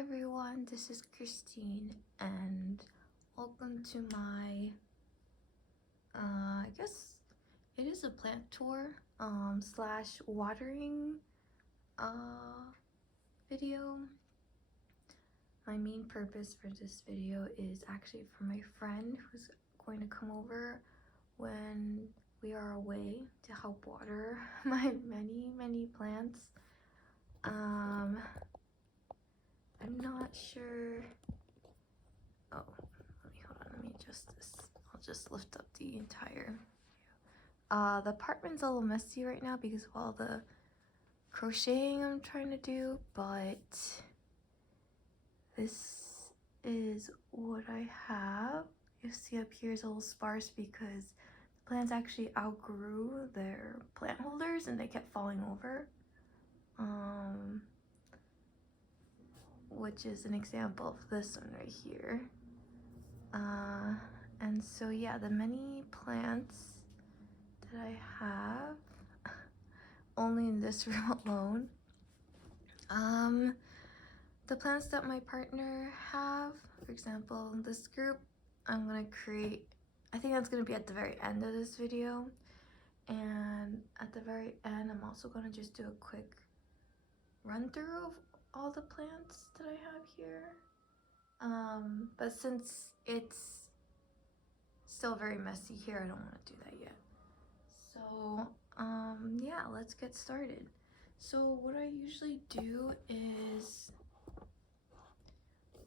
everyone, this is Christine and welcome to my I guess it is a plant tour slash watering video. My main purpose for this video is actually for my friend who's going to come over when we are away to help water my many plants. I'm not sure. Oh, let me adjust this. I'll just lift up the entire video. The apartment's a little messy right now because of all the crocheting I'm trying to do, but this is what I have. You see up here is a little sparse because the plants actually outgrew their plant holders and they kept falling over. Which is an example of this one right here. And so yeah, the many plants that I have, only in this room alone. The plants that my partner have, for example, in this group, I'm gonna create, I think that's gonna be at the very end of this video. And at the very end, I'm also gonna just do a quick run through of all the plants that I have here. But since it's still very messy here, I don't want to do that yet. So yeah, let's get started. So what I usually do is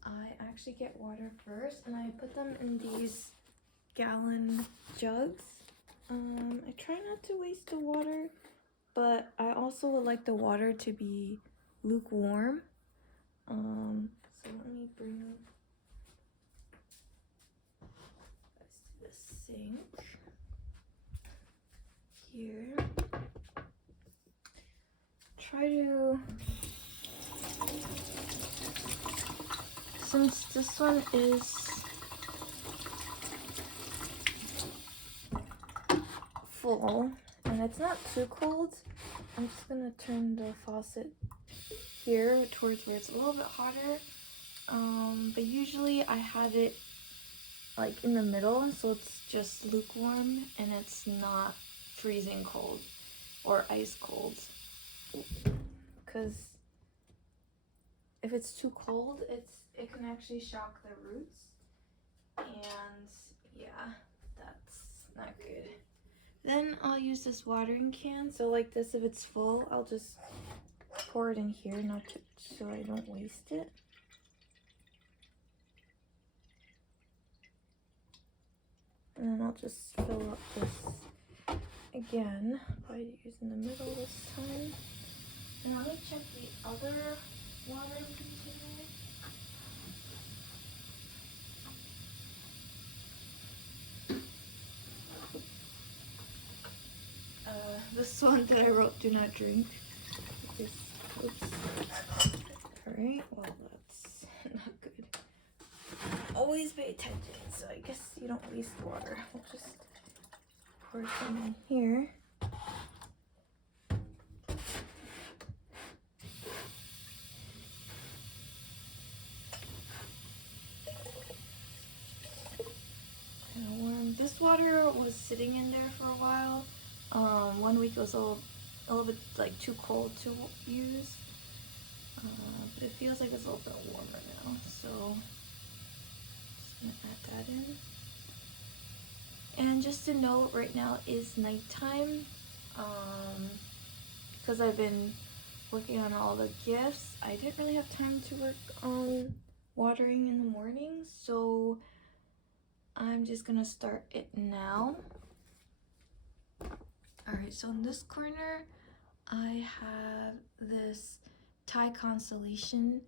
I actually get water first and I put them in these gallon jugs. I try not to waste the water, but I also would like the water to be lukewarm. So let me bring this to the sink here. Try to, since this one is full and it's not too cold, I'm just gonna turn the faucet here towards where it's a little bit hotter. But usually I have it like in the middle, so it's just lukewarm and it's not freezing cold or ice cold, because if it's too cold, it can actually shock the roots, and yeah, that's not good. Then I'll use this watering can. So like this, if it's full, I'll just pour it in here, so I don't waste it. And then I'll just fill up this again by using the middle this time. And let me check the other watering container. This one that I wrote, do not drink. Oops. Alright, well that's not good. Always pay attention, so I guess you don't waste water. We'll just pour some in here. This water was sitting in there for a while. 1 week it was a little bit like too cold to use, but it feels like it's a little bit warmer now, so just gonna add that in. And just to note, right now is nighttime, because I've been working on all the gifts. I didn't really have time to work on watering in the morning, so I'm just gonna start it now. Alright, so in this corner, I have this Thai constellation,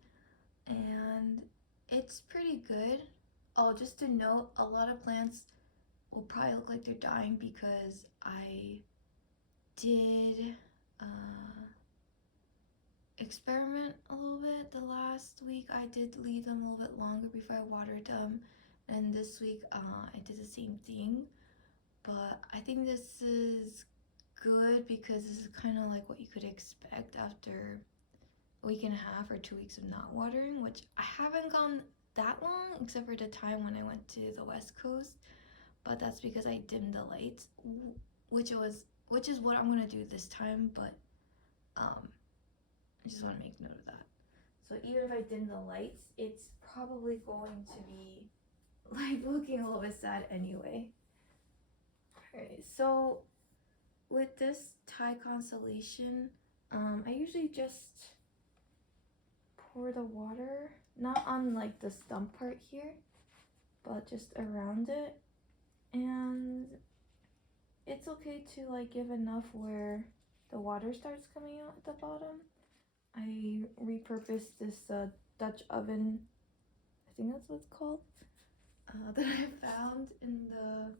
and it's pretty good. Oh, just to note, a lot of plants will probably look like they're dying because I did experiment a little bit. The last week I did leave them a little bit longer before I watered them, and this week I did the same thing. But I think this is good because this is kind of like what you could expect after week and a half or 2 weeks of not watering, which I haven't gone that long except for the time when I went to the West Coast, but that's because I dimmed the lights, which is what I'm gonna do this time, but I just want to make note of that. So even if I dim the lights, it's probably going to be like looking a little bit sad anyway. Alright, so with this Thai constellation, I usually just pour the water, not on like the stump part here, but just around it. And it's okay to like give enough where the water starts coming out at the bottom. I repurposed this Dutch oven, I think that's what it's called, that I found in the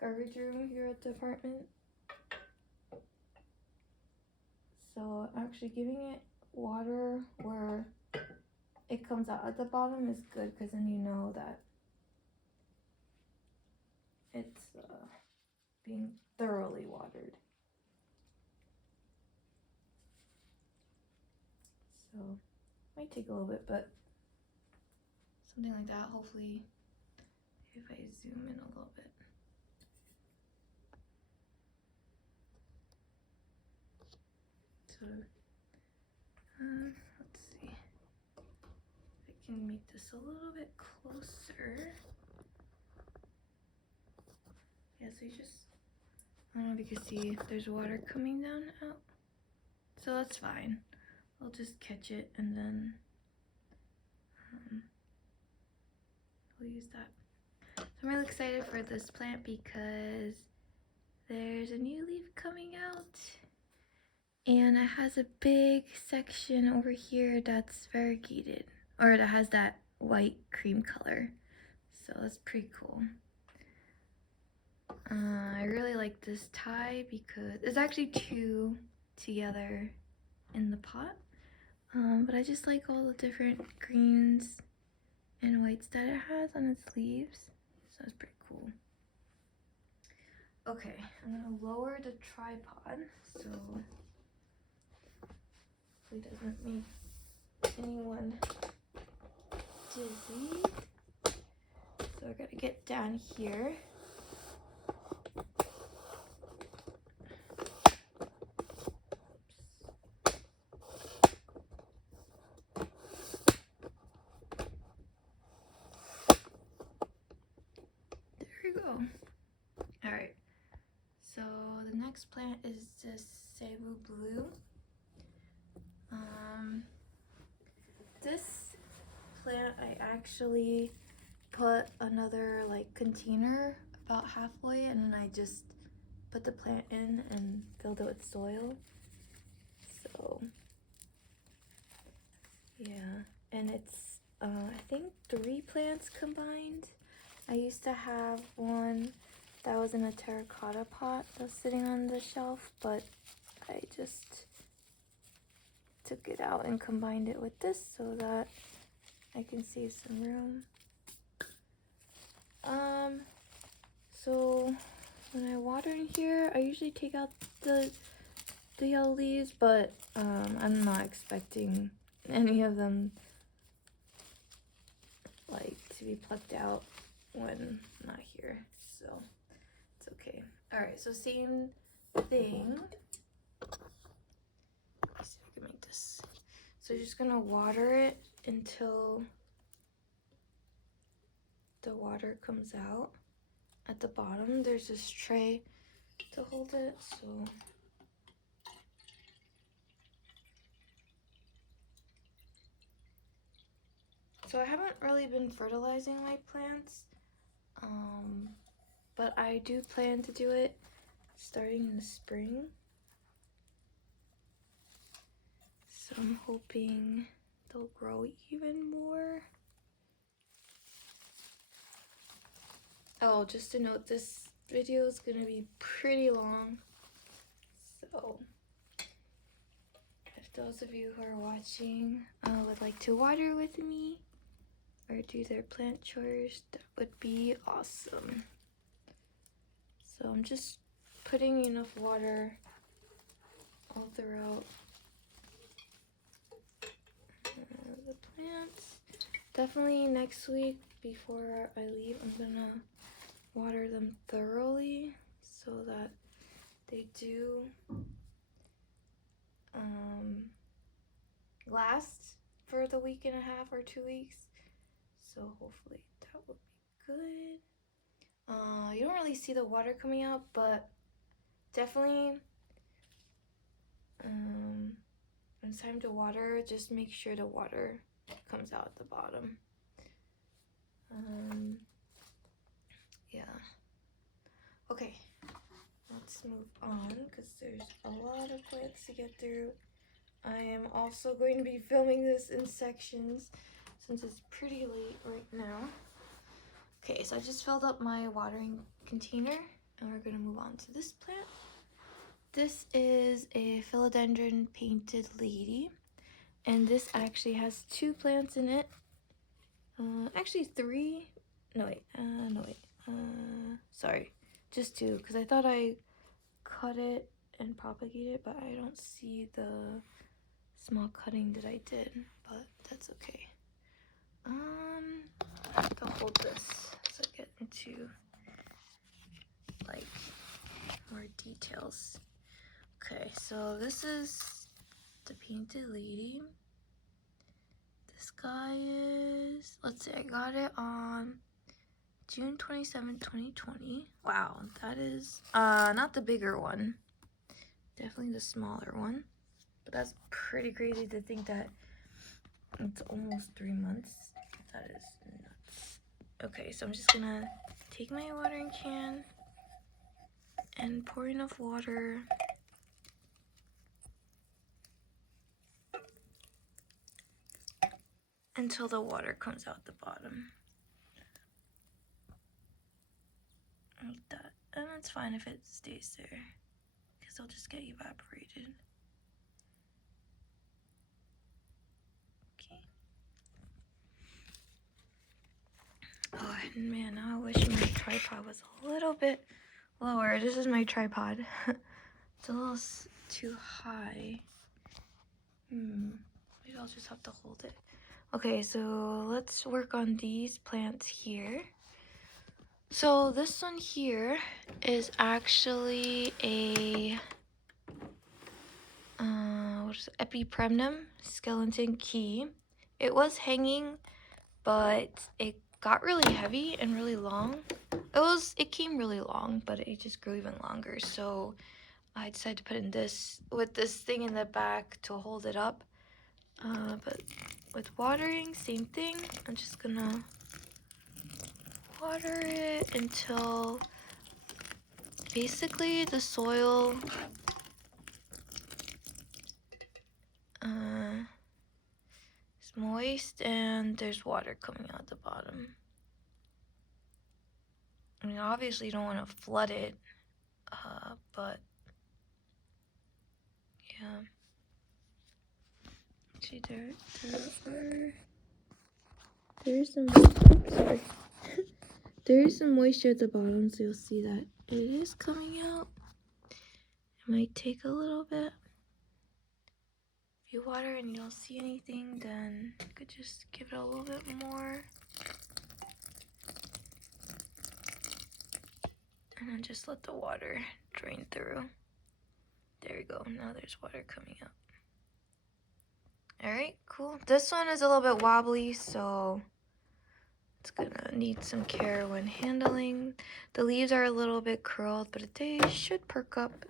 garbage room here at the apartment. So actually giving it water where it comes out at the bottom is good, because then you know that it's being thoroughly watered. So might take a little bit, but something like that. Hopefully, if I zoom in a little bit. So let's see if I can make this a little bit closer. Yeah, so you just, I don't know if you can see, there's water coming down out. So that's fine. I'll just catch it and then we'll use that. So I'm really excited for this plant because there's a new leaf coming out. And it has a big section over here that's variegated, or that has that white cream color. So that's pretty cool. I really like this Thai because there's actually two together in the pot. But I just like all the different greens and whites that it has on its leaves. So that's pretty cool. Okay, I'm gonna lower the tripod so it doesn't make anyone dizzy. So we're gonna get down here. There we go. Alright, so the next plant is this Cebu Blue. This plant I actually put another like container about halfway, and then I just put the plant in and filled it with soil. So yeah, and it's I think 3 plants combined. I used to have one that was in a terracotta pot that was sitting on the shelf, but I just took it out and combined it with this so that I can save some room. So when I water in here, I usually take out the yellow leaves, but I'm not expecting any of them like to be plucked out when I'm not here, so it's okay. All right, so same thing. Let's see if I can make this. So just gonna water it until the water comes out. At the bottom there's this tray to hold it, so I haven't really been fertilizing my plants, but I do plan to do it starting in the spring. So I'm hoping they'll grow even more. Oh, just to note, this video is gonna be pretty long, so if those of you who are watching would like to water with me or do their plant chores, that would be awesome. So I'm just putting enough water all throughout the plants. Definitely next week before I leave, I'm gonna water them thoroughly so that they do last for the week and a half or 2 weeks. So hopefully that will be good. You don't really see the water coming out, but definitely when it's time to water, just make sure the water comes out at the bottom. Yeah. Okay, let's move on because there's a lot of plants to get through. I am also going to be filming this in sections since it's pretty late right now. Okay, so I just filled up my watering container and we're gonna move on to this plant. This is a philodendron painted lady, and this actually has 2 plants in it. Actually 3. Sorry, just 2, because I thought I cut it and propagated, but I don't see the small cutting that I did, but that's okay. I have to hold this so I get into like more details. Okay, so this is the painted lady. This guy is, let's see, I got it on June 27, 2020. Wow, that is not the bigger one, definitely the smaller one, but that's pretty crazy to think that it's almost 3 months. That is nuts. Okay, so I'm just gonna take my watering can and pour enough water until the water comes out the bottom. Like that. And it's fine if it stays there, because they'll just get evaporated. Okay. Oh man, now I wish my tripod was a little bit lower. This is my tripod. It's a little too high. Maybe I'll just have to hold it. Okay, so let's work on these plants here. So this one here is actually a what is it? Epipremnum skeleton key. It was hanging, but it got really heavy and really long. It came really long, but it just grew even longer. So I decided to put in this with this thing in the back to hold it up. But with watering, same thing. I'm just gonna water it until basically the soil is moist and there's water coming out the bottom. I mean, obviously you don't want to flood it, but yeah. Actually, there's some, sorry. There is some moisture at the bottom, so you'll see that it is coming out. It might take a little bit. If you water and you don't see anything, then you could just give it a little bit more. And then just let the water drain through. There we go. Now there's water coming out. Alright, cool. This one is a little bit wobbly, so it's gonna need some care when handling. The leaves are a little bit curled, but they should perk up.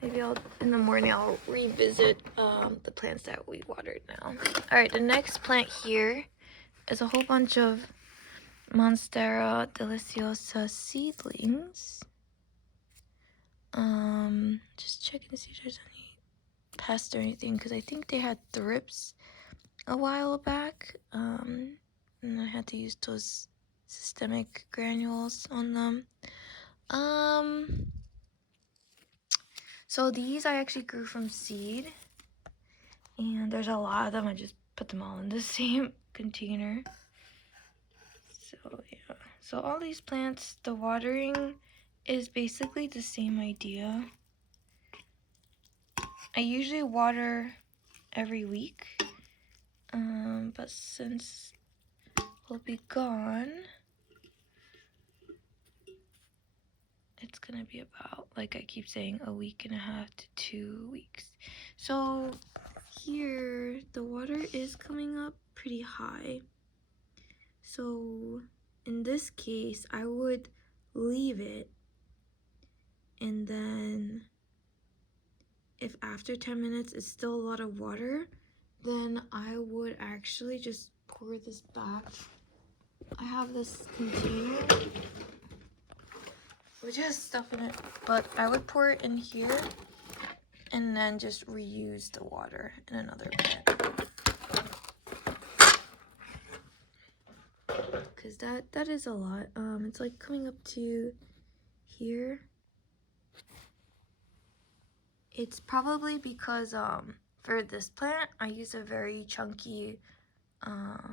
Maybe in the morning I'll revisit the plants that we watered now. Alright, the next plant here is a whole bunch of Monstera deliciosa seedlings. Just checking to see if there's any pests or anything, because I think they had thrips a while back. And I had to use those systemic granules on them. So these I actually grew from seed, and there's a lot of them. I just put them all in the same container. So yeah, so all these plants, the watering is basically the same idea. I usually water every week. But since we'll be gone, it's gonna be about, like I keep saying, a week and a half to 2 weeks. So here the water is coming up pretty high. So in this case, I would leave it, and then if after 10 minutes it's still a lot of water, then I would actually just pour this back. I have this container with just stuff in it, but I would pour it in here and then just reuse the water in another plant. Because that is a lot. It's like coming up to here. It's probably because for this plant I use a very chunky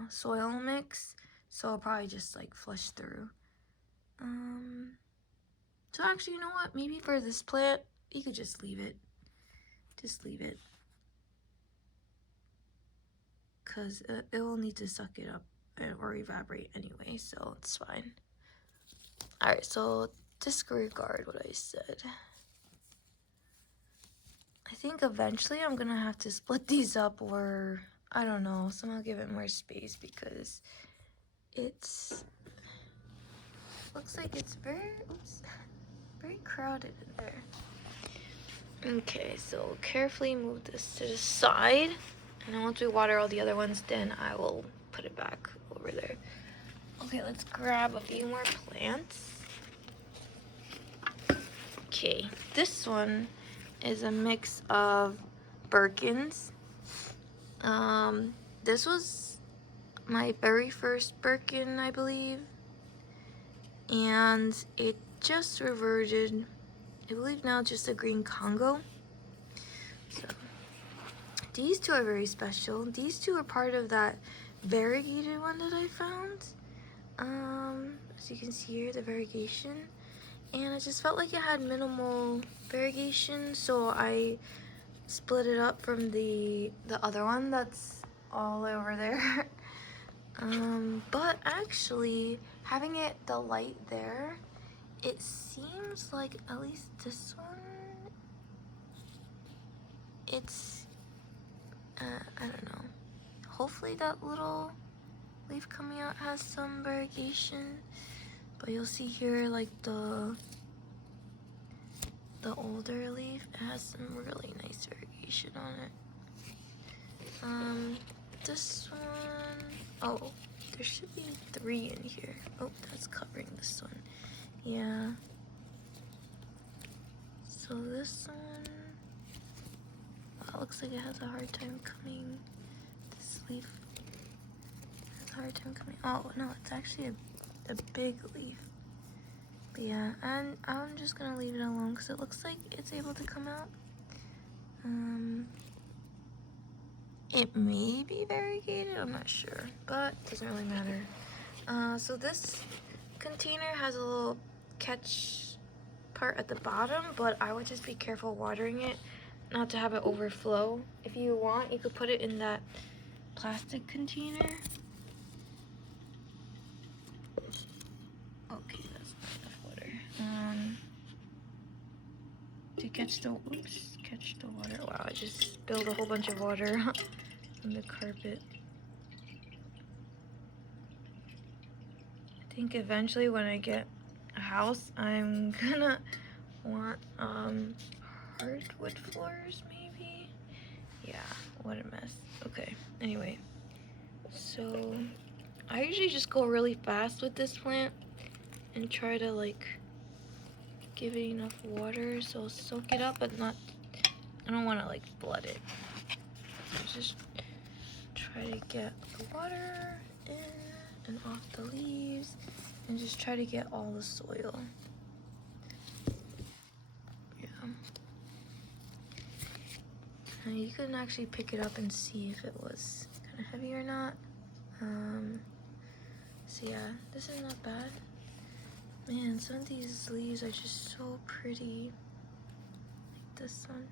soil mix, so I'll probably just like flush through. So actually, you know what? Maybe for this plant, you could just leave it. Just leave it. Because it will need to suck it up or evaporate anyway, so it's fine. Alright, so disregard what I said. I think eventually I'm gonna have to split these up, or I don't know, somehow give it more space, because it's looks like it's very crowded in there. Okay, so carefully move this to the side, and then once we water all the other ones, then I will put it back over there. Okay, let's grab a few more plants. Okay, this one is a mix of Birkins. This was my very first Birkin, I believe, and it just reverted, I believe now just a green Congo. So these two are very special. These two are part of that variegated one that I found. As you can see here, the variegation, and I just felt like it had minimal variegation, so I split it up from the other one that's all over there. But actually, having it the light there, it seems like at least this one, it's I don't know. Hopefully that little leaf coming out has some variegation, but you'll see here, like the older leaf, it has some really nice variegation on it. This one, oh, there should be 3 in here. Oh, that's covering this one. Yeah. So this one, wow, looks like it has a hard time coming. This leaf has a hard time coming. Oh no, it's actually a big leaf. But yeah, and I'm just gonna leave it alone because it looks like it's able to come out. It may be variegated, I'm not sure, but it doesn't really matter. So this container has a little catch part at the bottom, but I would just be careful watering it, not to have it overflow. If you want, you could put it in that plastic container. Okay, that's not enough water. To catch the water. Wow, I just spilled a whole bunch of water on the carpet. I think eventually when I get a house, I'm gonna want hardwood floors maybe. Yeah, what a mess. Okay, anyway, so I usually just go really fast with this plant and try to like give it enough water so it'll soak it up, but not, I don't want to like flood it. Just try to get the water in and off the leaves, and just try to get all the soil. Yeah. And you can actually pick it up and see if it was kind of heavy or not. So yeah, this is not bad. Man, some of these leaves are just so pretty. Like this one.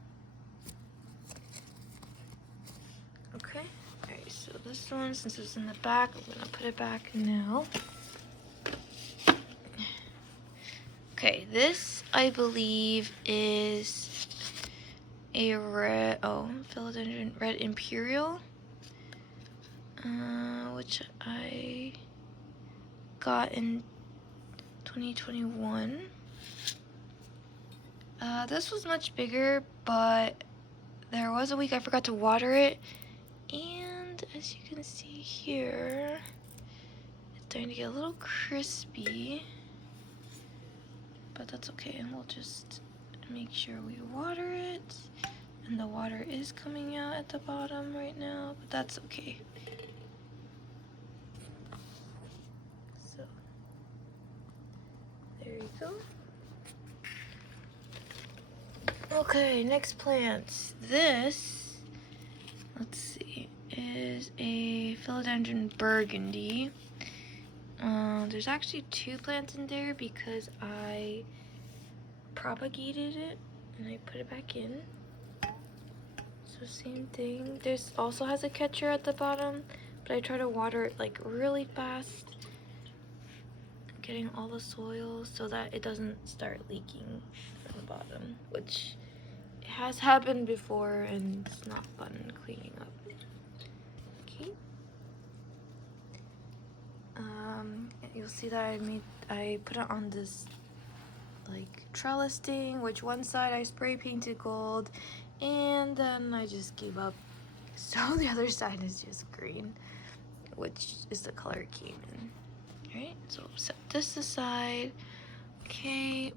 Okay, Alright, so this one, since it's in the back, I'm gonna put it back now. Okay, this I believe is a red, philodendron red imperial, which I got in 2021. This was much bigger, but there was a week I forgot to water it, and as you can see here, it's starting to get a little crispy, but that's okay. We'll just make sure we water it, and the water is coming out at the bottom right now, but that's okay. So there you go. Okay, next plant. This, let's see, is a philodendron burgundy. There's actually 2 plants in there because I propagated it and I put it back in. So same thing. There's also has a catcher at the bottom, but I try to water it like really fast, getting all the soil so that it doesn't start leaking from the bottom, which has happened before and it's not fun cleaning up. Okay. You'll see that I put it on this like trellis thing, which one side I spray painted gold, and then I just gave up. So the other side is just green, which is the color it came in. Alright, so set this aside. Okay,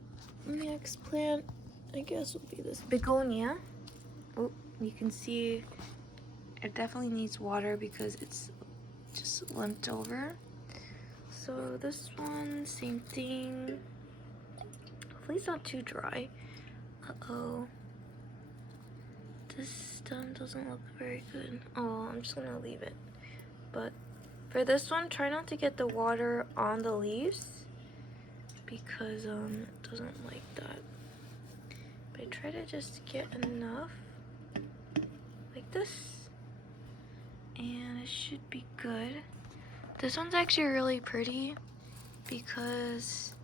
next plant I guess will be this begonia. Oh, you can see it definitely needs water because it's just limped over. So this one, same thing. Hopefully it's not too dry. Uh-oh. This stem doesn't look very good. Oh, I'm just gonna leave it. But for this one, try not to get the water on the leaves because it doesn't like that. But I try to just get enough like this, and it should be good. This one's actually really pretty because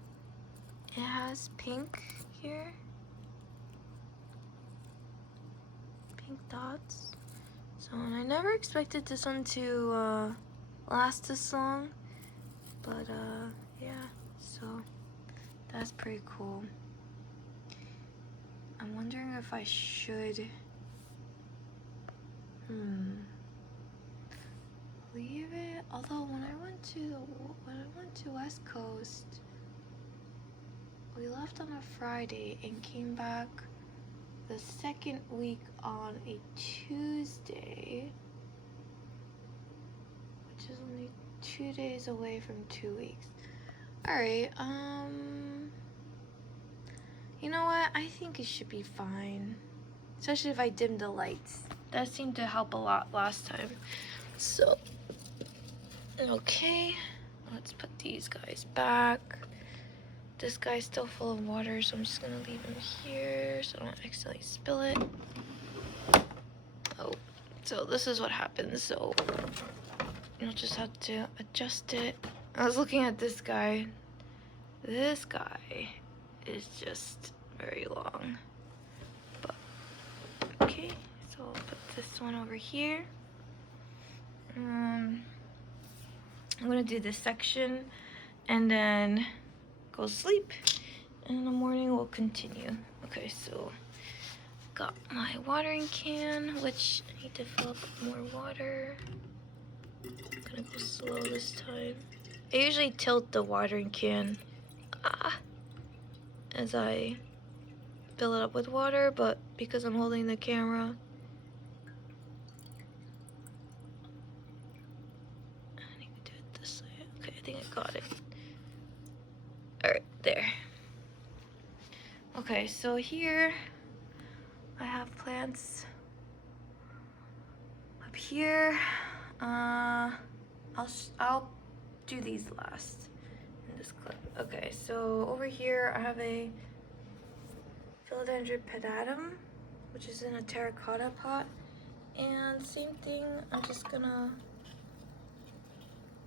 it has pink here, pink dots. So, and I never expected this one to last this long, but yeah, so that's pretty cool. I'm wondering if I should leave it. Although when I went to West Coast, we left on a Friday and came back the second week on a Tuesday, which is only 2 days away from 2 weeks. Alright, you know what? I think it should be fine. Especially if I dim the lights. That seemed to help a lot last time. So, okay. Let's put these guys back. This guy's still full of water, so I'm just gonna leave him here so I don't accidentally spill it. Oh, so this is what happens. So, you'll just have to adjust it. I was looking at this guy. This guy is just very long. But okay, so I'll put this one over here. I'm gonna do this section and then go sleep, and in the morning we'll continue. Okay, so got my watering can, which I need to fill up with more water. I'm gonna go slow this time. I usually tilt the watering can as I fill it up with water, but because I'm holding the camera, I need to do it this way. Okay, I think I got it. Alright, there. Okay, so here I have plants up here. I'll do these last in this clip. Okay, so over here I have a philodendron pedatum, which is in a terracotta pot, And same thing, I'm just gonna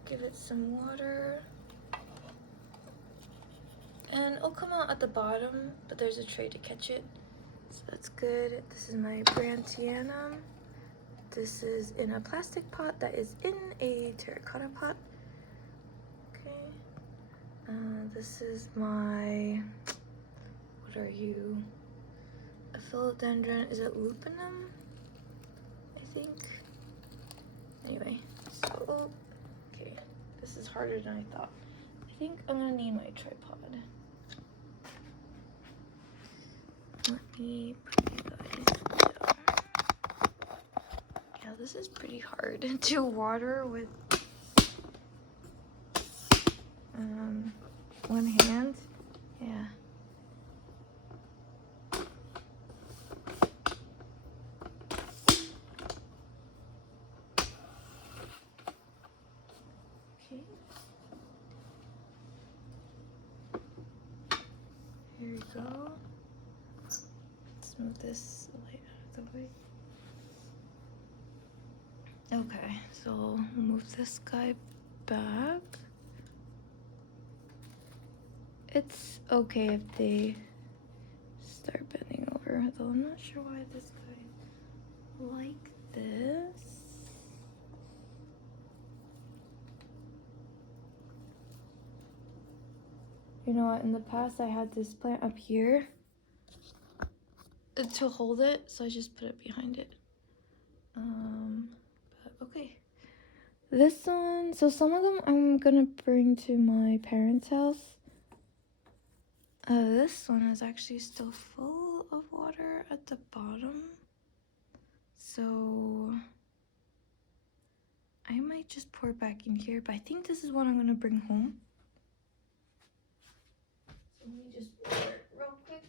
give it some water. And it'll come out at the bottom, but there's a tray to catch it. So that's good. This is my Brantianum. This is in a plastic pot that is in a terracotta pot. Okay. This is my, what are you? A philodendron, is it lupinum? I think. Anyway, so, okay. This is harder than I thought. I think I'm gonna need my tripod. Let me put you guys down. Yeah, this is pretty hard to water with one hand. Yeah. Okay. Here we go. Let's move this light out of the way. Okay, so we'll move this guy back. It's okay if they start bending over, though I'm not sure why this guy like this. You know what, in the past I had this plant up here to hold it, so I just put it behind it. But okay. This one, so some of them I'm gonna bring to my parents' house. This one is actually still full of water at the bottom. So I might just pour it back in here, but I think this is what I'm gonna bring home. So let me just pour it real quick.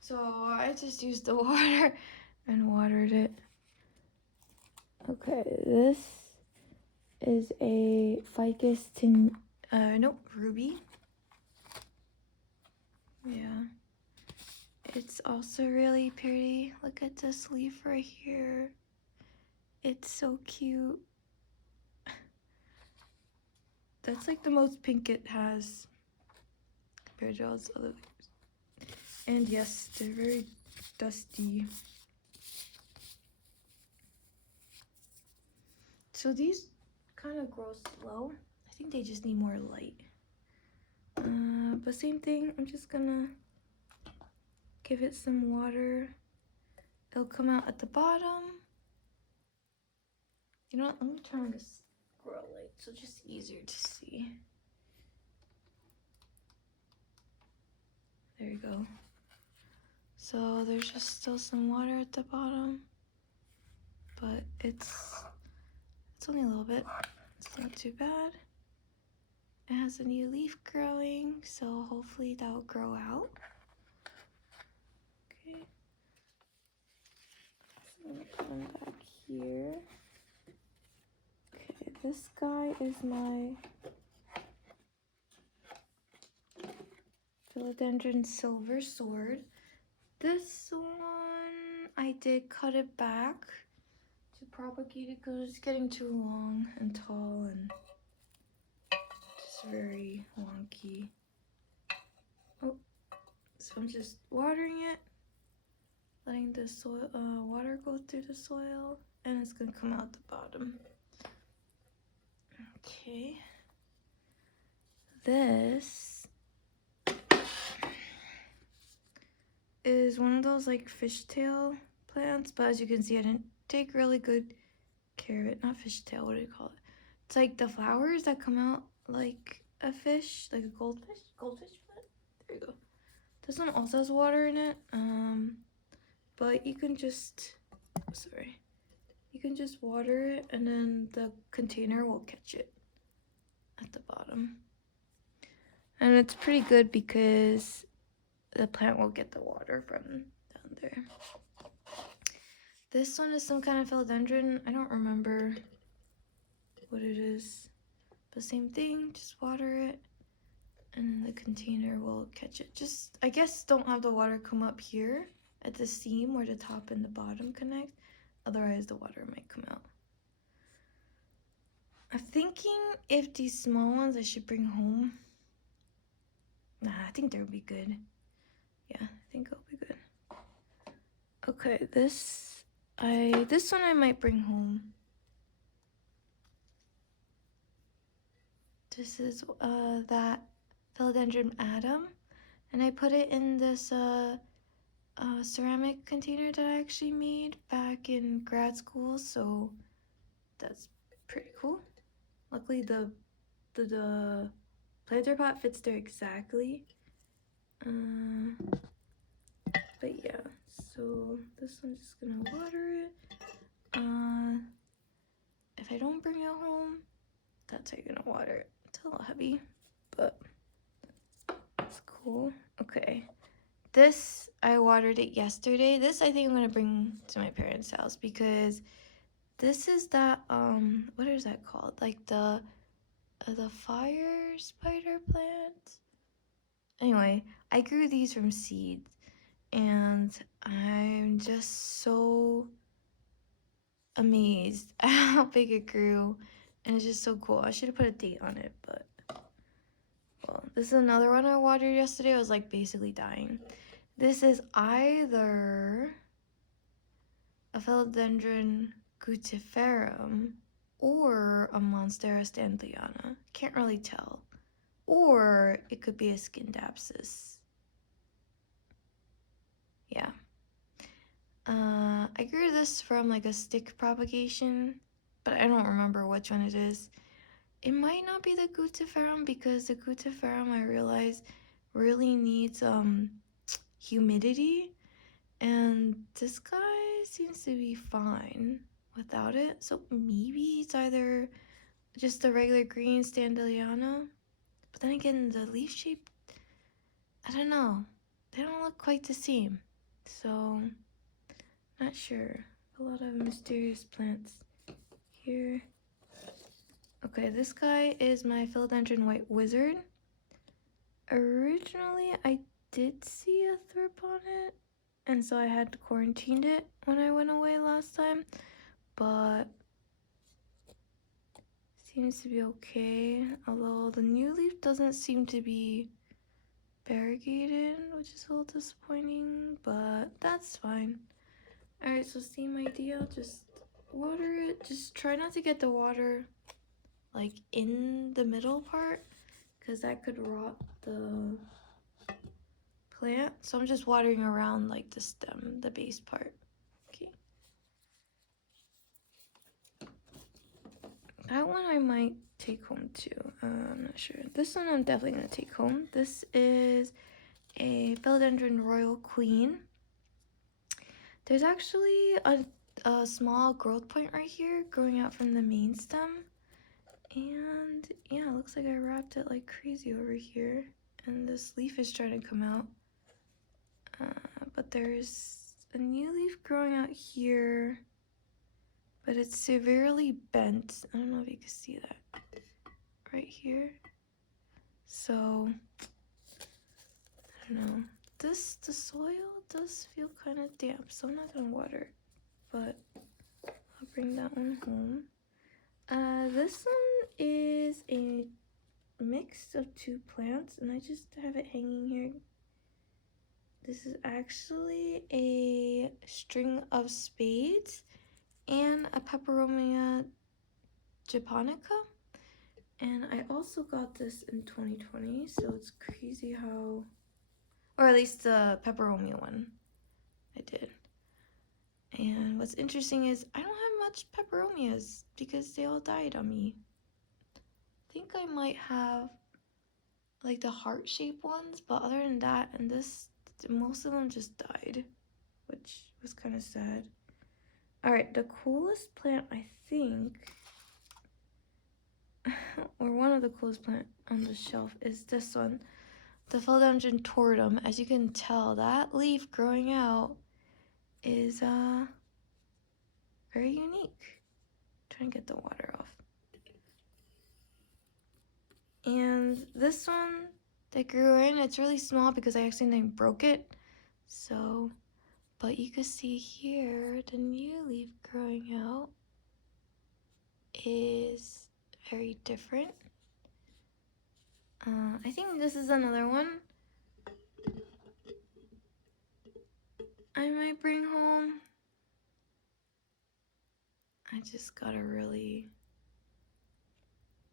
So I just used the water and watered it. Okay, this is a ficus ruby. Yeah. It's also really pretty. Look at this leaf right here. It's so cute. That's like the most pink it has compared to all its other leaves. And yes, they're very dusty. So these kind of grow slow. I think they just need more light. But same thing, I'm just gonna give it some water. It'll come out at the bottom. You know what, let me turn on this grow light so it's just easier to see. There you go. So there's just still some water at the bottom, but it's only a little bit. It's not too bad. It has a new leaf growing, so hopefully that'll grow out. Okay. So I'm gonna come back here. Okay, this guy is my philodendron silver sword. This one, I did cut it back to propagate it because it's getting too long and tall and just very wonky. Oh, so I'm just watering it, letting the soil, water go through the soil, and it's gonna come out the bottom. Okay. This is one of those like fishtail plants, but as you can see, I didn't take really good care of it. Not fishtail, what do you call it? It's like the flowers that come out like a fish, like a goldfish plant. There you go. This one also has water in it, but you can just, you can just water it and then the container will catch it at the bottom. And it's pretty good because the plant will get the water from down there. This one is some kind of philodendron. I don't remember what it is. But same thing, just water it. And the container will catch it. Just, I guess, don't have the water come up here at the seam where the top and the bottom connect. Otherwise, the water might come out. I'm thinking if these small ones I should bring home. Nah, I think they'll be good. Yeah, I think it'll be good. Okay, this one I might bring home. This is that philodendron atom, and I put it in this ceramic container that I actually made back in grad school, so that's pretty cool. Luckily the planter pot fits there exactly. But yeah, so this one's just gonna water it. If I don't bring it home, that's how you're gonna water it. It's a little heavy, but it's cool. Okay. This, I watered it yesterday. This I think I'm gonna bring to my parents' house because this is that, what is that called? Like the fire spider plant? Anyway, I grew these from seeds and I'm just so amazed at how big it grew and it's just so cool. I should have put a date on it, but well, this is another one I watered yesterday. I was like basically dying. This is either a philodendron gutiferum or a Monstera standleyana. Can't really tell. Or it could be a Scindapsus. Yeah. I grew this from like a stick propagation, but I don't remember which one it is. It might not be the gutiferum because the gutiferum I realize really needs humidity, and this guy seems to be fine without it. So maybe it's either just the regular green standleyana, but then again the leaf shape, I don't know, they don't look quite the same, so not sure. A lot of mysterious plants here. Okay, this guy is my philodendron white wizard. Originally I did see a thrip on it, and so I had quarantined it when I went away last time, but seems to be okay, although the new leaf doesn't seem to be variegated, which is a little disappointing, but that's fine. Alright, so same idea, just water it. Just try not to get the water like in the middle part because that could rot the plant. So I'm just watering around like the stem, the base part. Okay. That one I might take home too. I'm not sure. This one I'm definitely gonna take home. This is a philodendron royal queen. There's actually a small growth point right here growing out from the main stem. And yeah, it looks like I wrapped it like crazy over here. And this leaf is trying to come out. But there's a new leaf growing out here. But it's severely bent. I don't know if you can see that. Right here. So, I don't know. The soil does feel kind of damp, so I'm not gonna water it. But I'll bring that one home. This one is a mix of two plants, and I just have it hanging here. This is actually a string of spades and a Peperomia japonica. And I also got this in 2020, so it's crazy how, or at least the Peperomia one I did. And what's interesting is I don't have much Peperomias because they all died on me. I think I might have like the heart-shaped ones, but other than that, and this, most of them just died, which was kind of sad. All right, the coolest plant I think, or one of the coolest plant on the shelf is this one, the philodendron tortum. As you can tell, that leaf growing out is very unique. Trying to get the water off. And this one that grew in, it's really small because I accidentally broke it. So, but you can see here, the new leaf growing out is very different. I think this is another one I might bring home. I just gotta really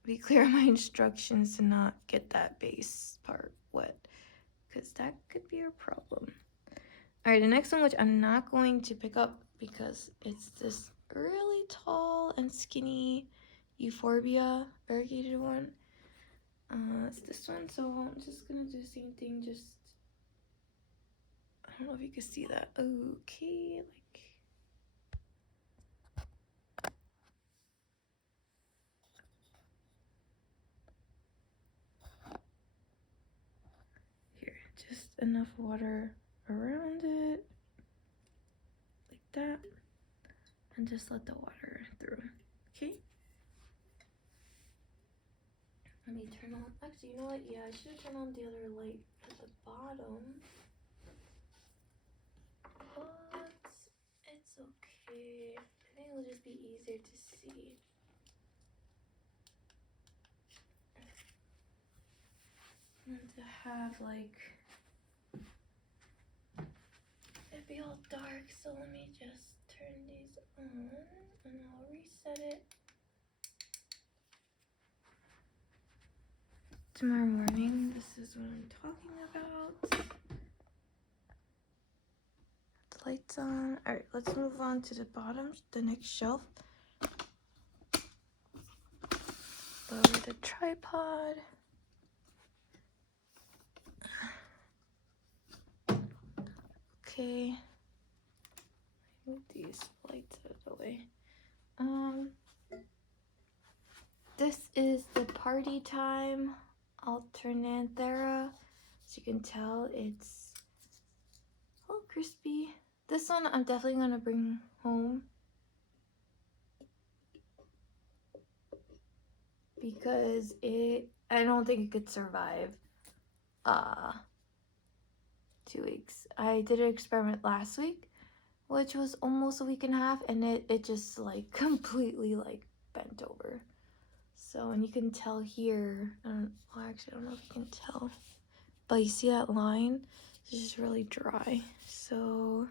be clear on my instructions to not get that base part wet, because that could be a problem. All right, the next one, which I'm not going to pick up because it's this really tall and skinny euphorbia variegated one. It's this one, so I'm just gonna do the same thing. Just, I don't know if you can see that. Okay, like. Here, just enough water around it, like that, and just let the water through, okay? Let me turn on, actually, you know what? Yeah, I should turn on the other light at the bottom. But it's okay. I think it'll just be easier to see. And to have like, it'd be all dark, so let me just turn these on and I'll reset it. Tomorrow morning, this is what I'm talking about. The lights on. All right, let's move on to the bottom, the next shelf. Lower the tripod. Okay. Move these lights out of the way. This is the Party Time Alternanthera. As you can tell, it's a little crispy. This one I'm definitely gonna bring home because I don't think it could survive 2 weeks. I did an experiment last week, which was almost a week and a half, and it just like completely like bent over. So, and you can tell here, well, actually I don't know if you can tell, but you see that line? It's just really dry. So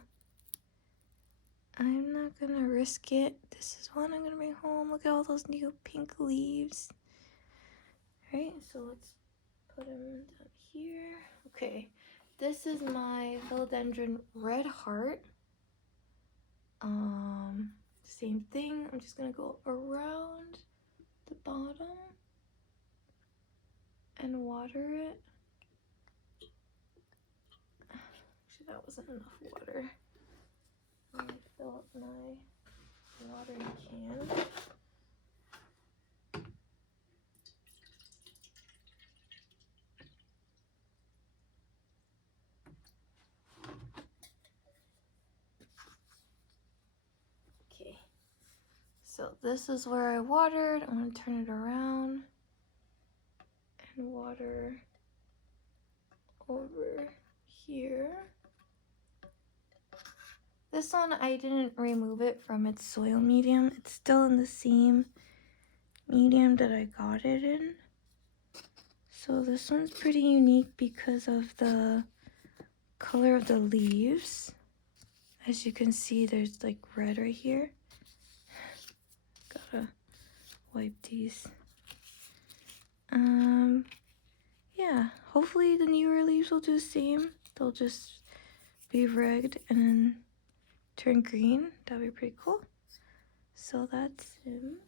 I'm not gonna risk it. This is one I'm gonna bring home. Look at all those new pink leaves. All right, so let's put them down here. Okay, this is my philodendron red heart. Same thing. I'm just gonna go around the bottom and water it. Actually, that wasn't enough water. Let me fill up my watering can. Okay, so this is where I watered. I'm gonna turn it around and water over here. This one, I didn't remove it from its soil medium. It's still in the same medium that I got it in. So this one's pretty unique because of the color of the leaves. As you can see, there's like red right here. Gotta wipe these. Yeah, hopefully the newer leaves will do the same. They'll just be red and then turn green. That'd be pretty cool. So that's him.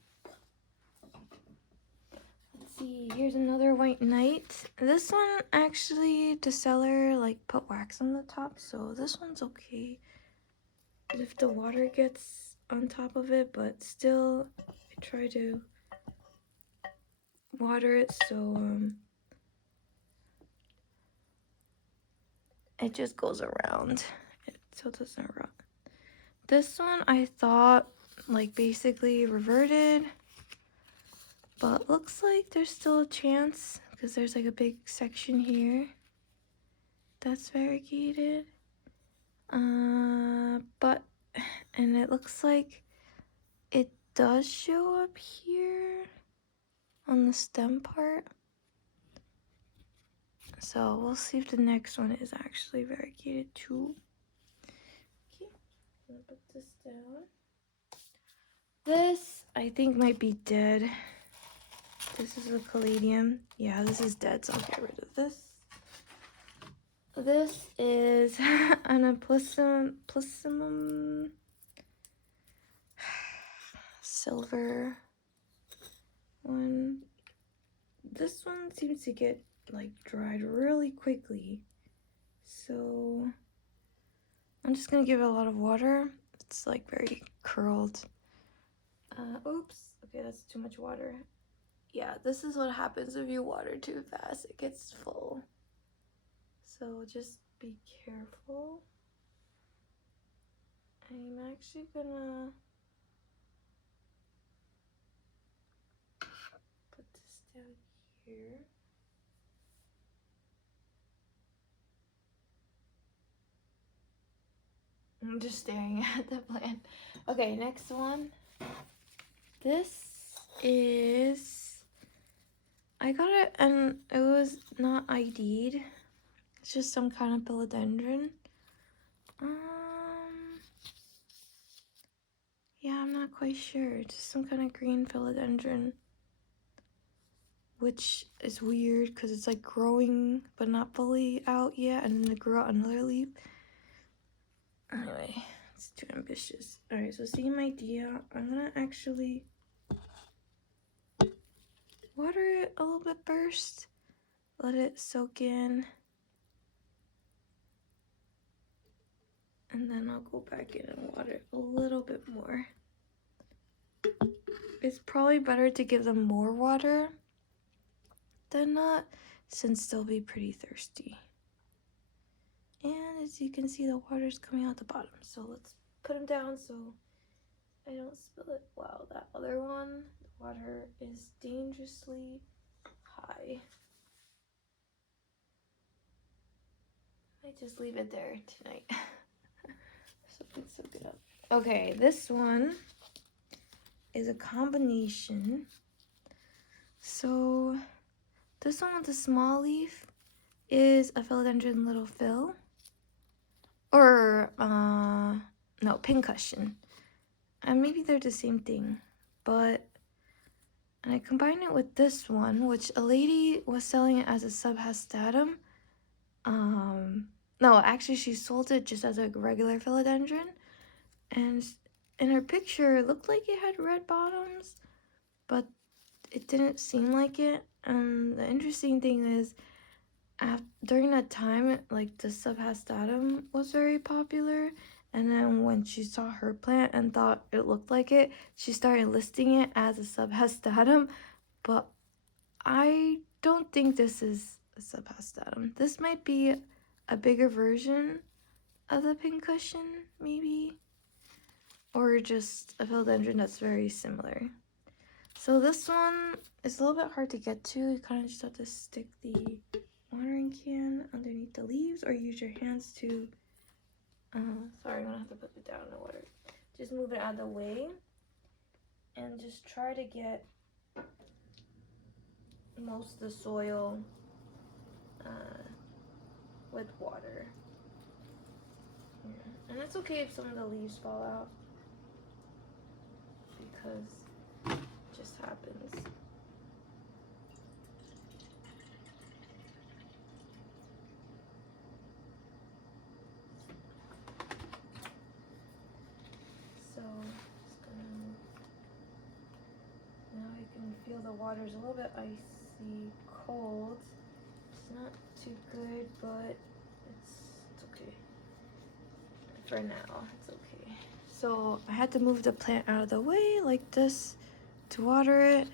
Let's see, here's another white knight. This one, actually, the seller like put wax on the top, so this one's okay if the water gets on top of it, but still I try to water it so it just goes around it so it doesn't rot. This one I thought like basically reverted, but looks like there's still a chance because there's like a big section here that's variegated. But and it looks like it does show up here on the stem part. So we'll see if the next one is actually variegated too. Okay, I'm gonna put this down. This I think might be dead. This is a caladium. Yeah, this is dead, so I'll get rid of this. This is an Plissimum silver one. This one seems to get like dried really quickly, so I'm just gonna give it a lot of water. It's like very curled. Oops, okay, that's too much water. Yeah, this is what happens if you water too fast. It gets full. So just be careful. I'm actually gonna put this down here. I'm just staring at the plant. Okay, next one. This is, I got it and it was not ID'd. It's just some kind of philodendron. Yeah, I'm not quite sure. It's just some kind of green philodendron, which is weird because it's like growing but not fully out yet, and then it grew out another leaf. Anyway, it's too ambitious. Alright, so same idea. I'm gonna actually water it a little bit first. Let it soak in. And then I'll go back in and water it a little bit more. It's probably better to give them more water than not, since they'll be pretty thirsty. And as you can see, the water's coming out the bottom. So let's put them down so I don't spill it. Wow, that other one, the water is dangerously high. I might just leave it there tonight. So it's soak it up. Okay, this one is a combination. So this one with the small leaf is a philodendron little Phil. Or, no, pincushion. And maybe they're the same thing. But, and I combined it with this one, which a lady was selling it as a subhastatum. No, actually she sold it just as a regular philodendron. And in her picture, it looked like it had red bottoms, but it didn't seem like it. And the interesting thing is, during that time, like the subhastatum was very popular, and then when she saw her plant and thought it looked like it, she started listing it as a subhastatum. But I don't think this is a subhastatum. This might be a bigger version of the pincushion, maybe, or just a philodendron that's very similar. So this one is a little bit hard to get to. You kind of just have to stick the watering can underneath the leaves or use your hands to, sorry, I'm gonna have to put it down in the water. Just move it out of the way and just try to get most of the soil with water. Yeah. And it's okay if some of the leaves fall out, because it just happens. So just gonna, now you can feel the water's a little bit icy cold. It's not too good, but it's okay. For now, it's okay. So I had to move the plant out of the way like this to water it,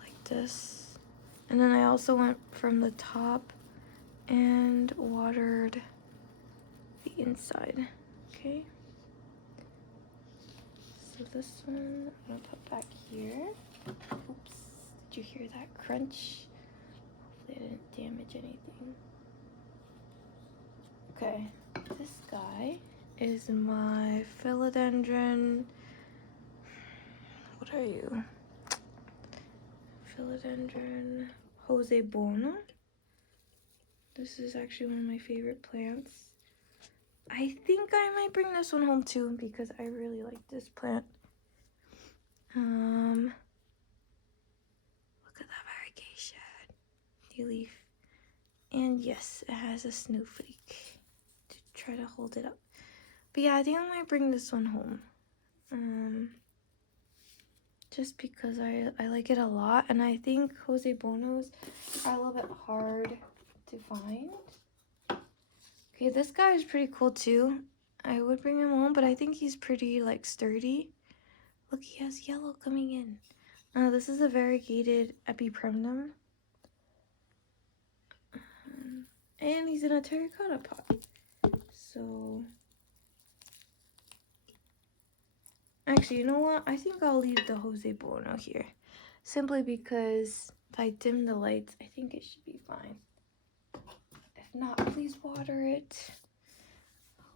like this. And then I also went from the top and watered the inside, okay? So this one I'm gonna put back here. Oops, did you hear that crunch? Hopefully I didn't damage anything. Okay, this guy is my philodendron. What are you? Philodendron Jose Bono. This is actually one of my favorite plants. I think I might bring this one home too because I really like this plant. Look at that variegation. New leaf. And yes, it has a snowflake to try to hold it up. But yeah, I think I might bring this one home. Just because I like it a lot, and I think Jose Bonos are a little bit hard to find. Okay, this guy is pretty cool too. I would bring him home, but I think he's pretty like sturdy. Look, he has yellow coming in. This is a variegated epipremnum. And he's in a terracotta pot. So, actually, you know what? I think I'll leave the Jose Bono here. Simply because if I dim the lights, I think it should be fine. If not, please water it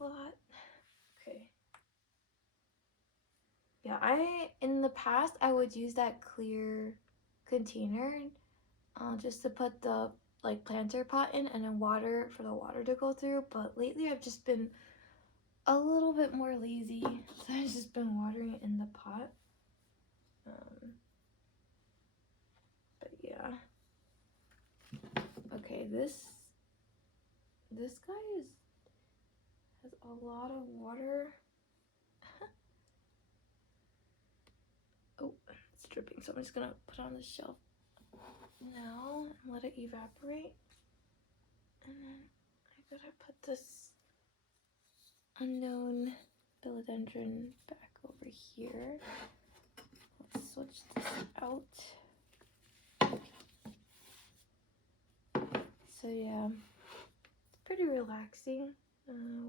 a lot. Okay. Yeah, in the past, I would use that clear container just to put the like planter pot in and then water for the water to go through. But lately, I've just been a little bit more lazy, so I've just been watering it in the pot. But yeah. Okay, this guy has a lot of water. Oh, it's dripping, so I'm just gonna put it on the shelf now and let it evaporate. And then I gotta put this unknown philodendron back over here. Let's switch this out. So yeah, it's pretty relaxing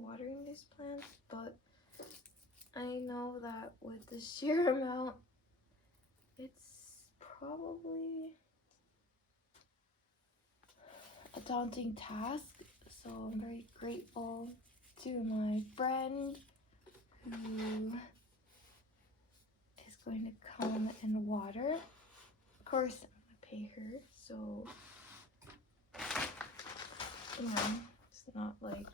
watering these plants, but I know that with the sheer amount, it's probably a daunting task. So I'm very grateful to my friend who is going to come and water. Of course, I'm gonna pay her, so you know, it's not like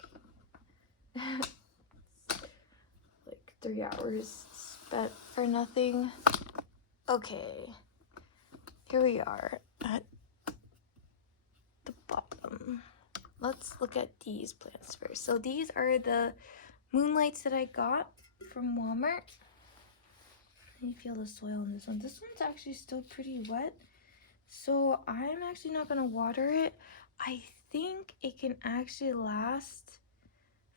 like 3 hours spent for nothing. Okay, here we are at the bottom. Let's look at these plants first. So these are the moonlights that I got from Walmart. You feel the soil in this one. This one's actually still pretty wet, so I'm actually not gonna water it. I think it can actually last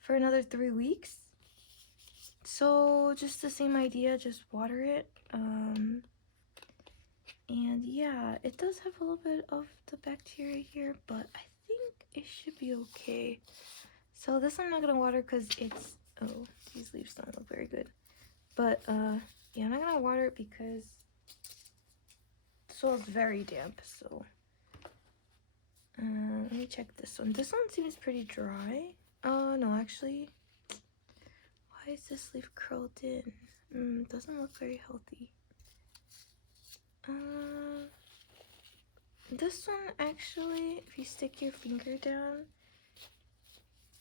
for another 3 weeks. So just the same idea, just water it. And yeah, it does have a little bit of the bacteria here, but I think it should be okay. So this I'm not gonna water because it's, oh, these leaves don't look very good. But yeah, I'm not gonna water it because the soil's very damp. So let me check this one. This one seems pretty dry. Oh no, actually, why is this leaf curled in? Doesn't look very healthy. This one actually, if you stick your finger down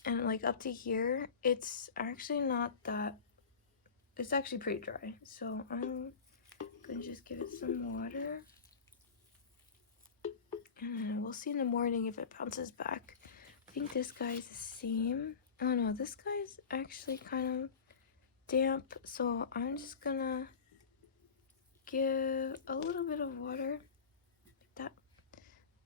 and like up to here, it's actually not that, it's actually pretty dry. So I'm gonna just give it some water and we'll see in the morning if it bounces back. I think this guy's the same. Oh no, this guy's actually kind of damp, so I'm just gonna give a little bit of water like that,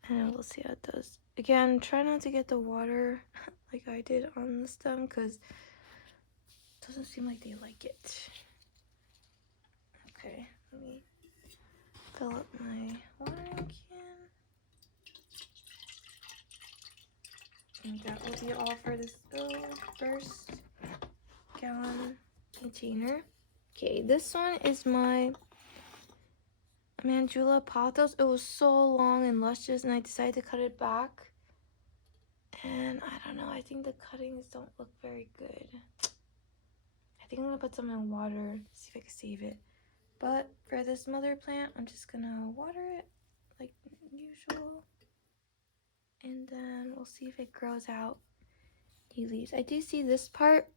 and we'll see how it does. Again, try not to get the water like I did on the stem because it doesn't seem like they like it. Okay, let me fill up my watering can. And that will be all for this first gallon container. Okay, this one is my Mandula Pathos. It was so long and luscious, and I decided to cut it back. And I don't know, I think the cuttings don't look very good. I think I'm gonna put some in water, see if I can save it. But for this mother plant, I'm just gonna water it like usual. And then we'll see if it grows out new leaves. I do see this part.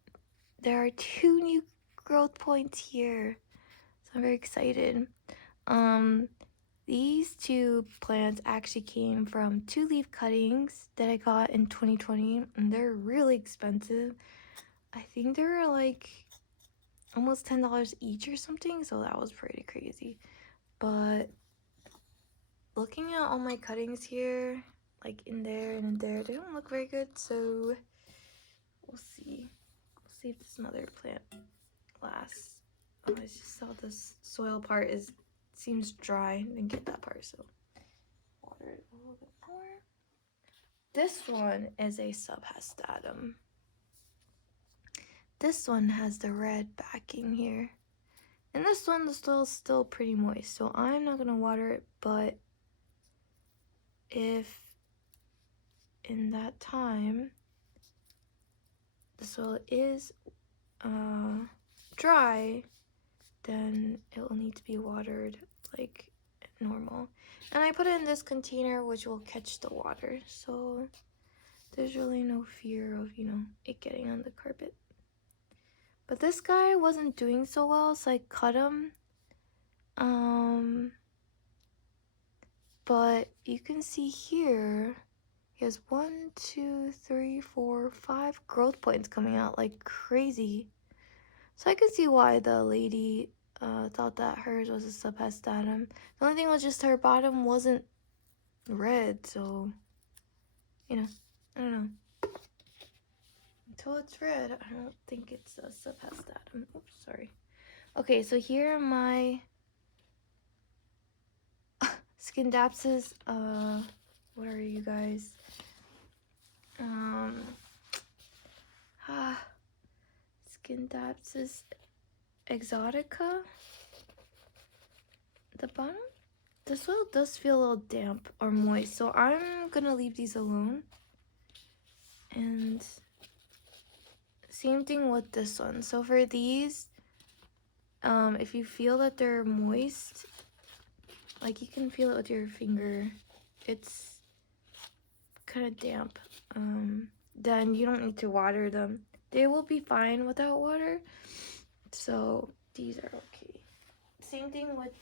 There are 2 new growth points here. So I'm very excited. These 2 plants actually came from 2 leaf cuttings that I got in 2020, and they're really expensive. I think they were like almost $10 each or something, so that was pretty crazy. But looking at all my cuttings here, like in there and in there, they don't look very good, so we'll see. We'll see if this mother plant lasts. Oh, I just saw this soil part seems dry. Didn't get that part, so water it a little bit more. This one is a subhastatum. This one has the red backing here. And this one, the soil's still pretty moist, so I'm not gonna water it, but if in that time the soil is dry, then it will need to be watered like normal. And I put it in this container which will catch the water, so there's really no fear of, you know, it getting on the carpet. But this guy wasn't doing so well, so I cut him. But you can see here, he has 1, 2, 3, 4, 5 growth points coming out like crazy. So I can see why the lady thought that hers was a subhastatum. The only thing was just her bottom wasn't red, so, you know, I don't know. Until it's red, I don't think it's a subhastatum. Oops, sorry. Okay, so here are my Scindapsus, what are you guys? Scindapsus exotica. The bottom, the soil does feel a little damp or moist, so I'm gonna leave these alone. And same thing with this one. So for these, if you feel that they're moist, like you can feel it with your finger, it's kind of damp, then you don't need to water them. They will be fine without water, so these are okay. Same thing with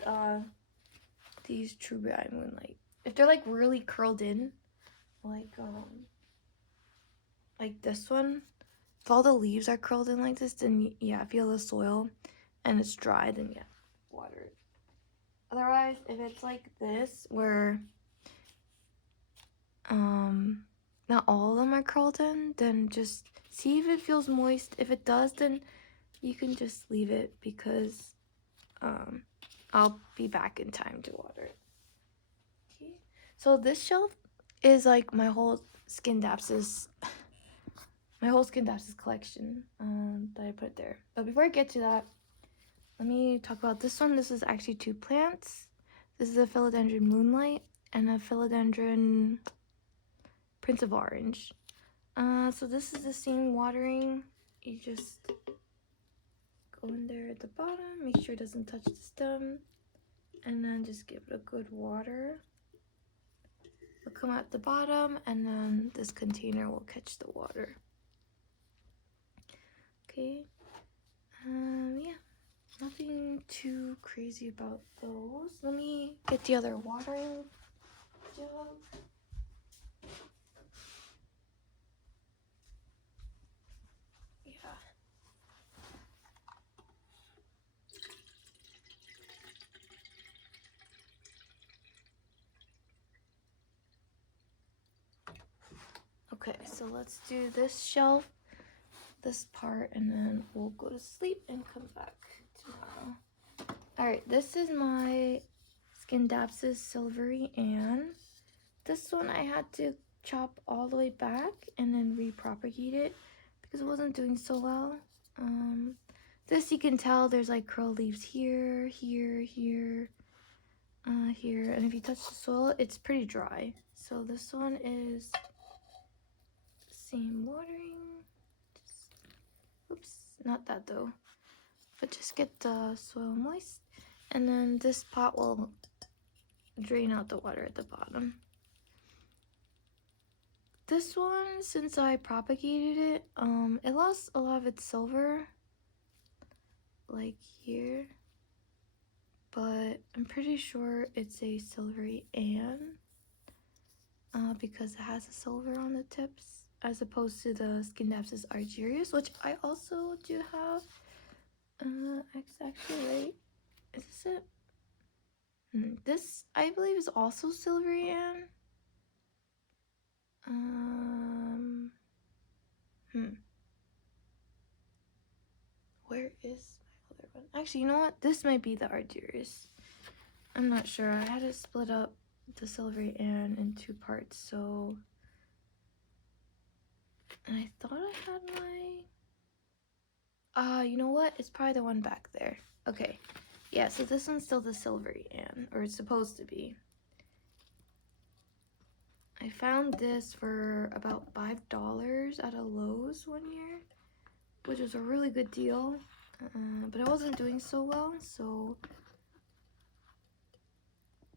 these Trubai Moonlight. If they're like really curled in, like this one, if all the leaves are curled in like this, then yeah, feel the soil and it's dry, then yeah, water it. Otherwise, if it's like this, where not all of them are curled in, then just see if it feels moist. If it does, then you can just leave it, because I'll be back in time to water it. Okay, so this shelf is like my whole Scindapsus collection that I put there. But before I get to that, let me talk about this one. This is actually 2 plants. This is a Philodendron Moonlight and a Philodendron Prince of Orange. So this is the same watering. You just go in there at the bottom, make sure it doesn't touch the stem, and then just give it a good water. It'll come out the bottom, and then this container will catch the water. Okay, yeah, nothing too crazy about those. Let me get the other watering jug. Yeah. Okay, so let's do this shelf, this part, and then we'll go to sleep and come back tomorrow. Alright, this is my Scindapsus Silvery Ann. This one I had to chop all the way back and then repropagate it because it wasn't doing so well. This you can tell there's like curl leaves here, here, here, here, and if you touch the soil, it's pretty dry. So this one is same watering. Oops, not that though. But just get the soil moist, and then this pot will drain out the water at the bottom. This one, since I propagated it, it lost a lot of its silver, like here, but I'm pretty sure it's a silvery Ann, because it has a silver on the tips, as opposed to the Scindapsus argyrius, which I also do have. It's actually right. Is this it? This, I believe, is also silvery Ann. Where is my other one? Actually, you know what? This might be the argyrius. I'm not sure. I had to split up the silvery Ann in 2 parts, so... And I thought I had my... you know what? It's probably the one back there. Okay. Yeah, so this one's still the silvery Ann, or it's supposed to be. I found this for about $5 at a Lowe's one year, which was a really good deal, but it wasn't doing so well, so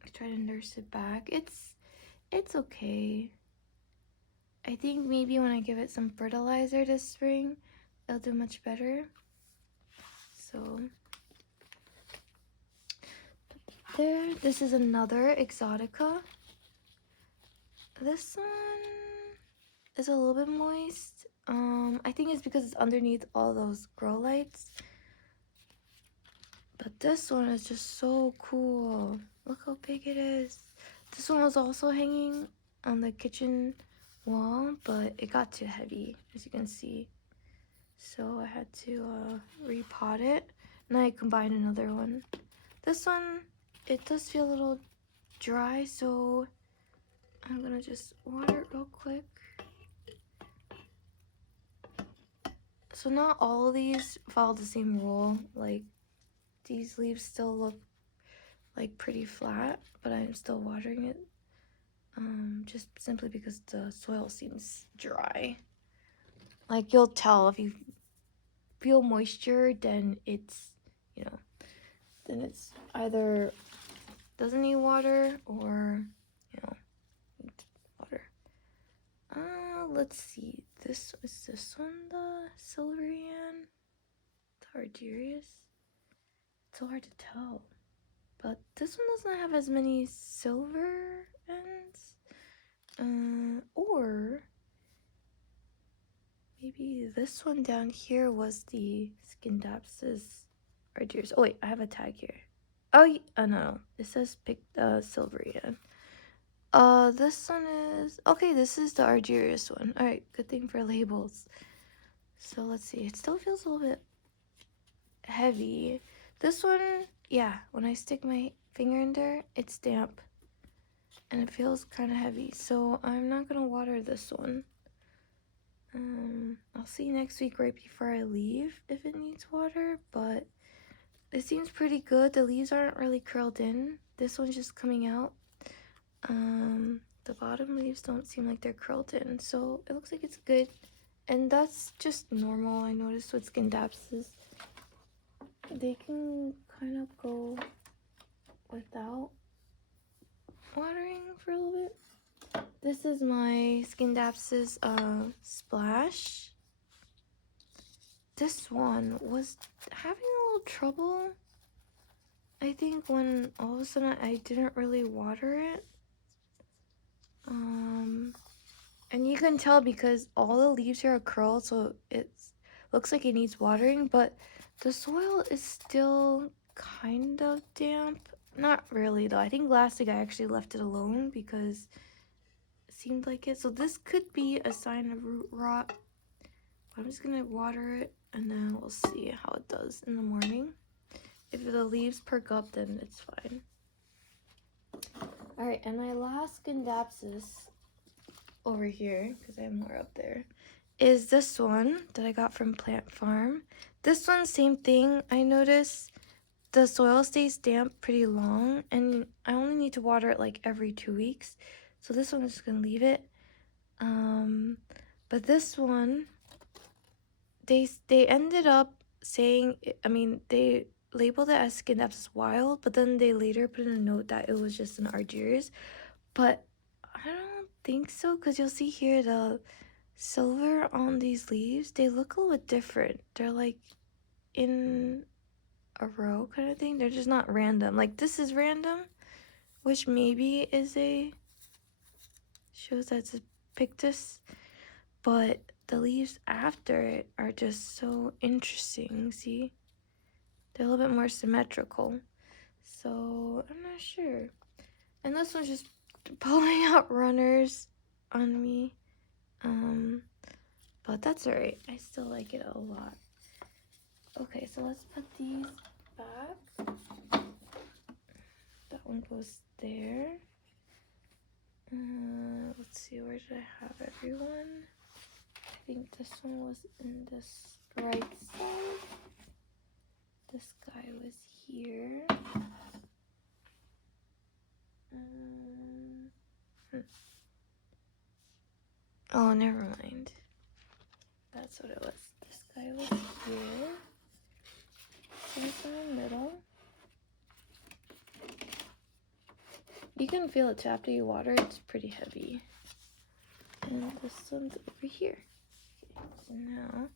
I tried to nurse it back. It's okay. I think maybe when I give it some fertilizer this spring, it'll do much better. So there, this is another Exotica. This one is a little bit moist. I think it's because it's underneath all those grow lights. But this one is just so cool. Look how big it is. This one was also hanging on the kitchen wall, but it got too heavy, as you can see. So I had to repot it, and I combined another one. This one, it does feel a little dry, so I'm gonna just water it real quick. So not all of these follow the same rule. Like, these leaves still look like pretty flat, but I'm still watering it. Just simply because the soil seems dry. Like, you'll tell if you feel moisture, then it's, then it's either doesn't need water or, needs water. Let's see. Is this one the silvery Ann? The argyrius? It's so hard to tell. But this one doesn't have as many silver ends. Or maybe this one down here was the Scindapsus argyrius. Oh wait, I have a tag here. Oh, no. It says pick silvery Ann. This one is... Okay, this is the argyrius one. Alright, good thing for labels. So let's see. It still feels a little bit heavy. This one, yeah, when I stick my finger in there, it's damp. And it feels kind of heavy. So I'm not going to water this one. I'll see next week right before I leave if it needs water. But it seems pretty good. The leaves aren't really curled in. This one's just coming out. The bottom leaves don't seem like they're curled in, so it looks like it's good. And that's just normal. I noticed with Scindapsus, they can kind of go without watering for a little bit. This is my Scindapsus Splash. This one was having a little trouble. I think when all of a sudden I didn't really water it. And you can tell because all the leaves here are curled, so it looks like it needs watering, but the soil is still kind of damp. Not really though. I think last week I actually left it alone because it seemed like it. So this could be a sign of root rot. But I'm just gonna water it and then we'll see how it does in the morning. If the leaves perk up, then it's fine. Alright, and my last Scindapsus over here, because I have more up there, is this one that I got from Plant Farm. This one, same thing. I noticed the soil stays damp pretty long, and I only need to water it like every 2 weeks. So this one, I'm just gonna leave it. But this one, they ended up saying, I mean, they labeled it as Skin Depths Wild, but then they later put in a note that it was just an Argyres. But I don't think so, because you'll see here the silver on these leaves, they look a little bit different. They're like in a row kind of thing. They're just not random. Like this is random, which maybe shows that it's a pictus, but the leaves after it are just so interesting. See, they're a little bit more symmetrical, so I'm not sure. And this one's just pulling out runners on me, but that's all right. I still like it a lot. Okay, so let's put these back. That one goes there. Let's see, where did I have everyone? I think this one was in this right side. This guy was here. Oh, never mind. That's what it was. This guy was here. This in the middle. You can feel it too after you water. It's pretty heavy. And this one's over here. Okay, so now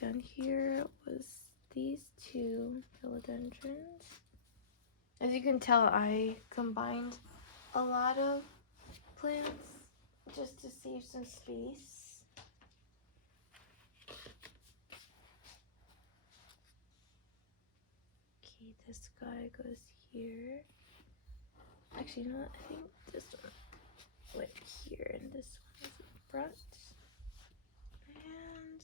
down here was these two philodendrons. As you can tell, I combined a lot of plants just to save some space. Okay, this guy goes here. Actually, you know what? I think this one went here and this one is in front. And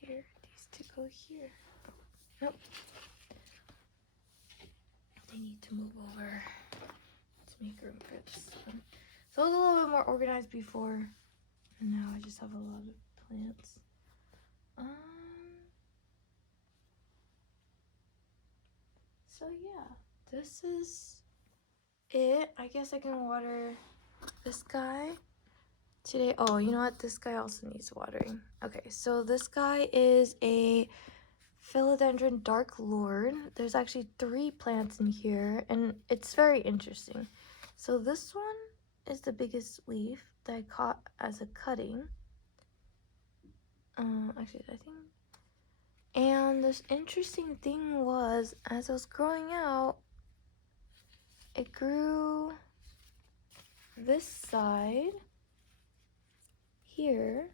here, these two go here. Oh, nope. They need to move over to make room for this one. So it was a little bit more organized before, and now I just have a lot of plants. So yeah, this is it. I guess I can water this guy today. Oh, you know what? This guy also needs watering. Okay, so this guy is a Philodendron Dark Lord. There's actually 3 plants in here, and it's very interesting. So this one is the biggest leaf that I caught as a cutting. Actually, I think. And this interesting thing was, as I was growing out, it grew this side here,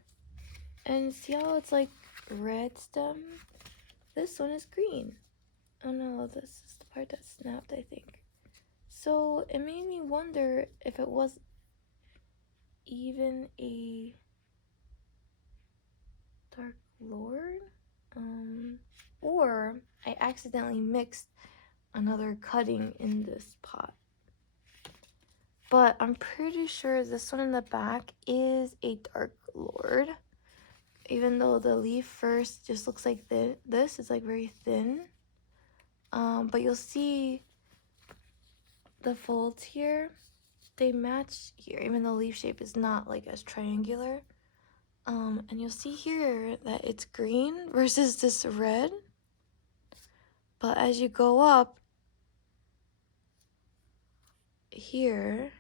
and see how it's like red stem? This one is green. Oh no, this is the part that snapped, I think. So it made me wonder if it was even a Dark Lord, or I accidentally mixed another cutting in this pot. But I'm pretty sure this one in the back is a Dark Lord, even though the leaf first just looks like this is like very thin. But you'll see the folds here, they match here, even though the leaf shape is not like as triangular. And you'll see here that it's green versus this red. But as you go up here,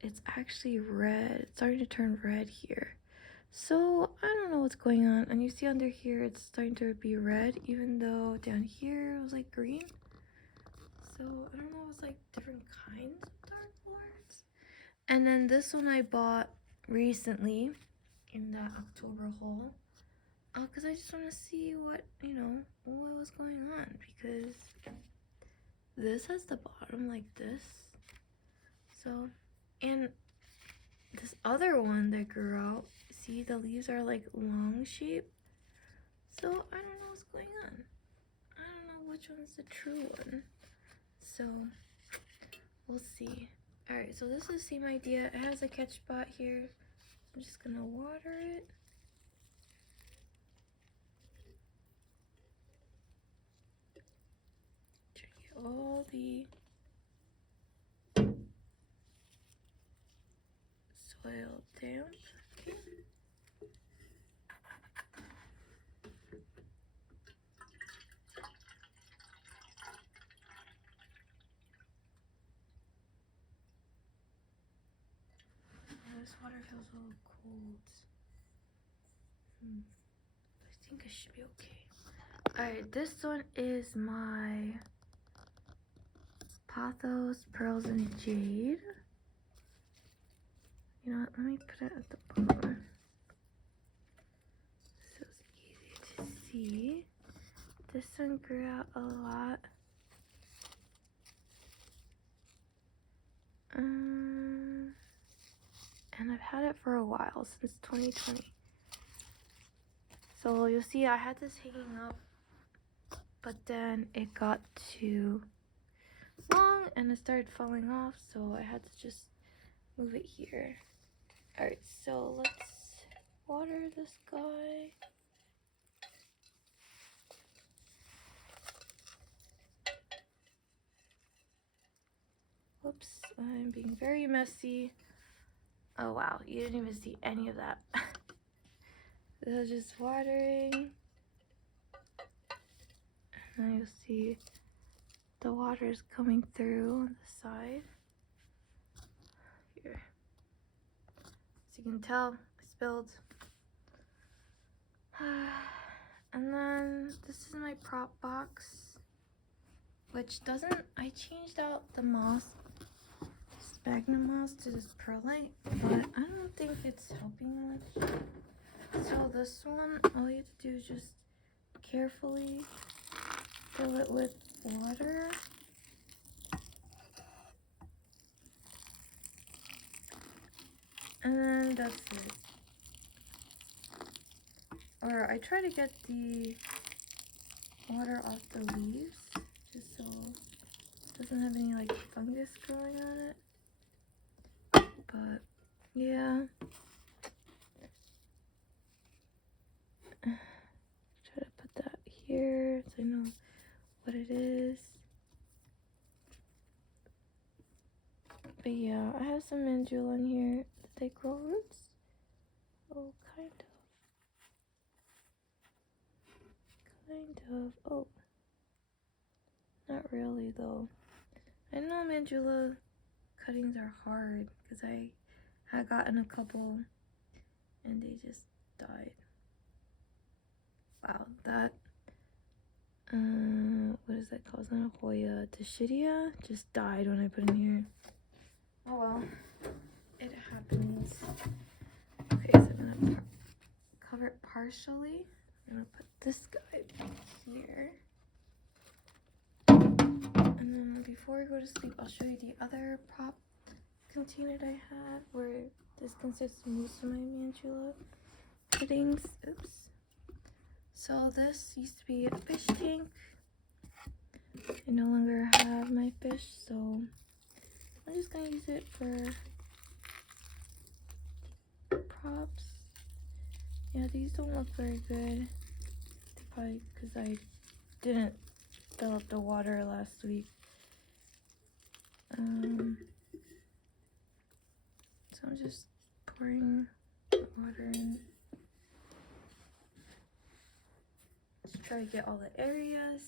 it's actually red. It's starting to turn red here. So I don't know what's going on. And you see under here, it's starting to be red, even though down here it was like green. So I don't know, it's like different kinds of Dark Lords. And then this one I bought recently in that October haul, because I just want to see what, you know, what was going on, because this has the bottom like this. So, and this other one that grew out, see the leaves are like long shape. So I don't know what's going on. I don't know which one's the true one. So we'll see. Alright, so this is the same idea. It has a catch spot here. I'm just gonna water it. the soil damp. This water feels a little cold. I think I should be okay. Alright, this one is my Pothos Pearls and Jade. You know what, let me put it at the bottom so it's easy to see. This one grew out a lot. And I've had it for a while, since 2020. So you'll see I had this hanging up, but then it got too long and it started falling off, so I had to just move it here. Alright, so let's water this guy. Whoops, I'm being very messy. Oh wow, you didn't even see any of that. This is just watering. And then you'll see the water is coming through on the side. Here. As you can tell, I spilled. And then this is my prop box, which doesn't, I changed out the moss, sphagnum moss, to this perlite, but I don't think it's helping much. So this one, all you have to do is just carefully fill it with water. And then that's it. Or I try to get the water off the leaves, just so it doesn't have any like fungus growing on it. But yeah. Try to put that here so I know what it is. But yeah, I have some mandula in here. Did they grow roots? Oh, kind of. Oh, not really though. I know mandula cuttings are hard because I had gotten a couple and they just died. Wow, that what is that called? It's not a Hoya, Dischidia just died when I put it in here. Oh well, it happens. Okay, so I'm gonna cover it partially. I'm gonna put this guy here. And then before we go to sleep, I'll show you the other prop container I had, where this consists of most of my mandula cuttings. Oops. So this used to be a fish tank. I no longer have my fish, so I'm just gonna use it for props. Yeah, these don't look very good. Probably because I didn't fill up the water last week. So I'm just pouring water in. Just try to get all the areas.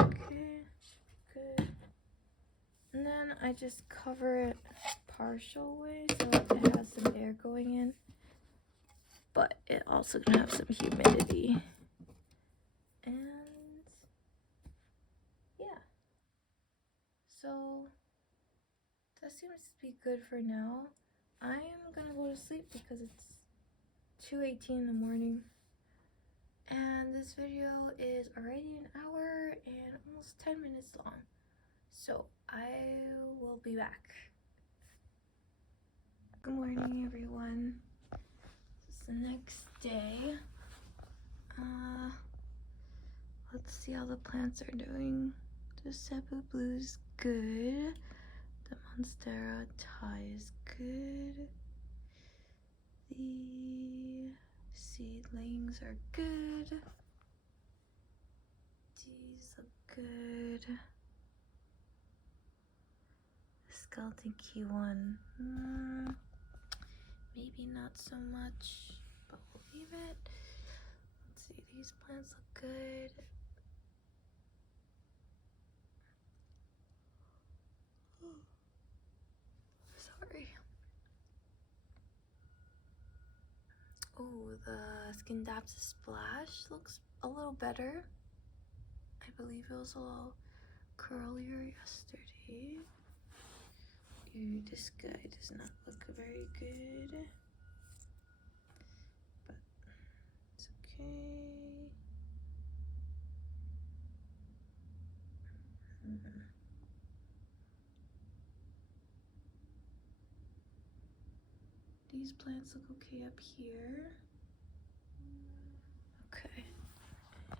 Okay, good. And then I just cover it partial way so it has some air going in, but it also gonna have some humidity. And yeah, so that seems to be good for now. I am gonna go to sleep because it's 2:18 in the morning, and this video is already an hour and almost 10 minutes long, so I will be back. Good morning, everyone. It's the next day. let's see how the plants are doing. The Cebu Blue is good. The Monstera Thai is good. The seedlings are good. These look good. The Skeleton Key one, maybe not so much, but we'll leave it. Let's see, these plants look good. Sorry. Oh, the Scindapsus Splash looks a little better. I believe it was a little curlier yesterday. Ooh, this guy does not look very good, but it's okay. These plants look okay up here. Okay,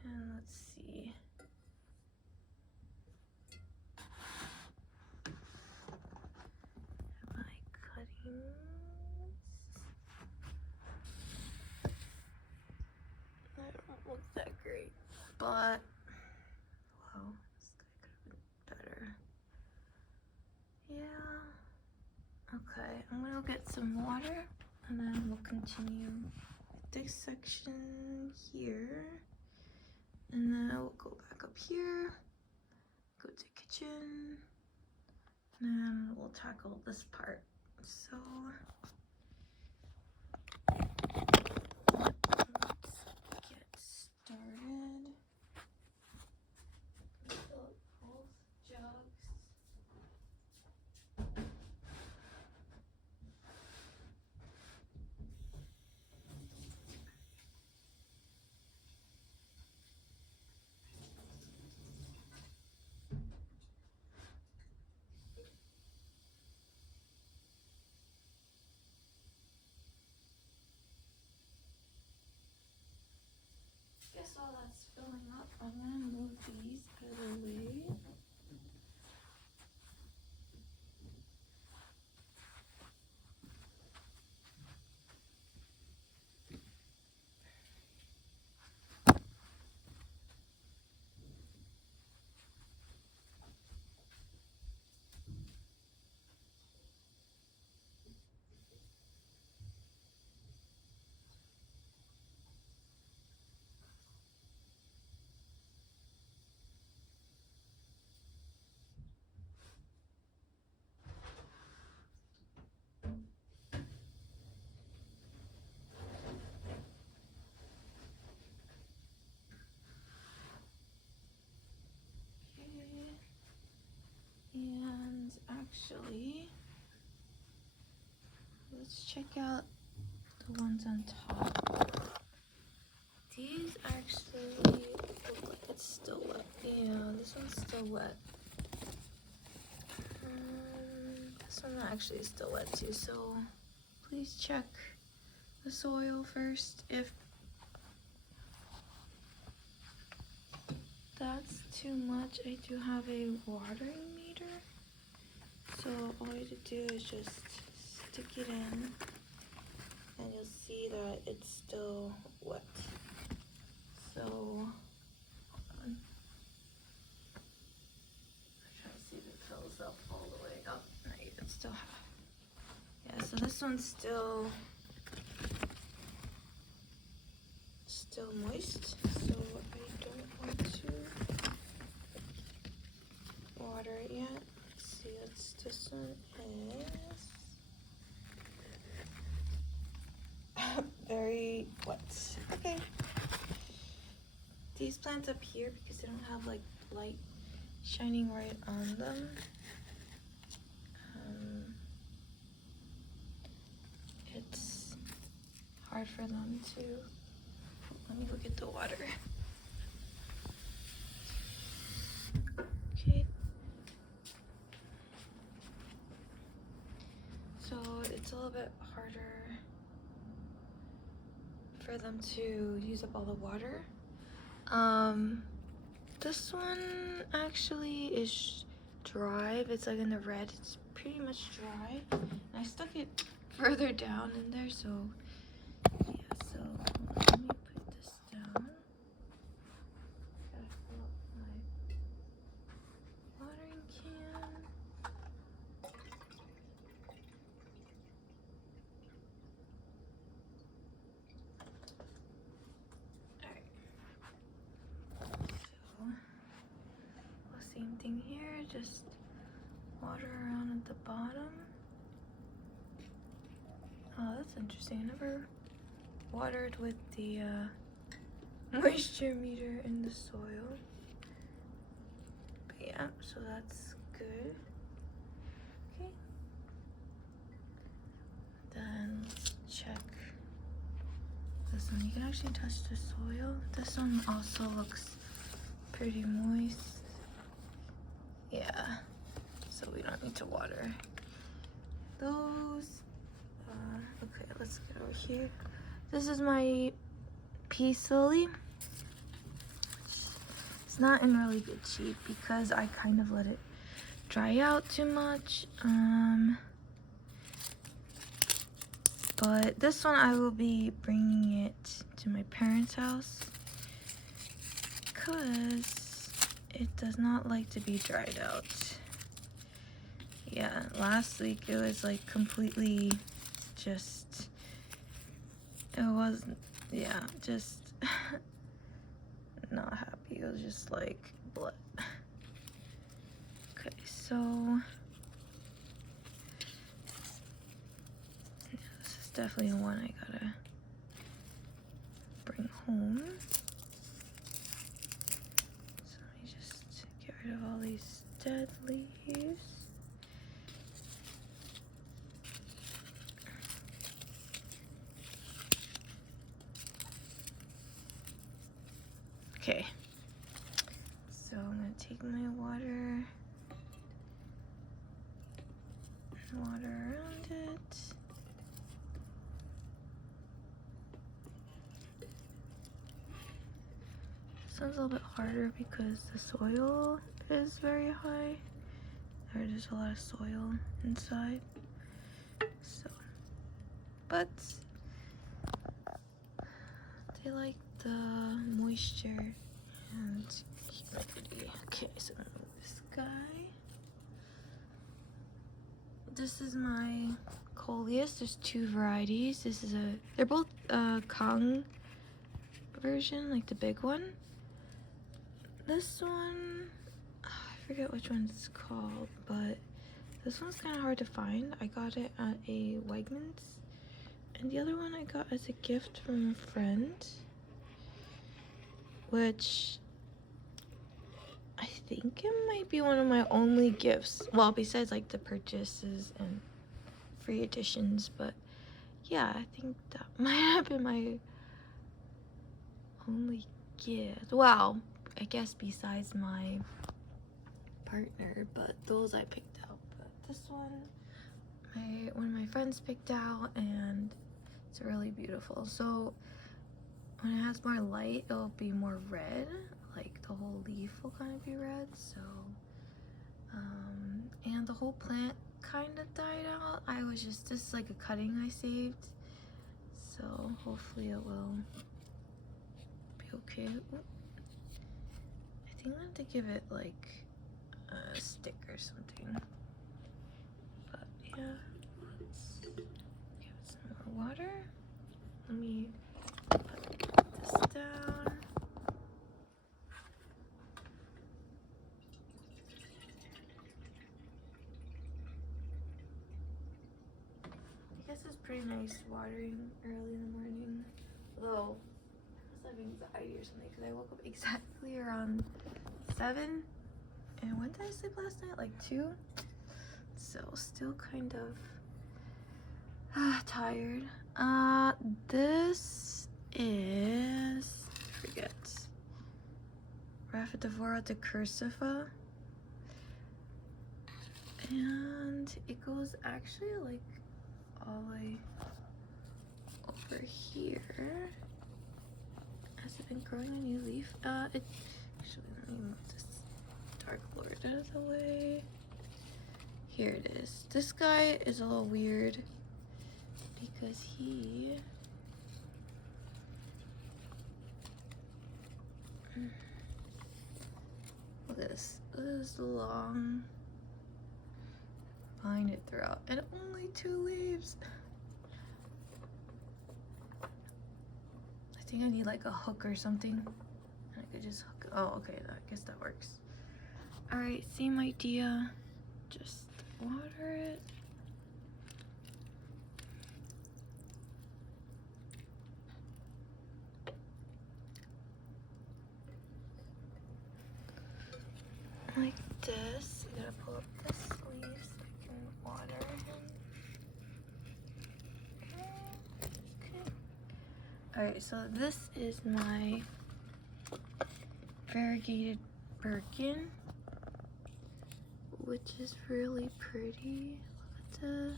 and let's see. Am I cutting? They don't look that great, but wow, this guy could have been better. Yeah. Okay, I'm gonna go get some water and then we'll continue this section here. And then we'll go back up here, go to kitchen, and then we'll tackle this part. So let's get started. Fill up both jugs. Guess while that's filling up, I'm gonna move these out of the way. Okay. And actually, let's check out the ones on top. These actually look like it's still wet. Yeah, this one's still wet. This one actually is still wet too, so please check the soil first. If that's too much, I do have a watering meter. So all you have to do is just stick it in and you'll see that it's still wet. So, hold on. I'm trying to see if it fills up all the way up. No, it's still half. Yeah, so this one's still moist, so I don't want to water it yet. Let's see, this one is very wet. Okay. These plants up here, because they don't have like light shining right on them, it's hard for them to. Let me go get the water. Okay. So it's a little bit harder for them to use up all the water. This one actually is dry. It's like in the red. It's pretty much dry. And I stuck it further down in there, so yeah. So let me put this down. Gotta fill up my watering can. Same thing here, just water around at the bottom. Oh, that's interesting. I never watered with the moisture meter in the soil. But yeah, so that's good. Okay. Then let's check this one. You can actually touch the soil. This one also looks pretty moist. Yeah, so we don't need to water those. Okay, let's get over here. This is my peace lily. It's not in really good shape because I kind of let it dry out too much. But this one I will be bringing it to my parents' house because it does not like to be dried out. Yeah, last week it was like completely just, it wasn't, yeah, just not happy. It was just like, bleh. Okay, so this is definitely one I gotta bring home. So let me just get rid of all these dead leaves. Okay, so I'm gonna take my water around it. This one's a little bit harder because the soil is very high. There's a lot of soil inside. So, but they like the moisture and humidity. Okay, so I'm gonna move this guy. This is my coleus. There's two varieties. They're both Kang version, like the big one. This one, I forget which one it's called, but this one's kind of hard to find. I got it at a Wegmans, and the other one I got as a gift from a friend, which I think it might be one of my only gifts. Well, besides like the purchases and free editions, but yeah, I think that might have been my only gift. Well, I guess besides my partner, but those I picked out. But this one, one of my friends picked out, and it's really beautiful. So when it has more light, it'll be more red. Like the whole leaf will kind of be red. So, and the whole plant kind of died out. This is like a cutting I saved. So hopefully it will be okay. Ooh. I think I have to give it like a stick or something. But yeah, let's give it some more water. Let me put this down. I guess it's pretty nice watering early in the morning. Although I must have anxiety or something because I woke up exactly around 7. And when did I sleep last night? Like 2? So still kind of tired. This is, I forget, Rhaphidophora decursiva. And it goes actually like all the way over here. Has it been growing a new leaf? Actually, let Let me move this Dark Lord out of the way. Here it is. This guy is a little weird because he look at this. Look at this long vine it throughout, and only 2 leaves. I think I need like a hook or something. I could just hook. Oh, okay. I guess that works. All right, same idea. Just water it. Like this. You gotta pull up the sleeve so you can water him. Okay. Alright, so this is my variegated Birkin, which is really pretty. Look at the...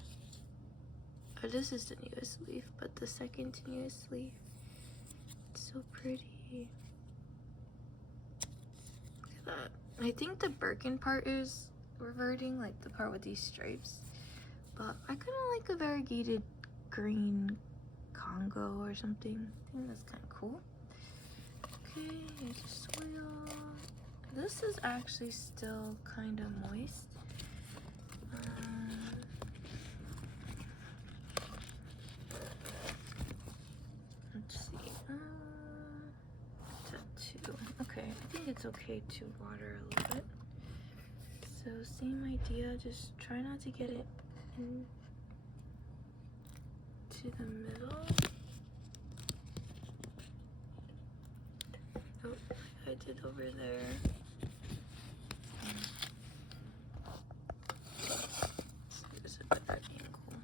Oh, this is the newest leaf, but the second newest leaf. It's so pretty. Look at that. I think the Birkin part is reverting, like the part with these stripes. But I kind of like a variegated green Congo or something. I think that's kind of cool. Okay, here's the soil. This is actually still kind of moist. Let's see. Tattoo. Okay, I think it's okay to water a little bit. So same idea, just try not to get it into the middle. Oh, I did over there. This is a better angle.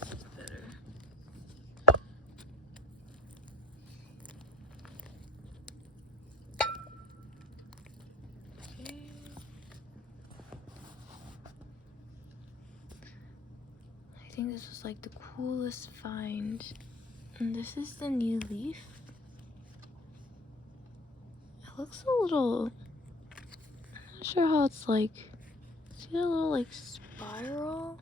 This is better. Okay. I think this was like the coolest find. And this is the new leaf. It looks a little, I'm not sure how it's like. See that little like spiral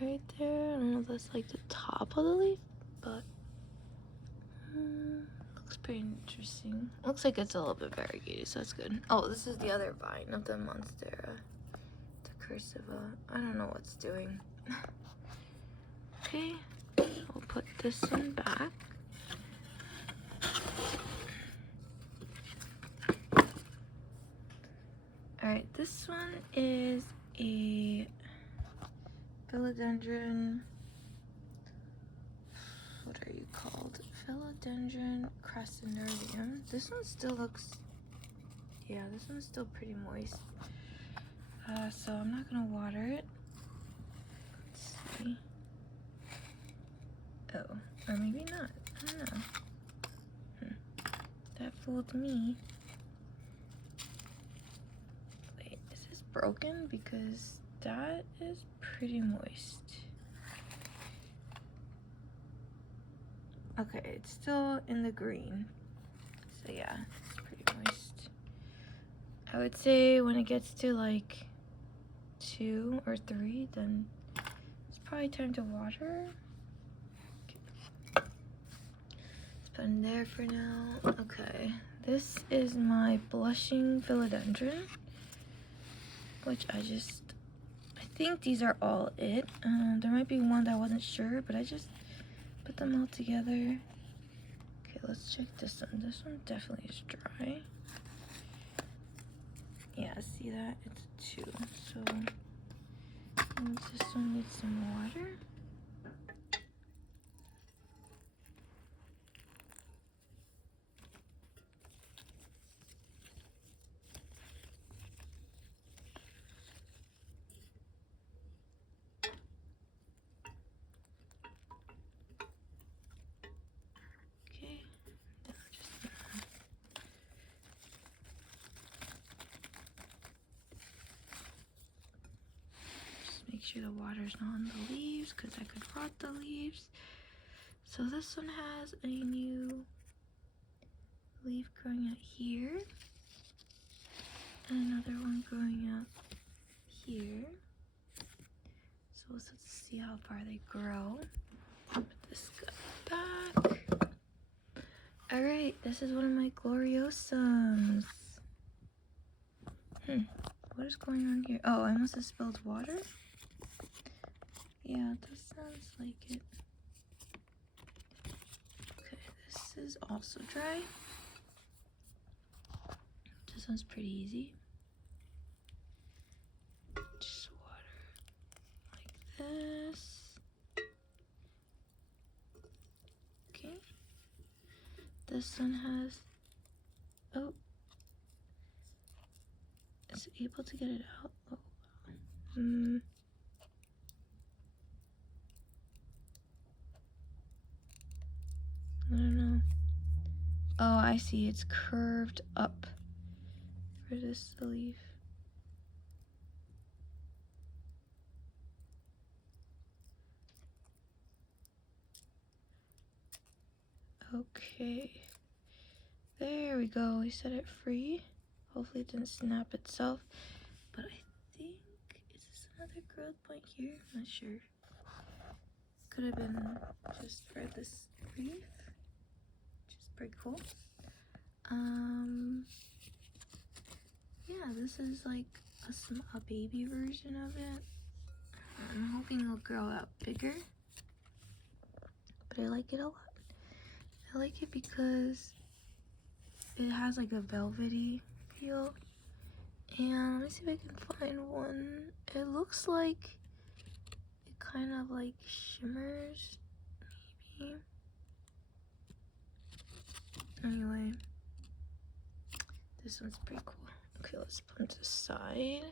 right there? I don't know if that's like the top of the leaf, but looks pretty interesting. Looks like it's a little bit variegated, so that's good. Oh, this is the other vine of the Monstera. The Cursiva. I don't know what's doing. Okay. We'll put this one back. Alright, this one is a philodendron. What are you called? Philodendron crassinurium. This one still looks, yeah, this one's still pretty moist. So I'm not gonna water it. Let's see. Oh, or maybe not. I don't know. That fooled me. Wait, is this broken? Because that is pretty moist. Okay, it's still in the green. So yeah, it's pretty moist. I would say when it gets to like 2 or 3, then it's probably time to water. Put in there for now. Okay, this is my blushing philodendron, which I think these are all it. There might be one that I wasn't sure, but I just put them all together. Okay, let's check this one. This one definitely is dry. Yeah, see that? It's 2. So this one needs some water. Make sure the water's not on the leaves because I could rot the leaves. So this one has a new leaf growing out here. And another one growing out here. So let's see how far they grow. Put this guy back. Alright, this is one of my Gloriosums. What is going on here? Oh, I must have spilled water? Yeah, this sounds like it. Okay, this is also dry. This one's pretty easy. Just water like this. Okay. This one has, oh, is it able to get it out? Oh. I don't know. Oh, I see. It's curved up for this leaf. Okay. There we go. We set it free. Hopefully it didn't snap itself. But I think, is this another growth point here? I'm not sure. Could have been just for this leaf, which is pretty cool. Yeah, this is like a baby version of it. I'm hoping it'll grow out bigger, but I like it a lot. I like it because it has like a velvety feel. And let me see if I can find one. It looks like it kind of like shimmers, maybe. Anyway, this one's pretty cool. Okay, let's put it aside.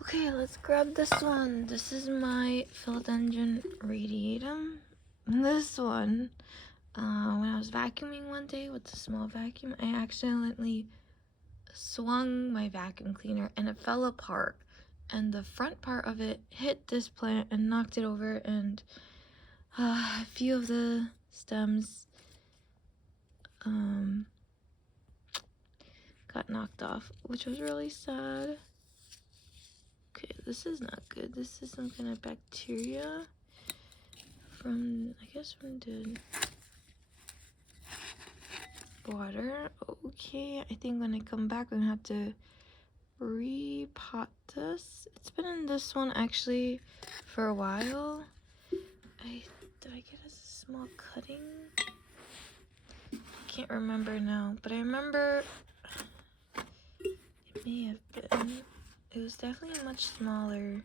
Okay, let's grab this one. This is my Philodendron radiatum. This one, when I was vacuuming one day with a small vacuum, I accidentally swung my vacuum cleaner and it fell apart. And the front part of it hit this plant and knocked it over, and a few of the stems got knocked off, which was really sad. Okay, this is not good. This is some kind of bacteria from, I guess, from the water. Okay, I think when I come back, I'm gonna have to repot this. It's been in this one actually for a while. Did I get a small cutting? I can't remember now, but I remember it may have been. It was definitely much smaller.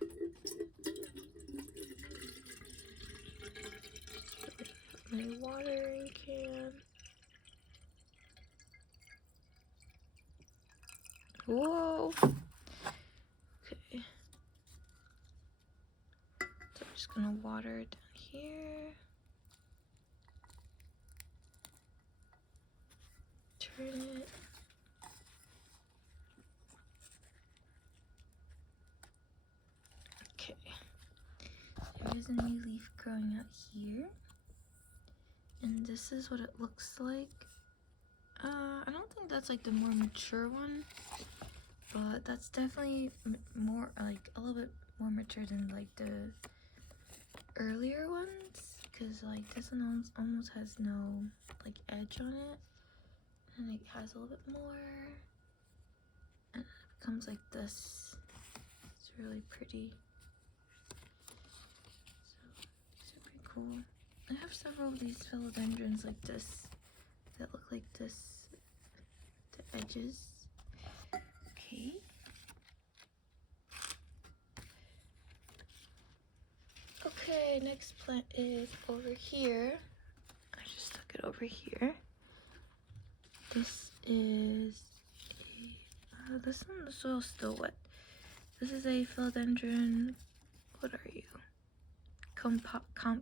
My watering can. Whoa! Okay. So I'm just gonna water it down here. Turn it. Okay. There is a new leaf growing out here. And this is what it looks like. I don't think that's like the more mature one, but that's definitely more, like a little bit more mature than like the earlier ones, because like this one almost has no like edge on it, and it has a little bit more, and it becomes like this. It's really pretty. So super cool. I have several of these philodendrons like this that look like this, the edges. Okay. Okay, next plant is over here. I just stuck it over here. This is this one, the soil's still wet. This is a philodendron. What are you? Compostatum,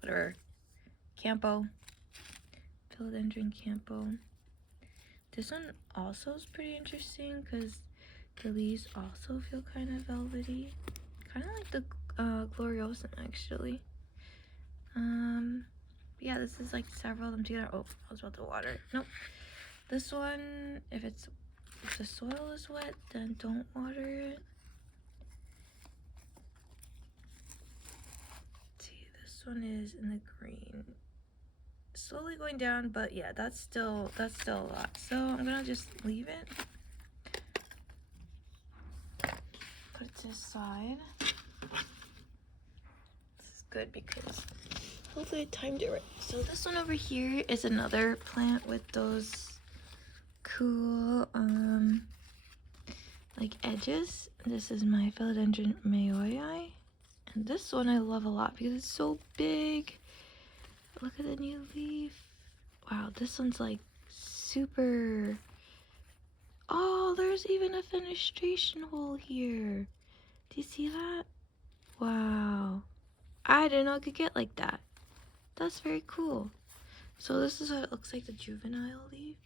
whatever. Campo. Philodendron Campo. This one also is pretty interesting because the leaves also feel kind of velvety, kind of like the Gloriosum actually. Yeah, this is like several of them together. Oh, I was about to water. Nope. This one, if the soil is wet, then don't water it. Let's see, this one is in the green. Slowly going down, but yeah, that's still a lot. So I'm gonna just leave it. Put it to the side. This is good because hopefully I timed it right. So this one over here is another plant with those cool like edges. This is my Philodendron mayoi, and this one I love a lot because it's so big. Look at the new leaf. Wow, this one's like super. Oh, there's even a fenestration hole here. Do you see that? Wow, I didn't know it could get like that. That's very cool. So this is what it looks like, the juvenile leaf,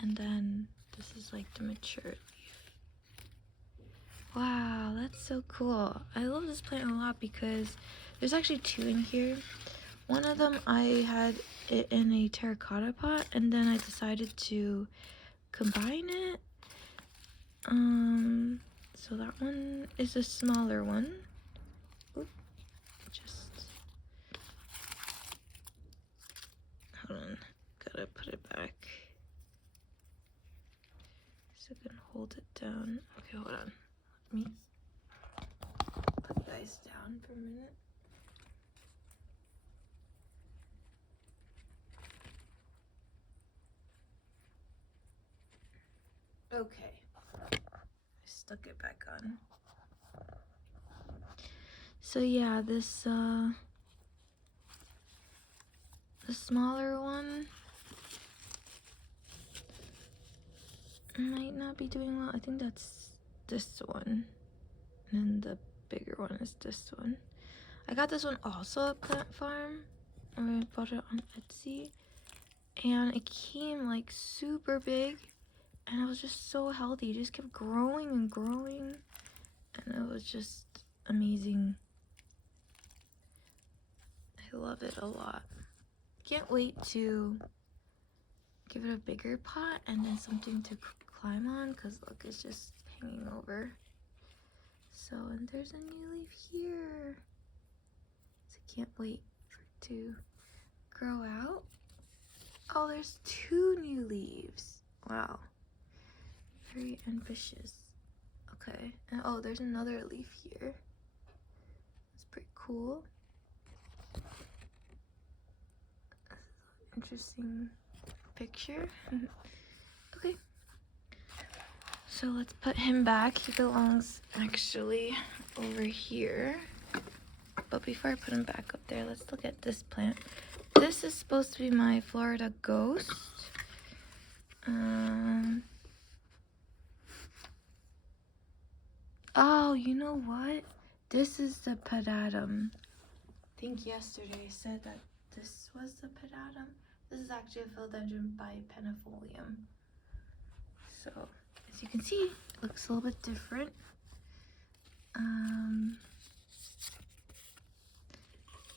and then this is like the mature leaf. Wow, that's so cool. I love this plant a lot because there's actually two in here. One of them I had it in a terracotta pot, and then I decided to combine it. So that one is a smaller one. Oop, just hold on, gotta put it back so I can hold it down. Okay, hold on. Let me put you guys down for a minute. Okay, I stuck it back on. So yeah, this the smaller one might not be doing well. I think that's this one, and then the bigger one is this one. I got this one also at Plant Farm, or I bought it on Etsy, and it came like super big, and it was just so healthy. It just kept growing and growing, and it was just amazing. I love it a lot. Can't wait to give it a bigger pot and then something to climb on, because look, it's just hanging over. So, and there's a new leaf here. So can't wait for it to grow out. Oh, there's two new leaves. Wow. Very ambitious. Okay. And oh, there's another leaf here. It's pretty cool. Interesting picture. Okay. So let's put him back. He belongs actually over here. But before I put him back up there, let's look at this plant. This is supposed to be my Florida Ghost. Oh, you know what? This is the pedatum. I think yesterday I said that this was the pedatum. This is actually a Philodendron bipenifolium. So, as you can see, it looks a little bit different.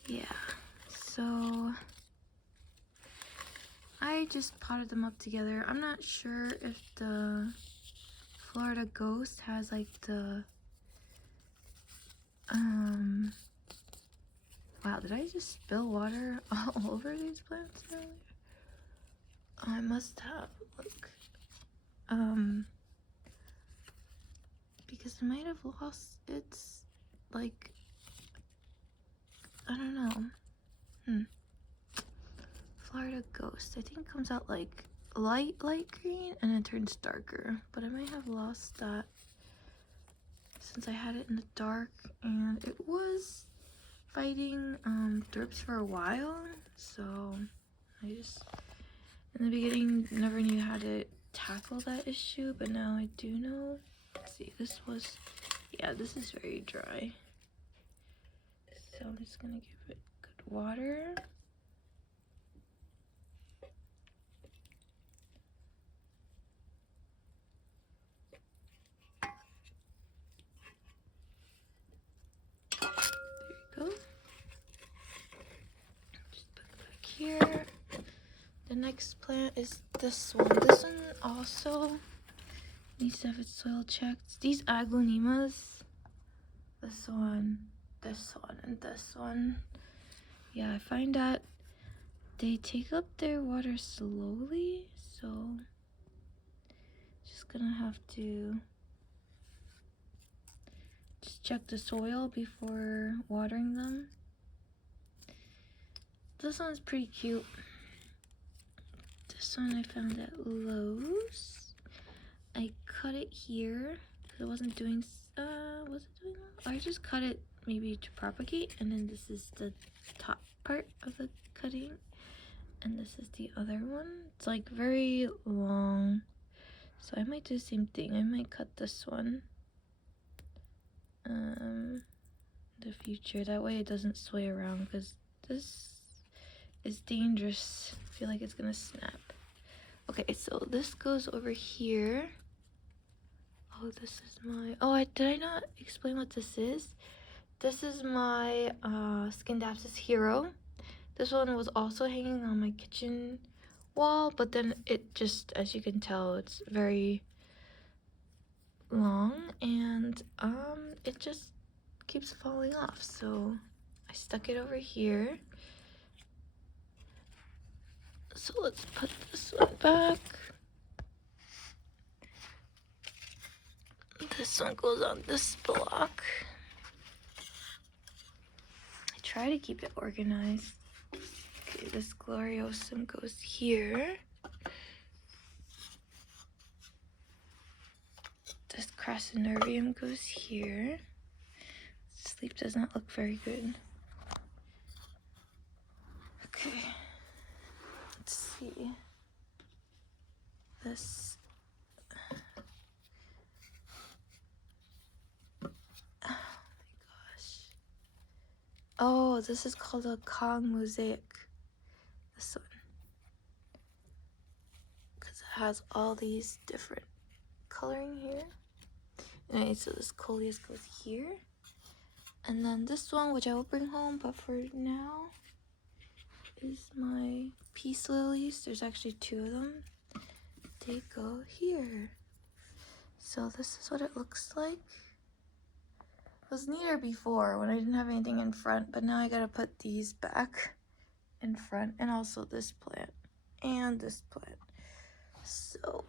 Yeah, so I just potted them up together. I'm not sure if the Florida Ghost has like the wow, did I just spill water all over these plants earlier? Oh, I must have. Look. Because it might have lost its, like, I don't know. Florida Ghost. I think it comes out like light green and it turns darker. But I might have lost that since I had it in the dark, and it was fighting thrips for a while. So I just, in the beginning, never knew how to tackle that issue, but now I do know. Let's see, this was, yeah, this is very dry. So I'm just gonna give it good water. here. The next plant is this one. This one also needs to have its soil checked. These aglaonemas, this one, and this one. Yeah, I find that they take up their water slowly, so just gonna have to just check the soil before watering them. This one's pretty cute. This one I found at Lowe's. I cut it here because it wasn't doing, was it doing well? I just cut it maybe to propagate, and then this is the top part of the cutting, and this is the other one. It's like very long, so I might do the same thing. I might cut this one in the future. That way it doesn't sway around, because this is dangerous. I feel like it's gonna snap. Okay, so this goes over here. Oh, this is my, did I not explain what this is? This is my Skindapsus Hero. This one was also hanging on my kitchen wall, but then it just, as you can tell, it's very long, and it just keeps falling off. So I stuck it over here. So let's put this one back. This one goes on this block. I try to keep it organized. Okay, this Gloriosum goes here. This Crassynervium goes here. This leaf does not look very good. Okay, let's see. This. Oh my gosh. Oh, this is called a Kong mosaic. This one. Because it has all these different coloring here. Anyway, so this coleus goes here. And then this one, which I will bring home, but for now, is my peace lilies. There's actually 2 of them. They go here. So this is what it looks like. It was neater before when I didn't have anything in front, but now I gotta put these back in front, and also this plant and this plant. So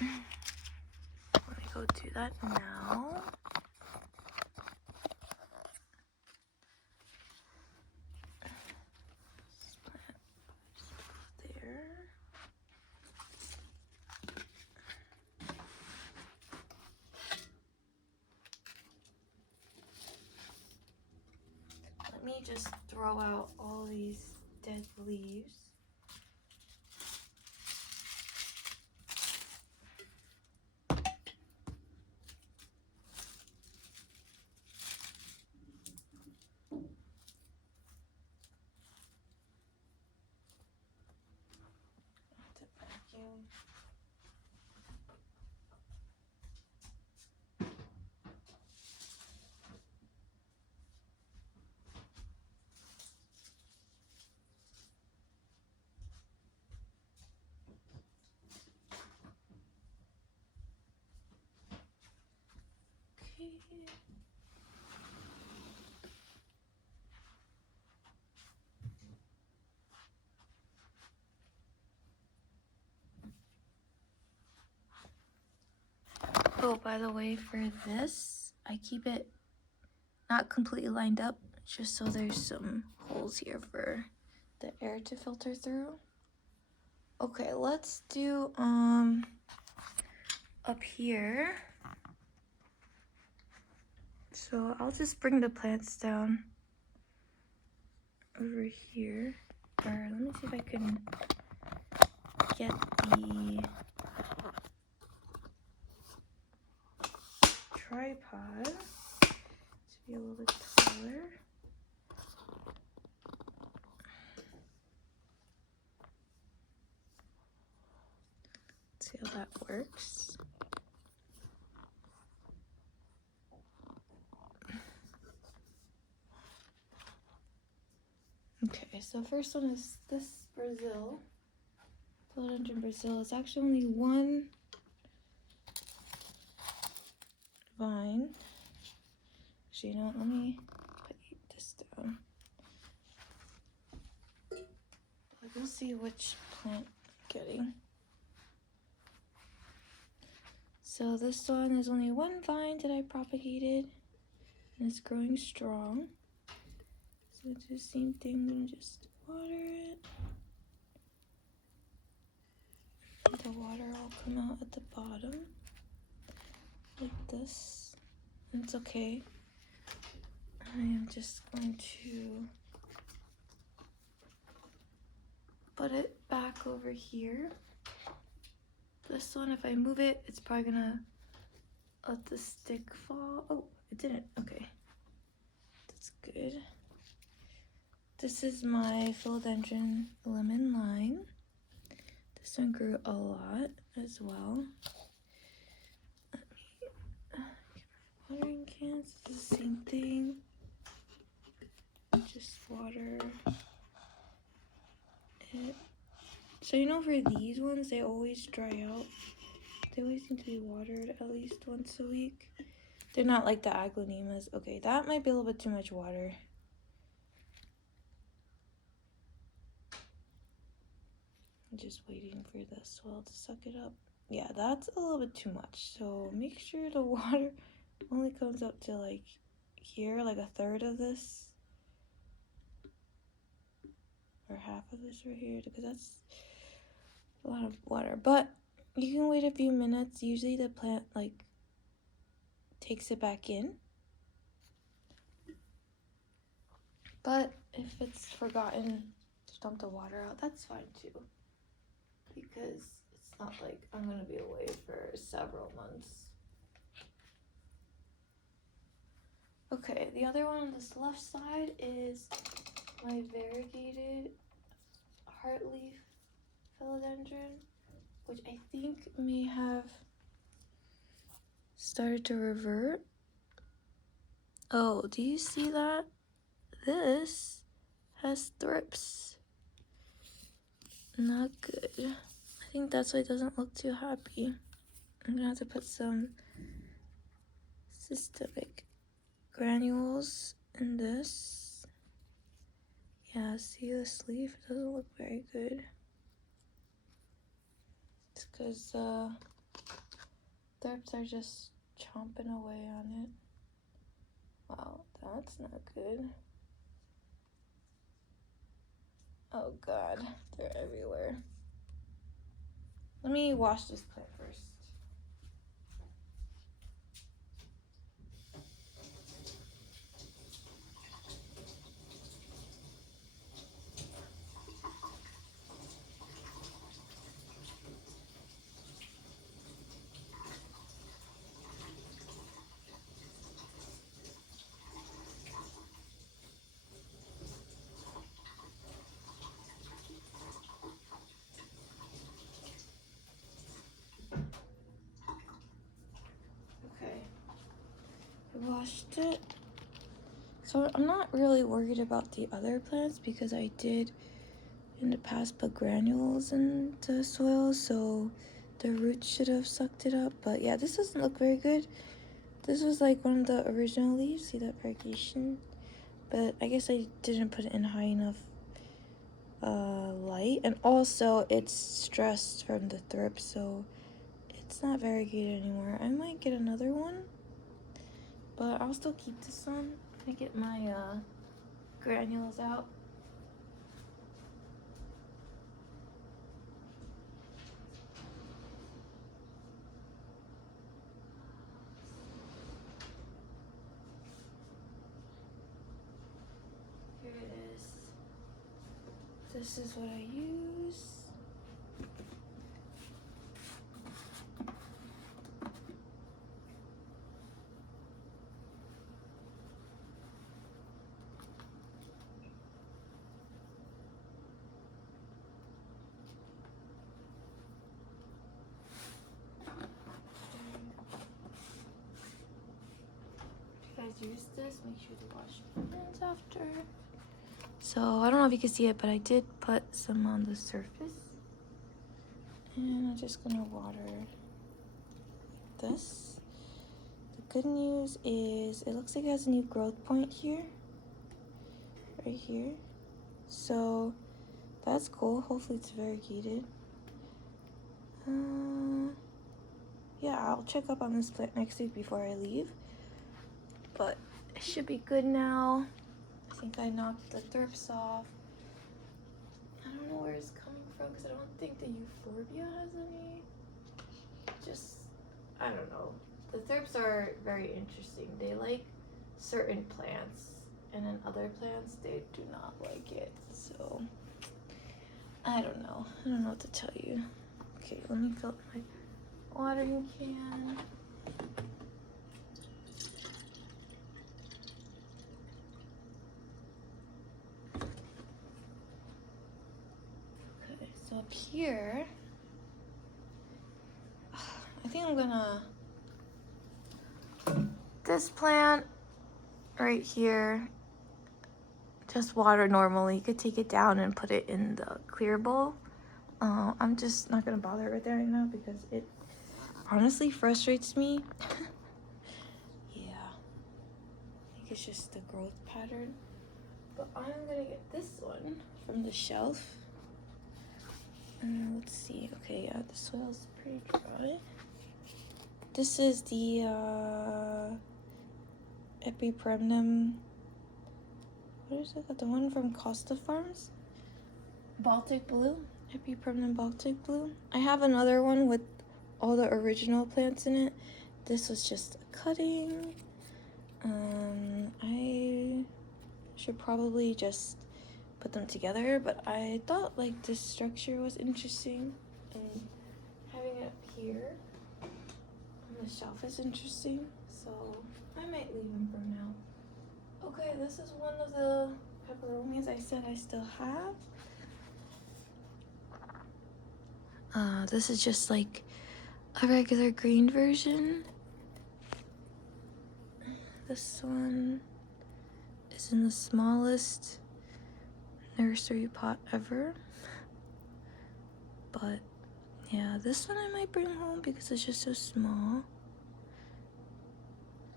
let me go do that now. This plant just go there. Let me just throw out all these dead leaves. Okay. Oh, by the way, for this, I keep it not completely lined up, just so there's some holes here for the air to filter through. Okay, let's do up here. So I'll just bring the plants down over here. Or let me see if I can get the tripod to be a little bit taller. Let's see how that works. Okay, so first one is this Brazil. Philodendron Brazil. It's actually only one vine. Actually, you know what? Let me put this down. We'll see which plant I'm getting. So this one is only one vine that I propagated, and it's growing strong. So it's the same thing. I'm gonna just water it. The water will come out at the bottom, like this. And it's okay. I am just going to put it back over here. This one, if I move it, it's probably gonna let the stick fall. Oh, it didn't. Okay, that's good. This is my philodendron lemon lime. This one grew a lot as well. Let me get my watering cans. It's the same thing. Just water it. So you know, for these ones, they always dry out. They always need to be watered at least once a week. They're not like the aglaonemas. Okay, that might be a little bit too much water. I'm just waiting for the soil to suck it up. Yeah, that's a little bit too much. So make sure the water only comes up to like here, like a third of this. Or half of this right here, because that's a lot of water. But you can wait a few minutes. Usually the plant like takes it back in. But if it's forgotten to dump the water out, that's fine too. Because it's not like I'm gonna be away for several months. Okay, the other one on this left side is my variegated heartleaf philodendron, which I think may have started to revert. Oh, do you see that? This has thrips. Not good. I think that's why it doesn't look too happy. I'm gonna have to put some systemic granules in this. Yeah, see this leaf? It doesn't look very good. It's because thrips are just chomping away on it. Wow, that's not good. Oh god, they're everywhere. Let me wash this plant first. Okay, I washed it. So I'm not really worried about the other plants because I did in the past put granules in the soil, so the roots should have sucked it up. But yeah, this doesn't look very good. This was like one of the original leaves. See that variegation? But I guess I didn't put it in high enough light, and also it's stressed from the thrip, so it's not variegated anymore. I might get another one, but I'll still keep this one. I get my granules out. Here it is. This is what I use. If you guys use this, make sure to wash your hands after. So I don't know if you can see it, but I did put some on the surface. And I'm just gonna water this. The good news is it looks like it has a new growth point here. Right here. So that's cool. Hopefully it's variegated. Yeah, I'll check up on this plant next week before I leave. But it should be good now. I think I knocked the thrips off. I don't know where it's coming from because I don't think the euphorbia has any. I don't know. The thrips are very interesting. They like certain plants, and then other plants they do not like it. So I don't know. I don't know what to tell you. Okay, let me fill up my watering can. Okay, so up here, I think I'm gonna, this plant right here, just water normally. You could take it down and put it in the clear bowl. I'm just not gonna bother with it right now because it honestly frustrates me. Yeah, I think it's just the growth pattern. But I'm gonna get this one from the shelf. Let's see. Okay, yeah, the soil's pretty dry. This is the Epipremnum. What is it? The one from Costa Farms? Baltic Blue. Epipremnum Baltic Blue. I have another one with all the original plants in it. This was just a cutting. I should probably just put them together, but I thought like this structure was interesting, and having it up here on the shelf is interesting, so I might leave them for now. Okay, this is one of the peperomias I said I still have. This is just like a regular green version. This one is in the smallest nursery pot ever. But yeah, this one I might bring home because it's just so small.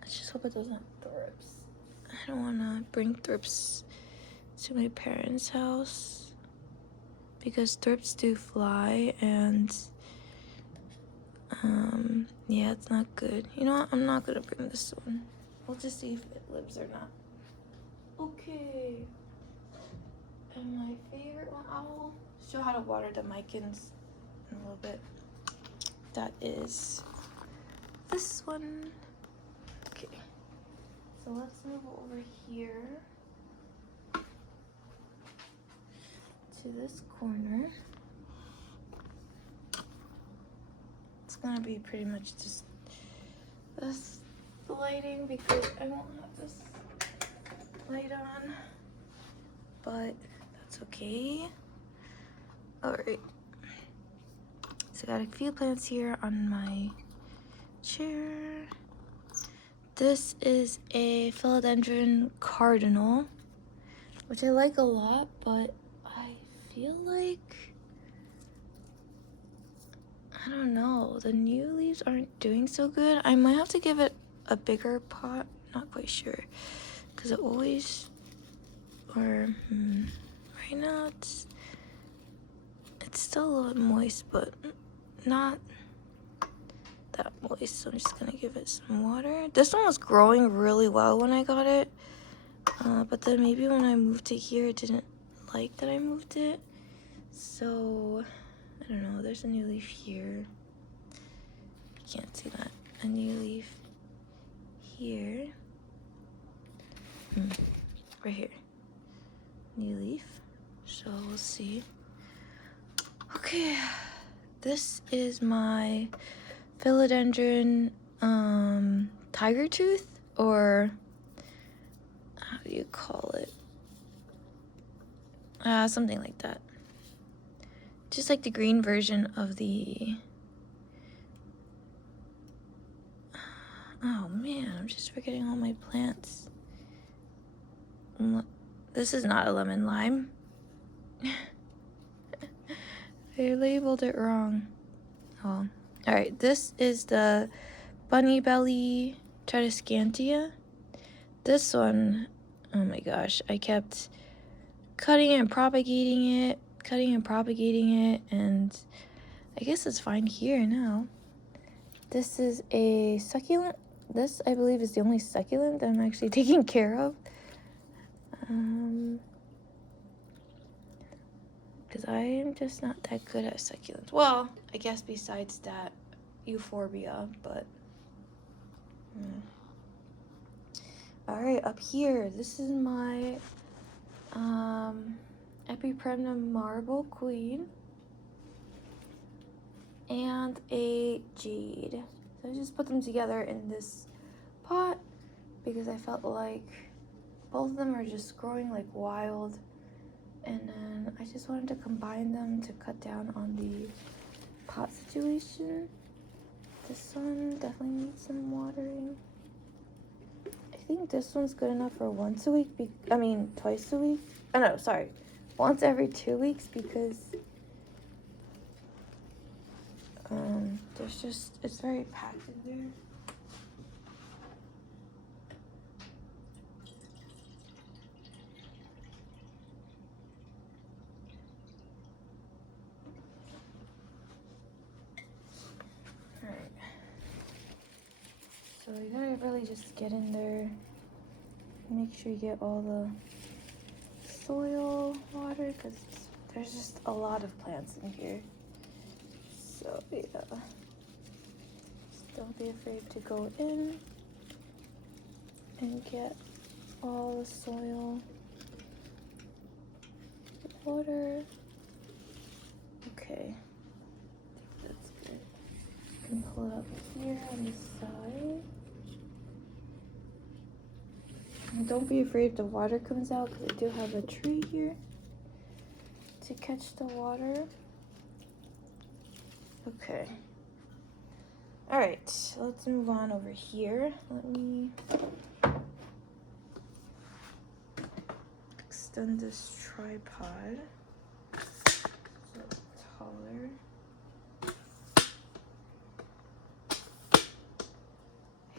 I just hope it doesn't have thrips. I don't want to bring thrips to my parents' house because thrips do fly, and yeah, it's not good. You know what? I'm not gonna bring this one. We'll just see if it lives or not. Okay. And my favorite one, I'll show how to water the micans in a little bit. That is this one. Okay. So let's move over here to this corner. It's gonna be pretty much just this lighting because I won't have this light on, but that's okay. All right. So I got a few plants here on my chair. This is a philodendron cardinal, which I like a lot, but I feel like, I don't know, the new leaves aren't doing so good. I might have to give it a bigger pot, not quite sure, because it always, or right now it's still a little bit moist, but not that moist, so I'm just gonna give it some water. This one was growing really well when I got it, but then maybe when I moved to here it didn't like that I moved it, so I don't know. There's a new leaf here. You can't see that. A new leaf here. Right here. New leaf. So we'll see. Okay, this is my philodendron tiger tooth, or how do you call it? Something like that. Just like the green version of the, oh man, I'm just forgetting all my plants. This is not a lemon lime. They labeled it wrong. Oh, all right. This is the Bunny Belly Tradescantia. This one, oh my gosh, I kept cutting and propagating it, and I guess it's fine here now. This is a succulent. This, I believe, is the only succulent that I'm actually taking care of. Because I am just not that good at succulents. Well, I guess besides that, euphorbia, but... Alright, up here, this is my Epipremnum Marble Queen and a Jade. So I just put them together in this pot because I felt like both of them are just growing like wild, and then I just wanted to combine them to cut down on the pot situation. This one definitely needs some watering. I think this one's good enough for once a week. Twice a week. Oh no, sorry. Once every 2 weeks because it's very packed in there. Alright. So you gotta really just get in there. Make sure you get all the soil, water, because there's just a lot of plants in here. So yeah, just don't be afraid to go in and get all the soil, water. Okay, that's good. You can pull it up here on the side. And don't be afraid if the water comes out, because I do have a tree here to catch the water. Okay. Alright, let's move on over here. Let me extend this tripod so it's taller.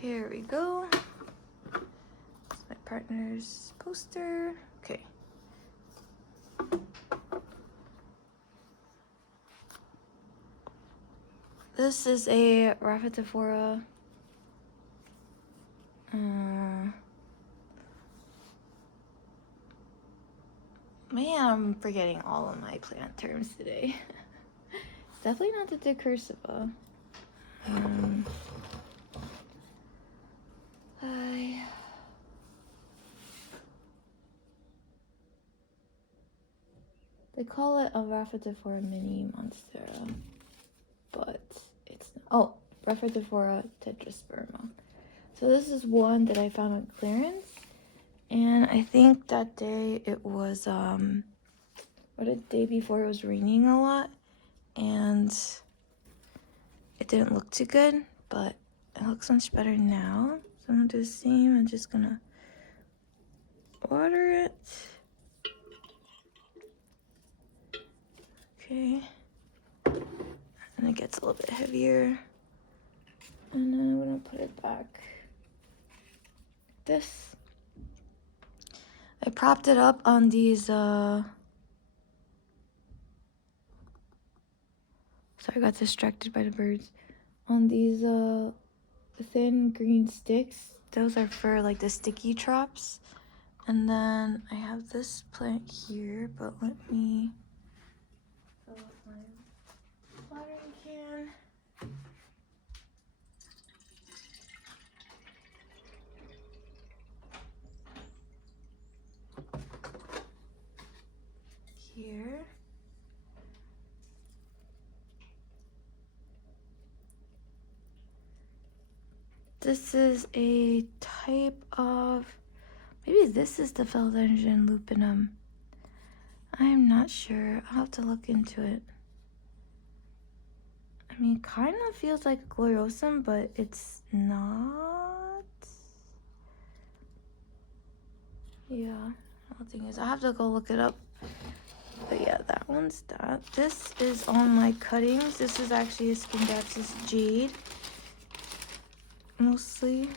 Here we go. It's my partner's poster. Okay. This is a Rhaphidophora. Man, I'm forgetting all of my plant terms today. It's definitely not the Decursiva. They call it a Rhaphidophora mini monstera, but it's not. Oh, Rhaphidophora tetrasperma. So this is one that I found on clearance, and I think that day it was or the day before it was raining a lot, and it didn't look too good, but it looks much better now. So I'm gonna do the same. I'm just gonna water it. Okay, and it gets a little bit heavier, and then I'm gonna put it back. This. I propped it up on these sorry, I got distracted by the birds. On these thin green sticks. Those are for like the sticky traps. And then I have this plant here, but let me fill up my watering can. Here. This is a type of, maybe this is the Philodendron lupinum. I'm not sure. I'll have to look into it. I mean, kind of feels like a gloriosum, but it's not. Yeah, The thing is, I have to go look it up. But yeah, that one's that. This is all my cuttings. This is actually a Skin Depth's Jade. Mostly.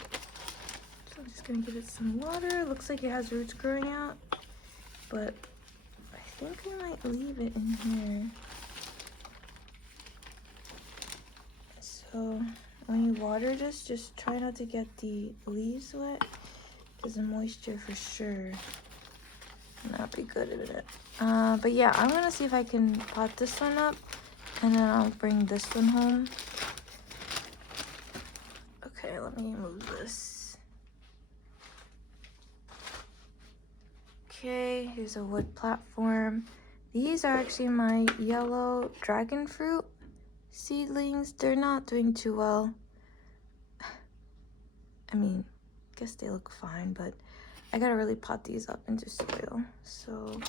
So I'm just gonna give it some water. Looks like it has roots growing out. But I think I might leave it in here. So when you water this, just try not to get the leaves wet, because the moisture for sure not be good at it. But yeah, I'm gonna see if I can pot this one up, and then I'll bring this one home. Okay, let me move this. Okay, here's a wood platform. These are actually my yellow dragon fruit seedlings. They're not doing too well. I mean, I guess they look fine, but I gotta really pot these up into soil. So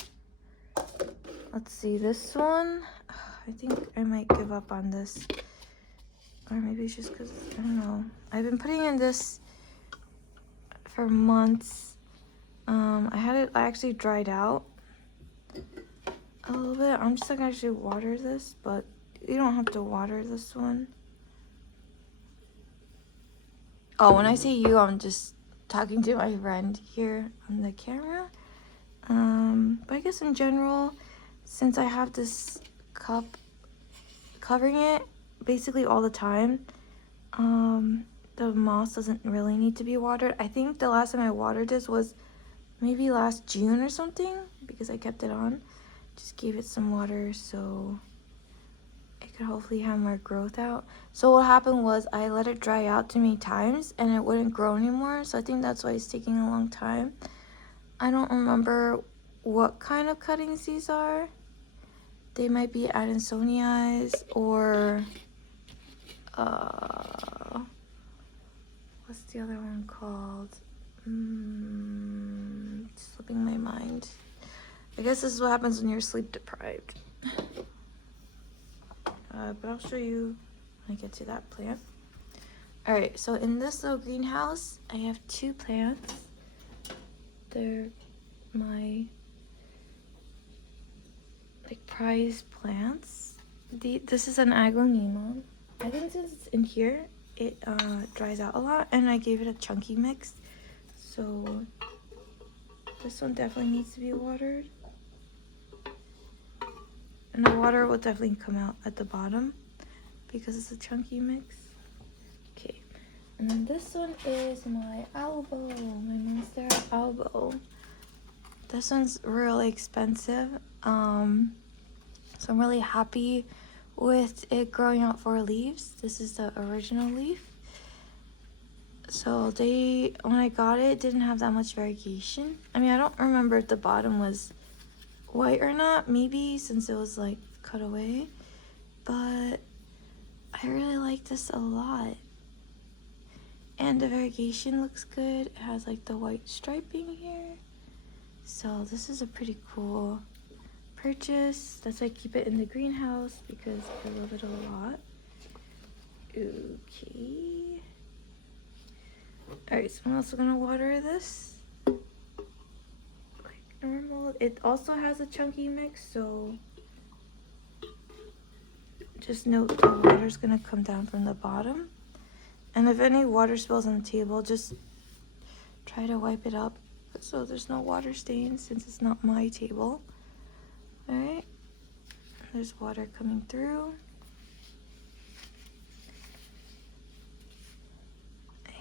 let's see, this one, I think I might give up on this. Or maybe it's just because, I don't know. I've been putting in this for months. I actually dried out a little bit. I'm just gonna actually water this, but you don't have to water this one. Oh, when I say you, I'm just talking to my friend here on the camera. But I guess in general, since I have this cup covering it basically all the time, the moss doesn't really need to be watered. I think the last time I watered this was maybe last June or something, because I kept it on. Just gave it some water so it could hopefully have more growth out. So what happened was I let it dry out too many times and it wouldn't grow anymore. So I think that's why it's taking a long time. I don't remember what kind of cuttings these are. They might be Adansonias or what's the other one called? Slipping my mind. I guess this is what happens when you're sleep deprived. But I'll show you when I get to that plant. Alright, so in this little greenhouse, I have two plants. They're my like prize plants. This is an aglaonema. I think since it's in here, it dries out a lot, and I gave it a chunky mix. So this one definitely needs to be watered. And the water will definitely come out at the bottom because it's a chunky mix. Okay, and then this one is my Albo, my Monstera Albo. This one's really expensive. So I'm really happy with it growing out 4 leaves. This is the original leaf. So when I got it, didn't have that much variegation. I mean, I don't remember if the bottom was white or not, maybe since it was like cut away, but I really like this a lot. And the variegation looks good. It has like the white striping here. So this is a pretty cool purchase. That's why I keep it in the greenhouse, because I love it a lot. Okay. Alright, so I'm also gonna water this like normal. It also has a chunky mix, so just note the water's gonna come down from the bottom. And if any water spills on the table, just try to wipe it up so there's no water stains, since it's not my table. Alright, there's water coming through.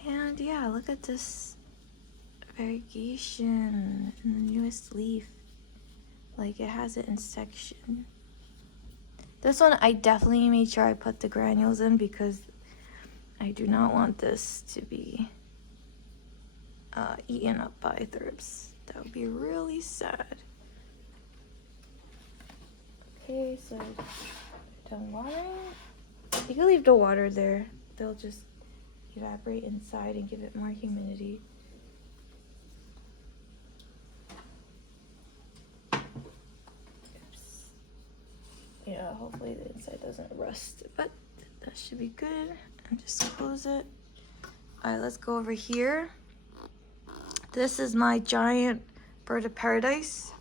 And yeah, look at this variegation in the newest leaf. Like, it has it in section. This one, I definitely made sure I put the granules in, because I do not want this to be eaten up by thrips. That would be really sad. Okay, so done watering. You can leave the water there. They'll just evaporate inside and give it more humidity. Oops. Yeah, hopefully the inside doesn't rust, but that should be good. And just close it. All right, let's go over here. This is my giant bird of paradise,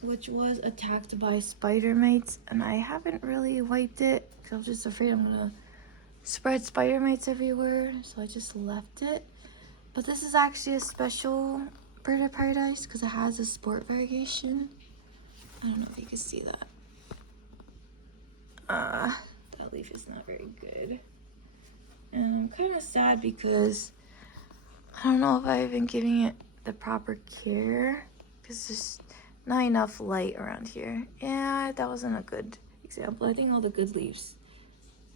which was attacked by spider mites, and I haven't really wiped it because I'm just afraid I'm gonna spread spider mites everywhere, so I just left it. But this is actually a special bird of paradise because it has a sport variegation. I don't know if you can see that. That leaf is not very good. And I'm kind of sad because I don't know if I've been giving it the proper care because there's not enough light around here. Yeah, that wasn't a good example. I think all the good leaves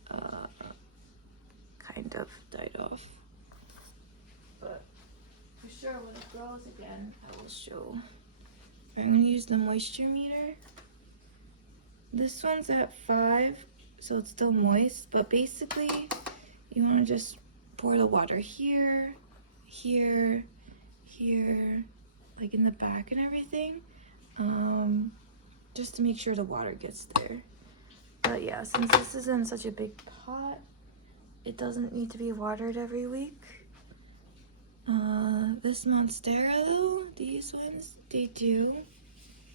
kind of died off. But for sure, when it grows again, I will show. I'm gonna use the moisture meter. This one's at 5, so it's still moist, but basically you want to just pour the water here, here, here, like in the back and everything, just to make sure the water gets there. But yeah, since this is in such a big pot, it doesn't need to be watered every week. This Monstera though, these ones, they do.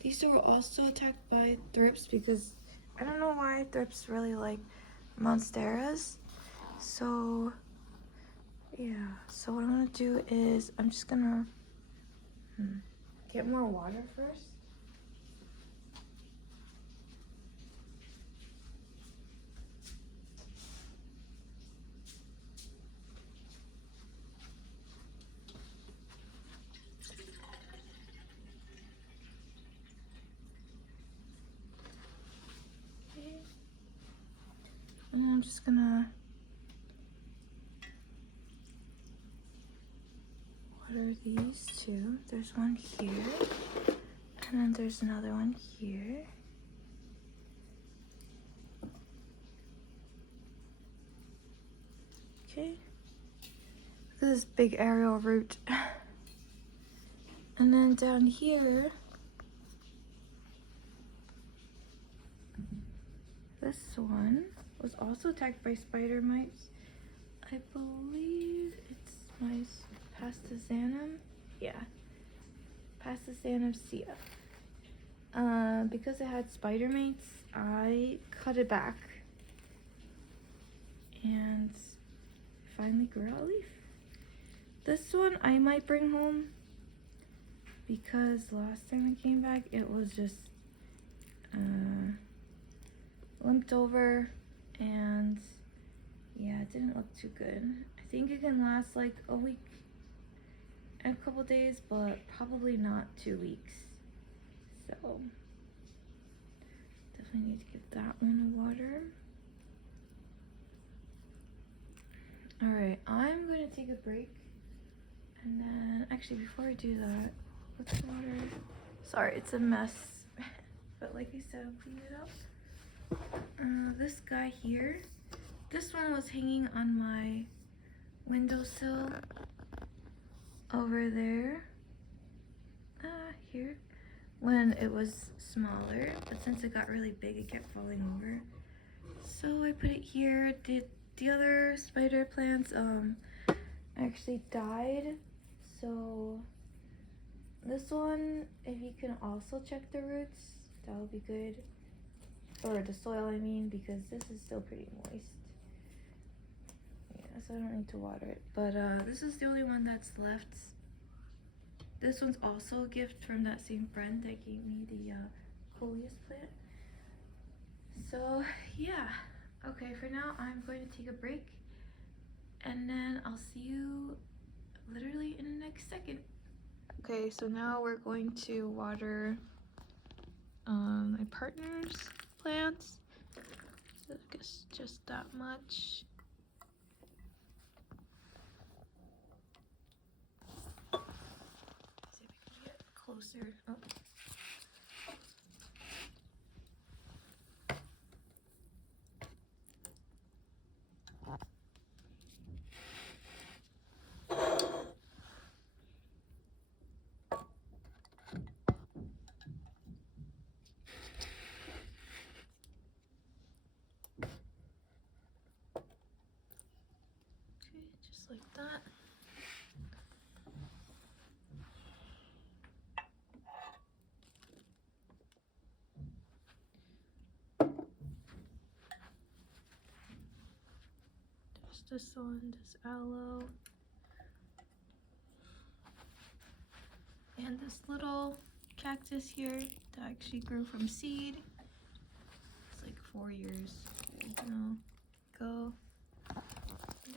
These two were also attacked by thrips because I don't know why thrips really like Monsteras. So yeah, so what I'm gonna do is I'm just gonna get more water first. Okay. And I'm just gonna water these two. There's one here, and then there's another one here. Okay. Look at this big aerial root. And then down here, this one was also attacked by spider mites. I believe it's my Pastazanum. Yeah, Pastazanum Cia. Because it had spider mites, I cut it back and finally grew out a leaf. This one I might bring home because last time I came back it was just limped over and yeah, it didn't look too good. I think it can last like a week and a couple days, but probably not 2 weeks. So definitely need to give that one a water. Alright, I'm going to take a break. And then, actually, before I do that, let's water. Sorry, it's a mess. But like I said, I'll clean it up. This guy here, this one was hanging on my windowsill over there. Here. When it was smaller, but since it got really big, it kept falling over. So I put it here. The other spider plants actually died. So this one, if you can also check the roots, that would be good. Or the soil, I mean, because this is still pretty moist. Yeah, so I don't need to water it. But this is the only one that's left. This one's also a gift from that same friend that gave me the coleus plant. So yeah, okay, for now I'm going to take a break and then I'll see you literally in the next second. Okay, so now we're going to water my partner's plants. I guess just that much. See if I can get closer. Oh. Just like that. this one, this aloe. And this little cactus here that actually grew from seed. It's like 4 years ago.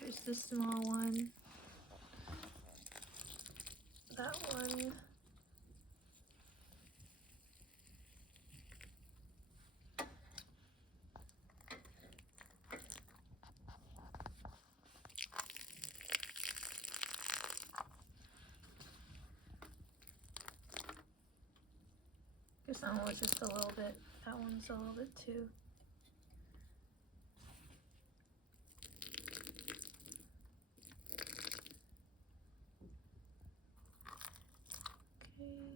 There's this small one. That one. This one was just a little bit. That one's a little bit too. Okay.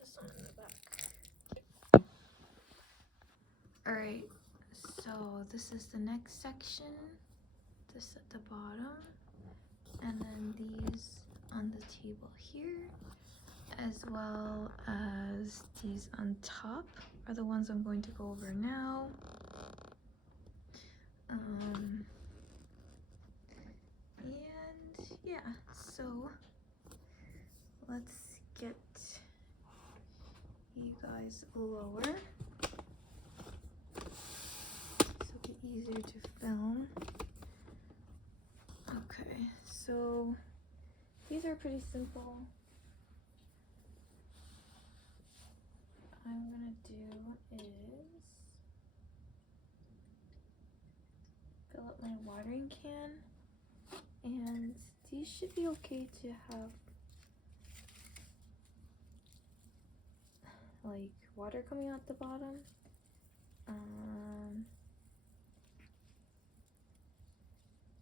This one in the back. Alright, so this is the next section. This at the bottom. And then these on the table here. As well as these on top are the ones I'm going to go over now. And yeah, so let's get you guys lower so it'll be easier to film. Okay, so these are pretty simple. What I'm gonna do is fill up my watering can, and these should be okay to have like water coming out the bottom.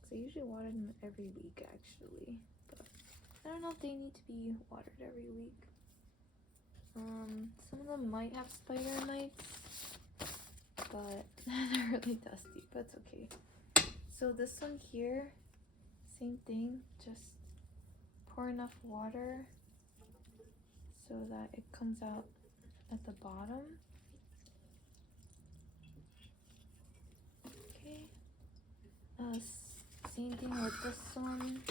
So I usually water them every week actually, but I don't know if they need to be watered every week. Some of them might have spider mites, but they're really dusty, but it's okay. So this one here, same thing, just pour enough water so that it comes out at the bottom. Okay. Same thing with this one.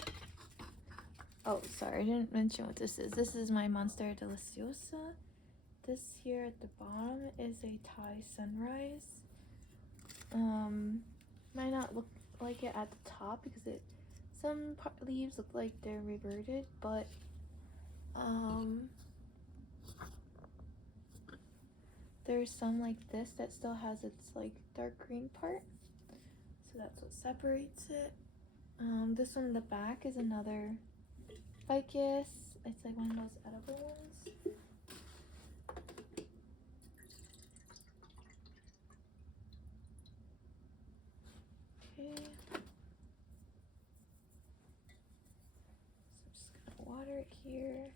Oh, sorry, I didn't mention what this is. This is my Monstera Deliciosa. This here at the bottom is a Thai sunrise. Might not look like it at the top because some leaves look like they're reverted, but there's some like this that still has its like dark green part, so that's what separates it. This one in the back is another ficus. It's like one of those edible ones. Okay. So I'm just gonna water it here.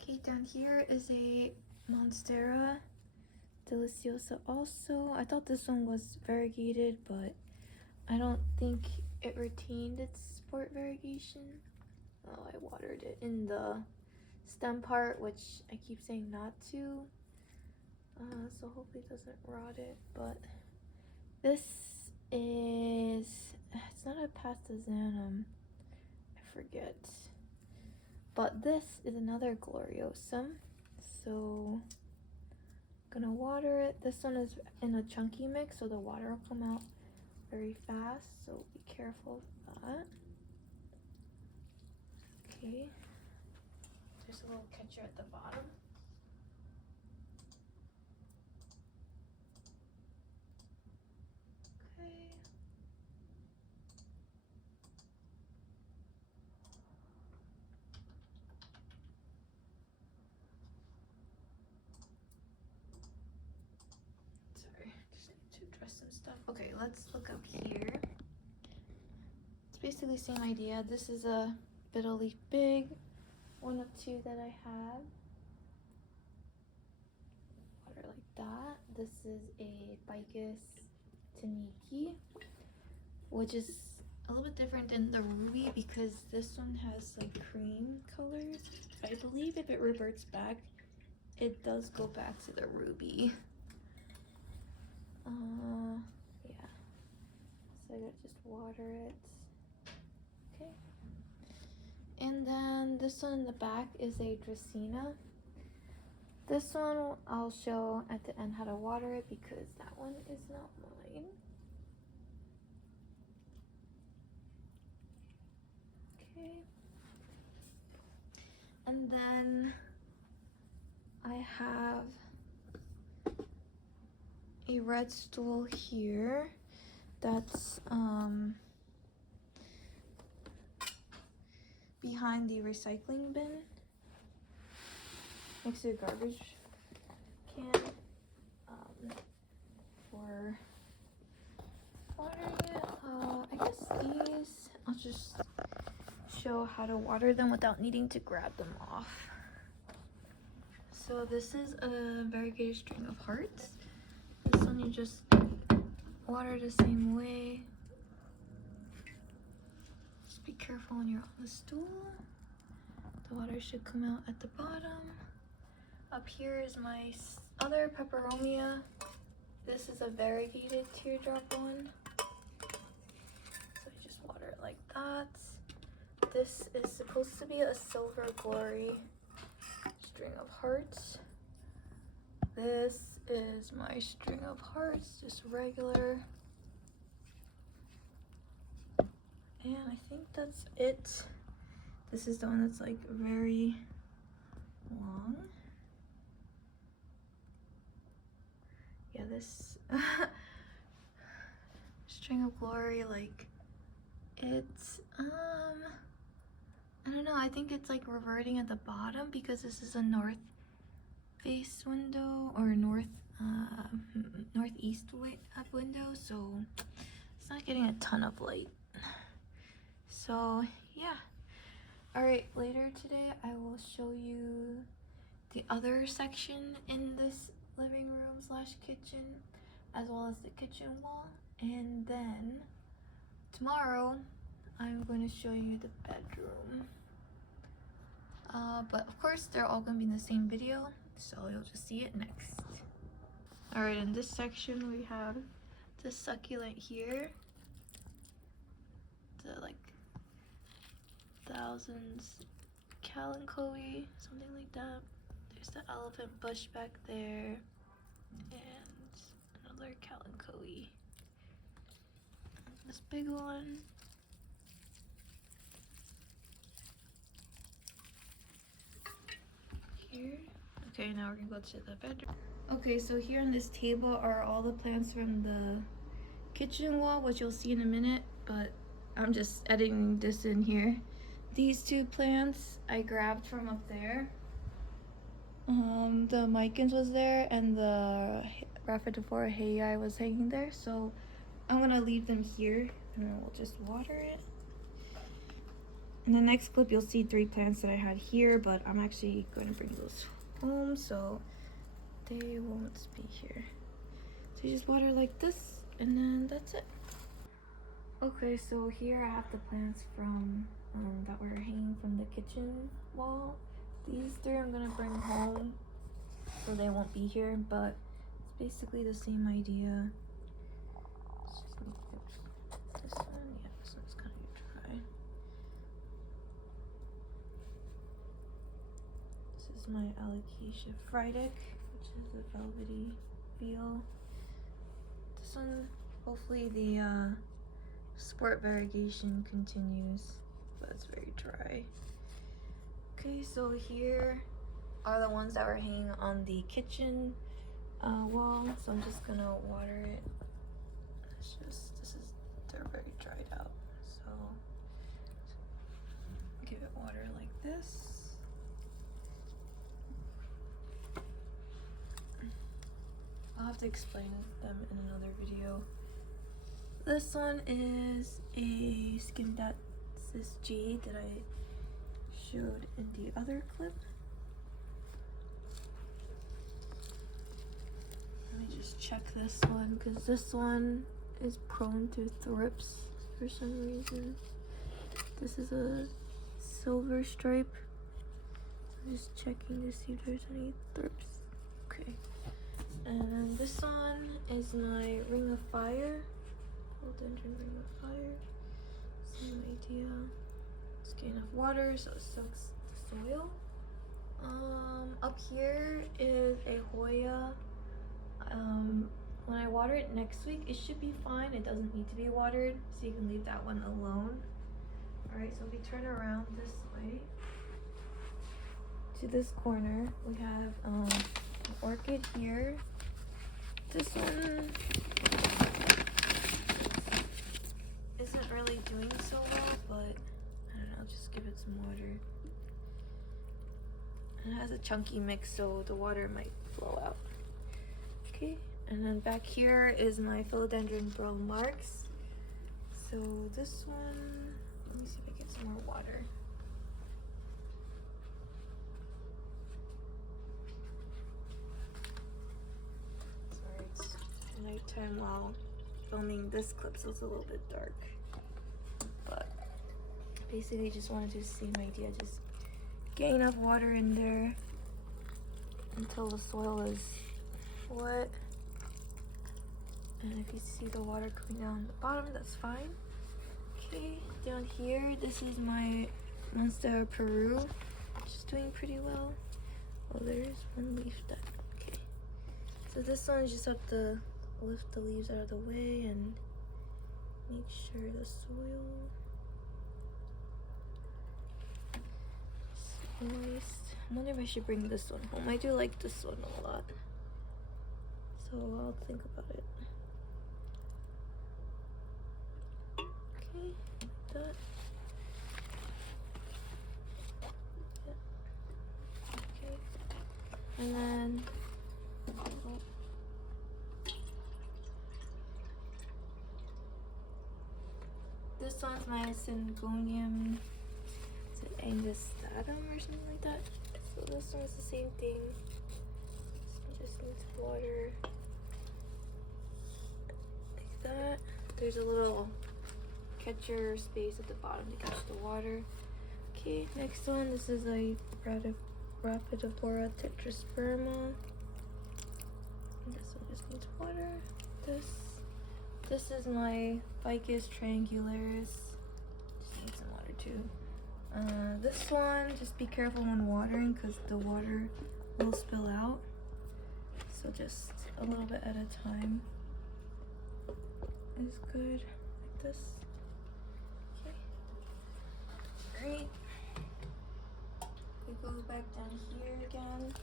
Okay, down here is a Monstera Deliciosa also. I thought this one was variegated, but I don't think it retained its sport variegation. Oh, I watered it in the stem part, which I keep saying not to. So hopefully it doesn't rot it, but this is, it's not a Pastazanum, I forget. But this is another Gloriosum, so I'm gonna water it. This one is in a chunky mix, so the water will come out very fast, so be careful of that. Okay, there's a little catcher at the bottom. Okay. Sorry, just need to address some stuff. Okay, let's look up here. It's basically the same idea. This is a Bitter Leaf Big, one of two that I have. Water like that. This is a Ficus Taniki, which is a little bit different than the ruby because this one has like cream colors. I believe if it reverts back, it does go back to the ruby. Yeah. So I gotta just water it. Okay. And then this one in the back is a Dracaena. This one I'll show at the end how to water it because that one is not mine. Okay. And then I have a red stool here that's behind the recycling bin next to the garbage can for watering it. I guess these I'll just show how to water them without needing to grab them off. So this is a variegated string of hearts. This one you just water the same way. Just be careful when you're on the stool. The water should come out at the bottom. Up here is my other peperomia. This is a variegated teardrop one. So I just water it like that. This is supposed to be a Silver Glory string of hearts. This is my string of hearts, just regular. And I think that's it. This is the one that's like very long. Yeah, this string of glory, like it's I don't know, I think it's like reverting at the bottom because this is a north face window or northeast window, so it's not getting a ton of light. So yeah. Alright, later today I will show you the other section in this living room slash kitchen, as well as the kitchen wall, and then tomorrow I'm going to show you the bedroom. But of course they're all going to be in the same video, so you'll just see it next. Alright, in this section we have the succulent here, the like thousands Kalanchoe, something like that. There's the elephant bush back there, and another Kalanchoe. This big one. Here. Okay, now we're gonna go to the bedroom. Okay, so here on this table are all the plants from the kitchen wall, which you'll see in a minute, but I'm just editing this in here. These two plants I grabbed from up there. The Micans was there and the Rhaphidophora Hayi was hanging there, so I'm gonna leave them here and then we'll just water it. In the next clip you'll see 3 plants that I had here, but I'm actually going to bring those home so they won't be here. So you just water like this and then that's it. Okay, so here I have the plants from that were hanging from the kitchen wall. These 3 I'm gonna bring home so they won't be here, but it's basically the same idea. Let's just look at this one. Yeah, this one's kind of dry. This is my Alocasia Frydek, which is a velvety feel. This one, hopefully the sport variegation continues, but it's very dry. Okay, so here are the ones that were hanging on the kitchen wall, so I'm just gonna water it. They're very dried out, so give it water like this. I'll have to explain them in another video. This one is a Scindapsus jade that I showed in the other clip. Let me just check this one, because this one is prone to thrips for some reason. This is a silver stripe. I'm just checking to see if there's any thrips. Okay. And this one is my Ring of Fire. Philodendron Ring of Fire. Same idea. Just get enough water so it soaks the soil. Up here is a Hoya. When I water it next week, it should be fine. It doesn't need to be watered, so you can leave that one alone. Alright, so if we turn around this way to this corner, we have an orchid here. This one isn't really doing so well, but I don't know, I'll just give it some water. And it has a chunky mix, so the water might flow out. Okay, and then back here is my Philodendron Bromarx. So this one, let me see if I get some more water. Sorry, it's nighttime while filming this clip, so it's a little bit dark. But basically just wanted to see my idea, just get enough water in there until the soil is wet. And if you see the water coming down the bottom, that's fine. Okay, down here, this is my Monstera Peru, which is doing pretty well. Oh, there's one leaf that, okay. So this one, you just have to lift the leaves out of the way and make sure the soil is moist. I wonder if I should bring this one home. I do like this one a lot, so I'll think about it. Okay, like that. Yeah. Okay, and then this one's my Syngonium. Is it Angustatum or something like that? So this one's the same thing. This one just needs water. Like that. There's a little catcher space at the bottom to catch the water. Okay, next one. This is a Rapidiflora tetrasperma. This one just needs water. This is my Ficus triangularis. Just needs some water too. This one, just be careful when watering because the water will spill out. So just a little bit at a time is good, like this. Okay, great. We go back down here again.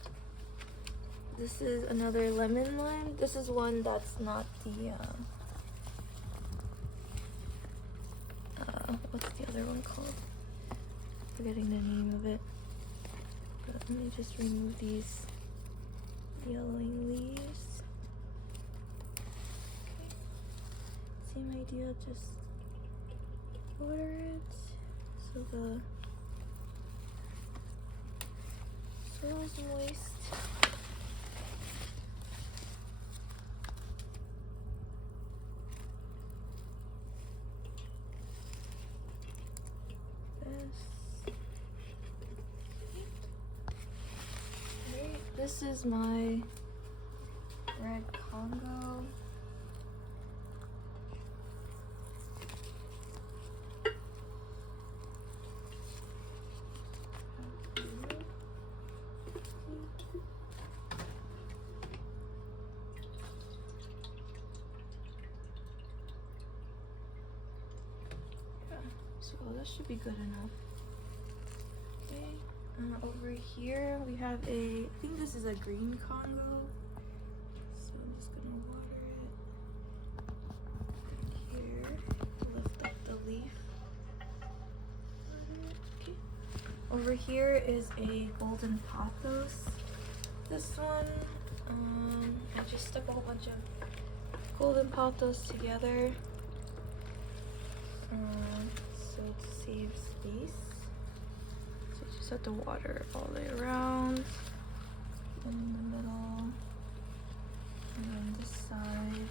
This is another lemon lime. This is one that's not the, what's the other one called? Forgetting the name of it. But let me just remove these yellowing leaves. Okay. Same idea, just water it so the soil is moist. This is my red Congo. So that should be good enough. Okay. Over here we have I think this is a green Congo. So I'm just gonna water it here. Lift up the leaf. Okay. Over here is a golden pothos. This one, I just stuck a whole bunch of golden pothos together. So to save space. So you just have to water all the way around, in the middle, and on this side.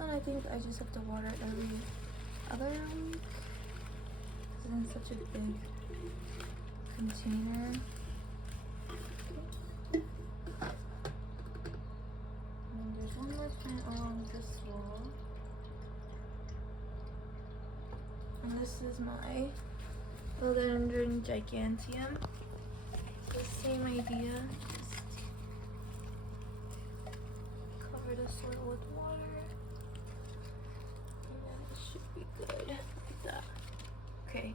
one I think I just have to water every other week. Because it's such a big container. And there's one more plant along this wall. And this is my Philodendron giganteum. The same idea. Just cover the soil with water. And then it should be good. Like that. Okay.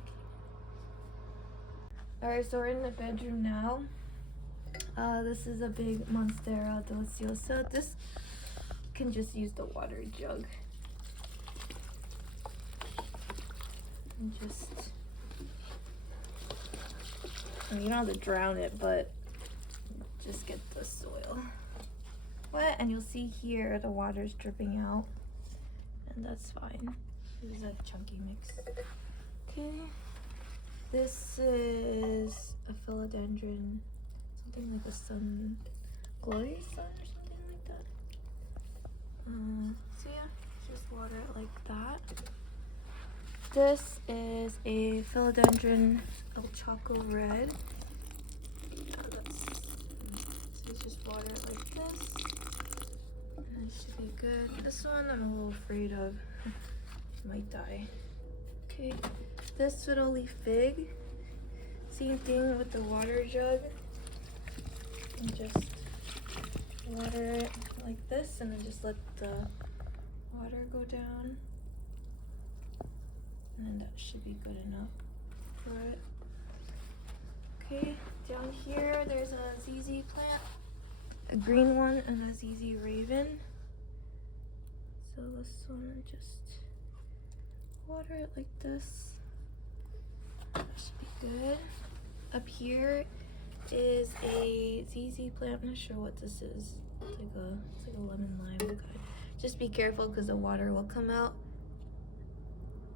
Alright, so we're in the bedroom now. This is a big Monstera deliciosa. This can just use the water jug. And just, I mean, you don't have to drown it, but just get the soil wet, and you'll see here the water's dripping out, and that's fine. This is a chunky mix. Okay, this is a philodendron, something like a sun, glory sun or something like that. So yeah, just water it like that. This is a philodendron El Choco Red. So just water it like this, and it should be good. This one I'm a little afraid of. Might die. Okay, this fiddle leaf fig. Same thing with the water jug. And just water it like this, and then just let the water go down. And then that should be good enough for it. Okay, down here there's a ZZ plant, a green one, and a ZZ Raven. So this one, just water it like this. That should be good. Up here is a ZZ plant. I'm not sure what this is. It's like a lemon lime kind. Just be careful because the water will come out.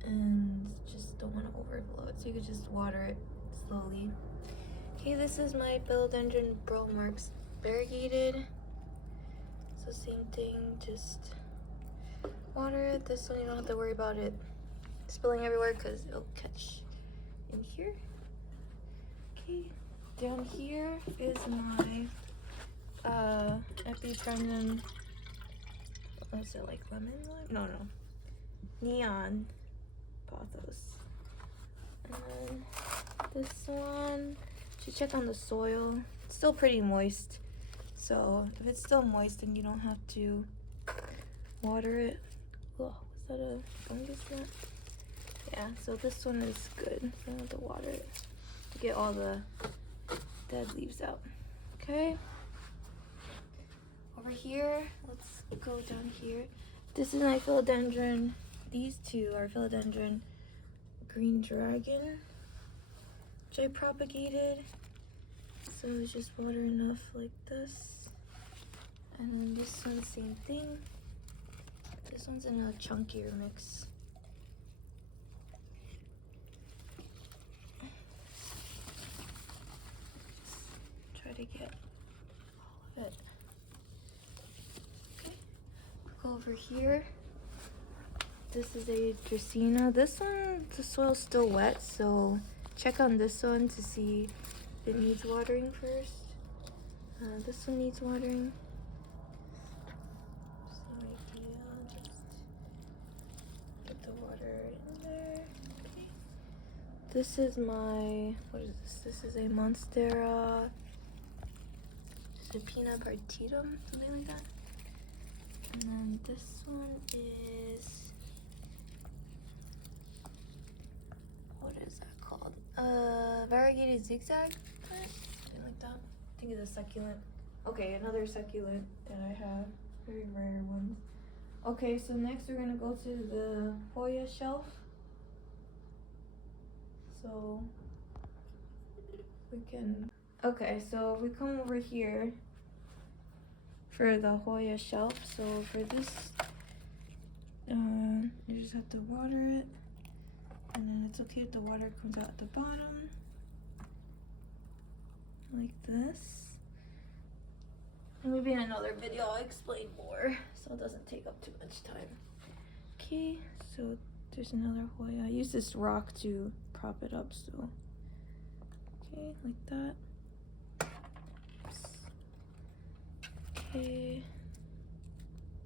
And just don't want to overflow it, so you could just water it slowly. Okay, this is my Philodendron Burl Marks variegated. So same thing, just water it. This one you don't have to worry about it spilling everywhere because it'll catch in here. Okay, down here is my Epiphragmium. What's it, like lemon lime? No, neon pothos. And then this one, should check on the soil. It's still pretty moist, so if it's still moist then you don't have to water it. Oh, was that a fungus net? Yeah, so this one is good. You don't have to water it to get all the dead leaves out. Okay, over here, let's go down here. This is my philodendron. These two are Philodendron Green Dragon, which I propagated. So just water enough like this. And then this one, same thing. This one's in a chunkier mix. Just try to get all of it. Okay, go over here. This is a Dracaena. This one, the soil's still wet, so check on this one to see if it needs watering first. This one needs watering. Same idea, just get the water in there. Okay. This is my, what is this? This is a Monstera Serpina partitum, something like that. And then this one is, what is that called? Variegated zigzag plant? Something like that. I think it's a succulent. Okay, another succulent that I have. Very rare ones. Okay, so next we're gonna go to the Hoya shelf. So we can, okay, so we come over here for the Hoya shelf. So for this, you just have to water it. And then it's okay if the water comes out at the bottom, like this. And maybe in another video I'll explain more, so it doesn't take up too much time. Okay, so there's another Hoya. I use this rock to prop it up, so okay, like that. Oops. Okay,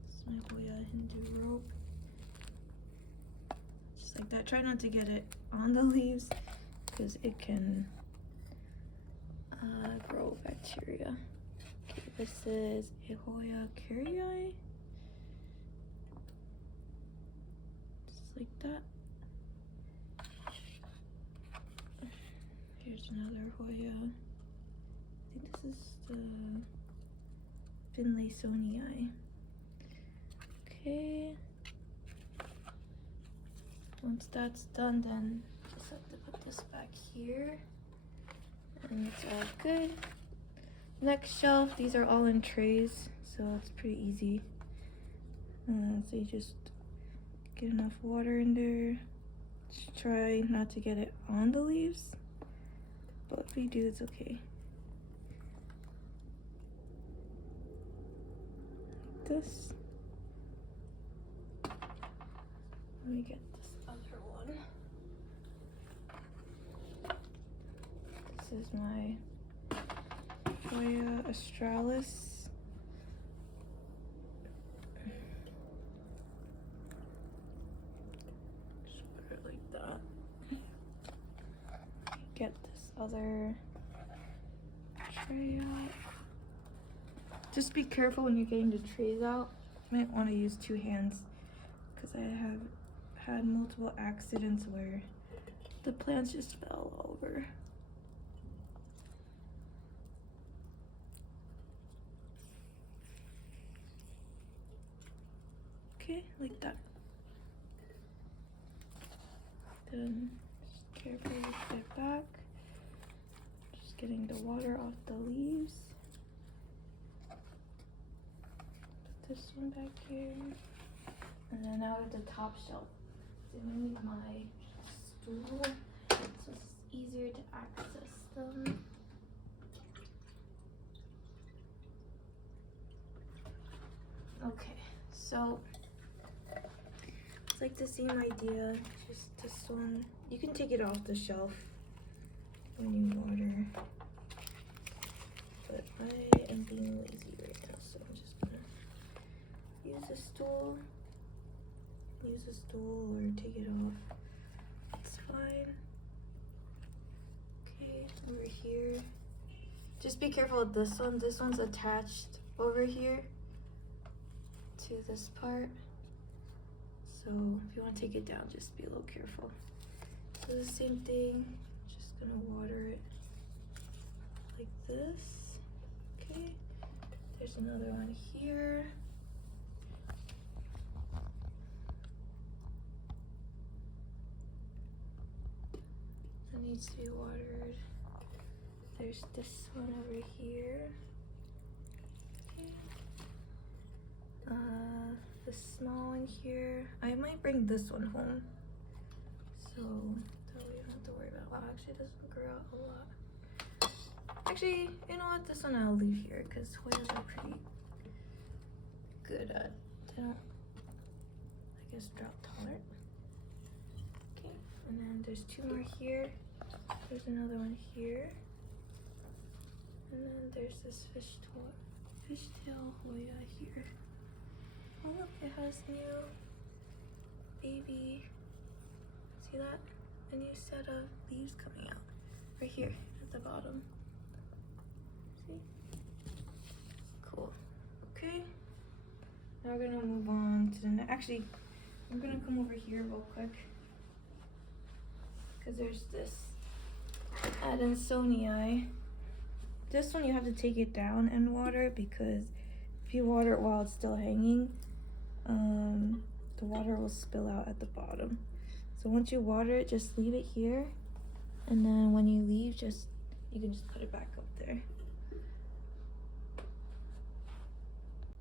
this is my Hoya Hindu rope. Just like that. Try not to get it on the leaves because it can grow bacteria. Okay, this is a Hoya Carrii. Just like that. Here's another Hoya. I think this is the Finlaysonii. Okay. Once that's done, then just have to put this back here. And it's all good. Next shelf, these are all in trays, so it's pretty easy. So you just get enough water in there. Just try not to get it on the leaves, but if you do, it's okay. Like this. Let me get this other one. This is my Hoya Australis. Just put it like that. Get this other tray out. Just be careful when you're getting the trays out. You might want to use 2 hands because I have had multiple accidents where the plants just fell over. Okay, like that. Then just carefully put it back. Just getting the water off the leaves. Put this one back here. And then now we have the top shelf. So I need my stool so it's easier to access them. Okay, so it's like the same idea, just this one. You can take it off the shelf when you water, but I am being lazy right now, so I'm just gonna use a stool. Use a stool or take it off. It's fine. Okay, over here. Just be careful with this one. This one's attached over here to this part. So if you want to take it down, just be a little careful. So the same thing. Just gonna water it like this. Okay. There's another one here. Needs to be watered. There's this one over here. Okay. The small one here. I might bring this one home, so that we don't have to worry about. Wow, actually, it doesn't grow out a lot. Actually, you know what? This one I'll leave here because Hoyas are pretty good at. They don't, I guess, drought tolerant. Okay, and then there's 2 more here. There's another one here. And then there's this fishtail Hoya here. Oh look, it has new baby. See that? A new set of leaves coming out. Right here at the bottom. See? Cool. Okay. Now we're gonna move on to the next. Actually, I'm gonna come over here real quick. Because there's this Adansonii. This one you have to take it down and water because if you water it while it's still hanging, the water will spill out at the bottom. So once you water it, just leave it here, and then when you leave, you can just put it back up there.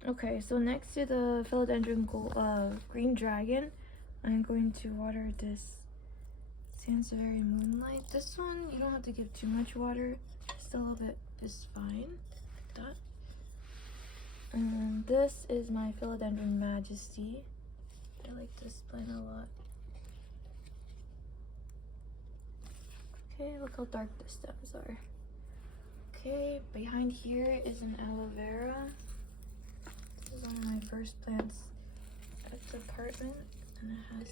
Okay, so next to the philodendron green dragon, I'm going to water this Sansevieria Moonlight. This one, you don't have to give too much water. Just a little bit is fine, like that. And this is my Philodendron Majesty. I like this plant a lot. Okay, look how dark the stems are. Okay, behind here is an aloe vera. This is one of my first plants at the apartment, and it has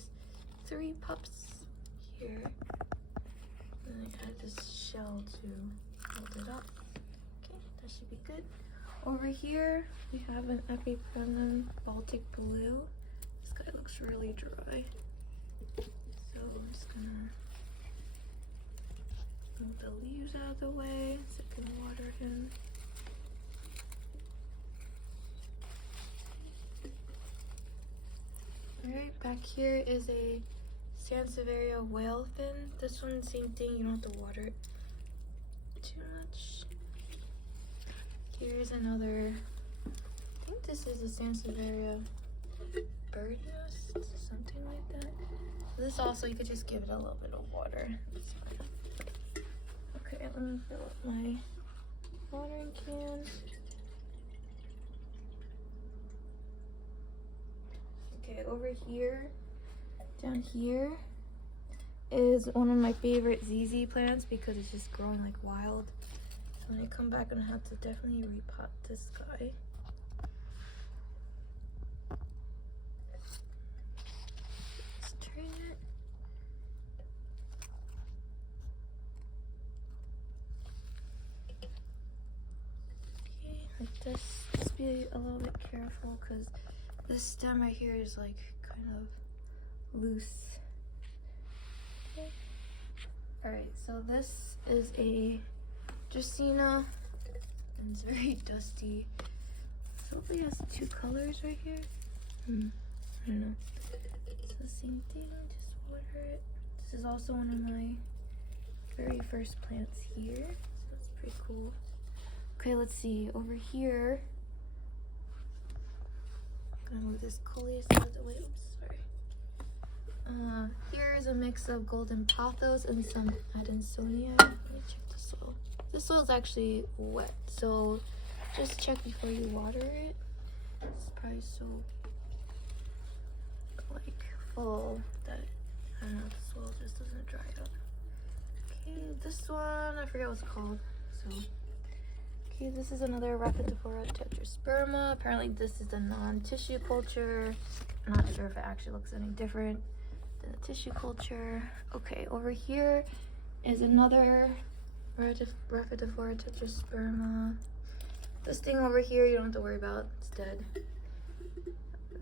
3 pups here. And I had this shell to hold it up. Okay, that should be good. Over here, we have an Epipremnum Baltic Blue. This guy looks really dry. So I'm just gonna move the leaves out of the way so I can water him. Alright, back here is a Sansevieria whale fin. This one, same thing, you don't have to water it too much. Here's another, I think this is a Sansevieria bird nest, something like that. This also, you could just give it a little bit of water. That's fine. Okay, let me fill up my watering can. Okay, over here, down here, is one of my favorite ZZ plants because it's just growing like wild. So when I come back, I'm gonna have to definitely repot this guy. Let's turn it. Okay, like this. Just be a little bit careful because this stem right here is like kind of loose. Okay. Alright, so this is a Dracaena, and it's very dusty. So hopefully it has 2 colors right here. I don't know. It's the same thing, just water it. This is also one of my very first plants here, so it's pretty cool. Okay, let's see, over here, I'm gonna move this coleus out of the way. Oops, sorry. Here is a mix of golden pothos and some Adansonia. Let me check the soil. This soil is actually wet, so just check before you water it. It's probably so like full that I don't know, the soil just doesn't dry up. Okay, this one I forget what it's called. So okay, this is another Rhaphidophora tetrasperma. Apparently this is a non-tissue culture. I'm not sure if it actually looks any different than the tissue culture. Okay, over here is another Rhaphidophora tetrasperma. This thing over here you don't have to worry about, it's dead.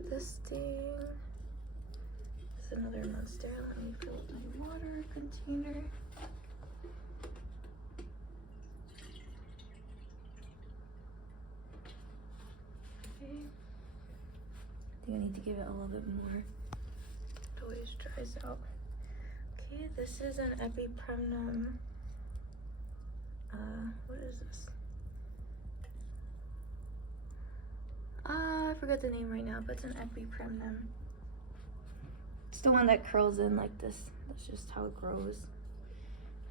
This thing is another monster. Let me fill up my water container. Okay. I think I need to give it a little bit more. It always dries out. Okay, this is an Epipremnum. What is this? I forgot the name right now, but it's an Epipremnum. It's the one that curls in like this. That's just how it grows.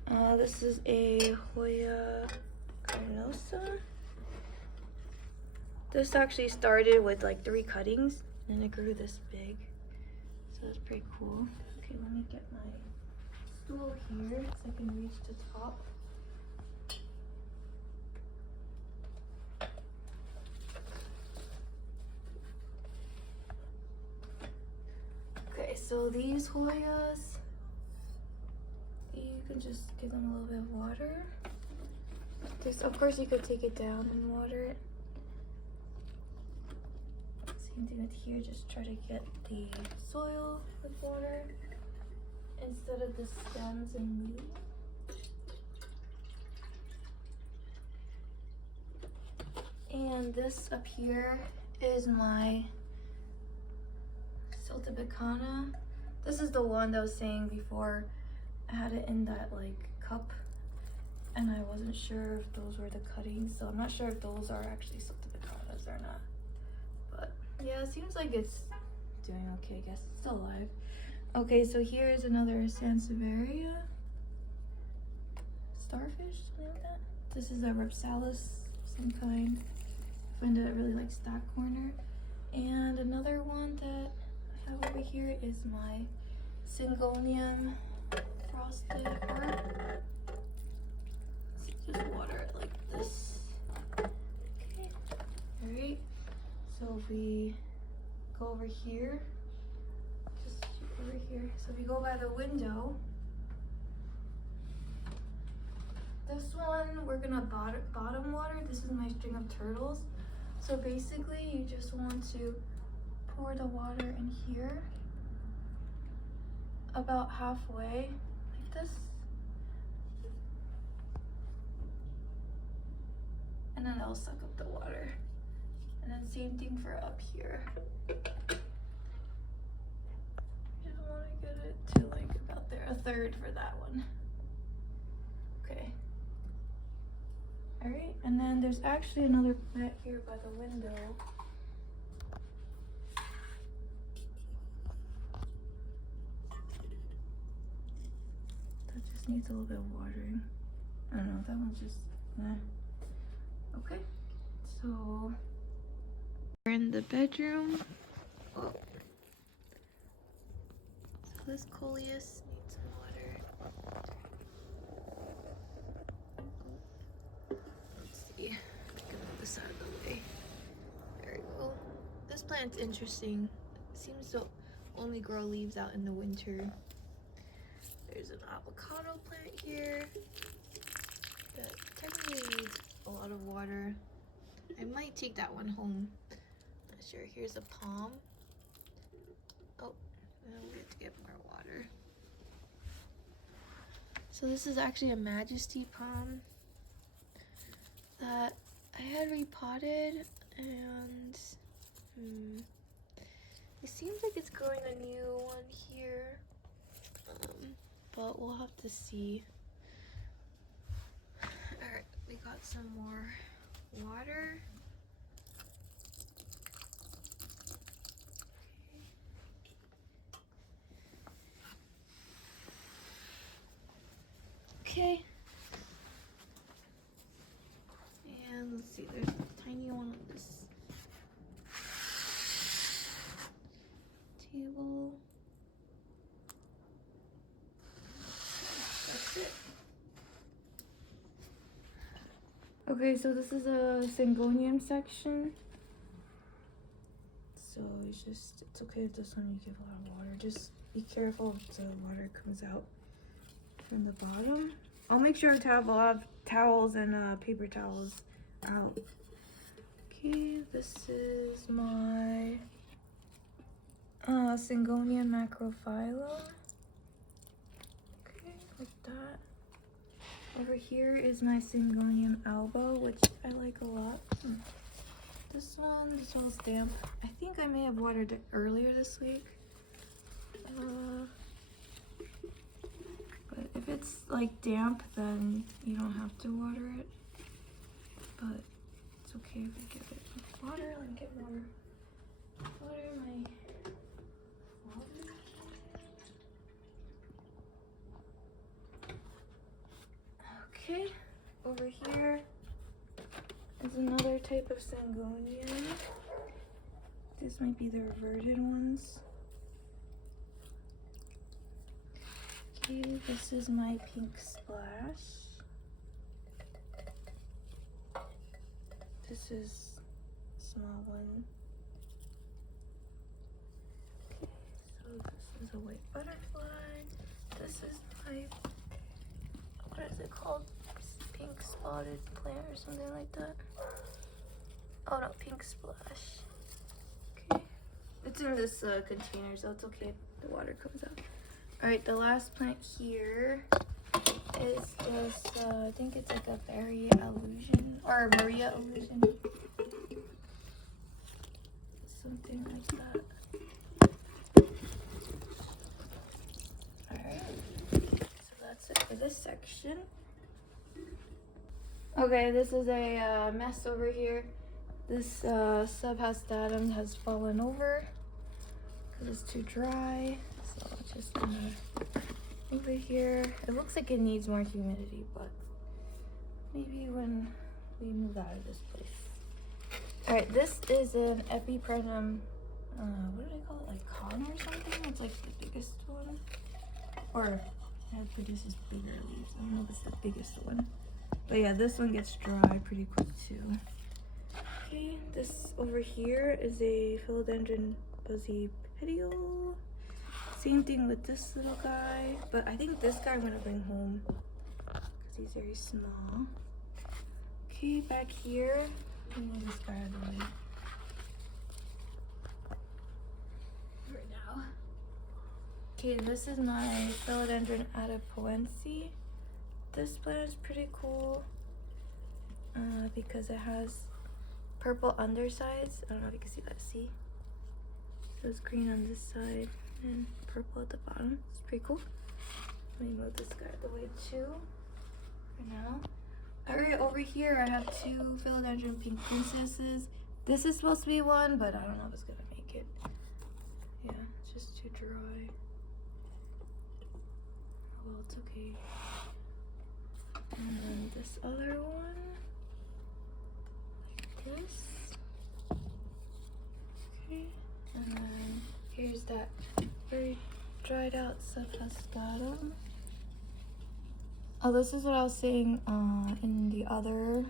This is a Hoya carnosa. This actually started with like 3 cuttings and it grew this big. So that's pretty cool. Okay, let me get my stool here so I can reach the top. Okay, so these Hoyas, you can just give them a little bit of water. This, of course, you could take it down and water it. Same thing with here, just try to get the soil with water instead of the stems and leaves. And this up here is my Siltibicana. This is the one that I was saying before. I had it in that like cup and I wasn't sure if those were the cuttings, so I'm not sure if those are actually Siltibicanas or not. But yeah, it seems like it's doing okay, I guess. It's still alive. Okay, so here's another Sansevieria starfish, something like that. This is a Rhipsalis, some kind. I find it really like stack corner. And another one that I have over here is my Syngonium frosted art. Just water it like this. Okay. Alright. So if we go over here, just over here. So if you go by the window, this one we're gonna bottom water. This is my string of turtles. So basically you just want to pour the water in here about halfway like this. And then that'll suck up the water. And then same thing for up here. Just want to get it to like about there, a third for that one. Okay. All right, and then there's actually another plant here by the window. That just needs a little bit of watering. I don't know, that one's just, Okay, so we're in the bedroom. Oh. So this coleus needs some water. Let's see, I can move this out of the way. There we go. This plant's interesting. It seems to only grow leaves out in the winter. There's an avocado plant here that technically needs a lot of water. I might take that one home. Not sure. Here's a palm. Oh, we have to get more water. So this is actually a Majesty palm that I had repotted, and it seems like it's growing a new one here, but we'll have to see. Alright, we got some more water. Okay. And let's see, there's a tiny one on this table. That's it. Okay, so this is a Syngonium section. So it's okay if this one you give a lot of water. Just be careful if the water comes out from the bottom. I'll make sure to have a lot of towels and paper towels out. Okay, this is my Syngonium macrophyllum. Okay, like that. Over here is my Syngonium alba, which I like a lot. This one's damp. I think I may have watered it earlier this week. But if it's like damp, then you don't have to water it. But it's okay if I give it water. Let me get more water. My water. Okay, over here is another type of Syngonium. This might be the reverted ones. Okay, this is my Pink Splash. This is a small one. Okay, so this is a white butterfly. This is my, what is it called? Pink spotted plant or something like that. Oh no, Pink Splash. Okay, it's in this container, so it's okay if the water comes out. All right, the last plant here is this, I think it's like a berry illusion, or a Maria illusion. Something like that. All right, so that's it for this section. Okay, this is a mess over here. This subhastatum has fallen over because it's too dry. So it's just gonna over here. It looks like it needs more humidity, but maybe when we move out of this place. All right, this is an Epipremnum what do they call it? Like con or something? It's like the biggest one. Or it produces bigger leaves. I don't know if it's the biggest one. But yeah, this one gets dry pretty quick too. Okay, this over here is a philodendron buzzy petiole. Same thing with this little guy, but I think this guy I'm gonna bring home because he's very small. Okay, back here, I'll move this guy out of the way right now. Okay, this is my philodendron atapoense. This plant is pretty cool because it has purple undersides. I don't know if you can see that. See? So it's green on this side and purple at the bottom. It's pretty cool. Let me move this guy out of the way too for now. Alright, over here I have two philodendron pink princesses. This is supposed to be one, but I don't know if it's gonna make it. Yeah, it's just too dry. Well, it's okay. And then this other one, like this. Okay, and then here's that very dried out subhascatum. Oh, this is what I was saying in the other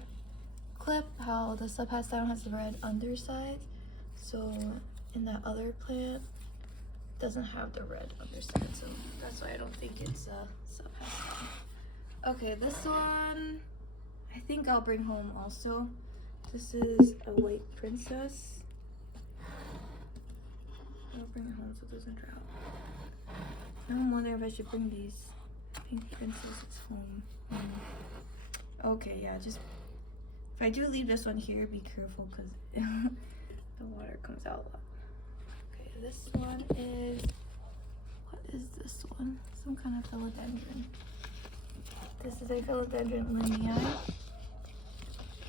clip, how the subhascatum has the red underside. So in that other plant, it doesn't have the red underside, so that's why I don't think it's a subhascatum. Okay, this one, I think I'll bring home also. This is a white princess. I'll bring it home so it doesn't dry out. I'm wondering if I should bring these pink princesses home. Okay, yeah, just if I do leave this one here, be careful because the water comes out a lot. Okay, this one is, what is this one? Some kind of philodendron. This is a philodendron linnei.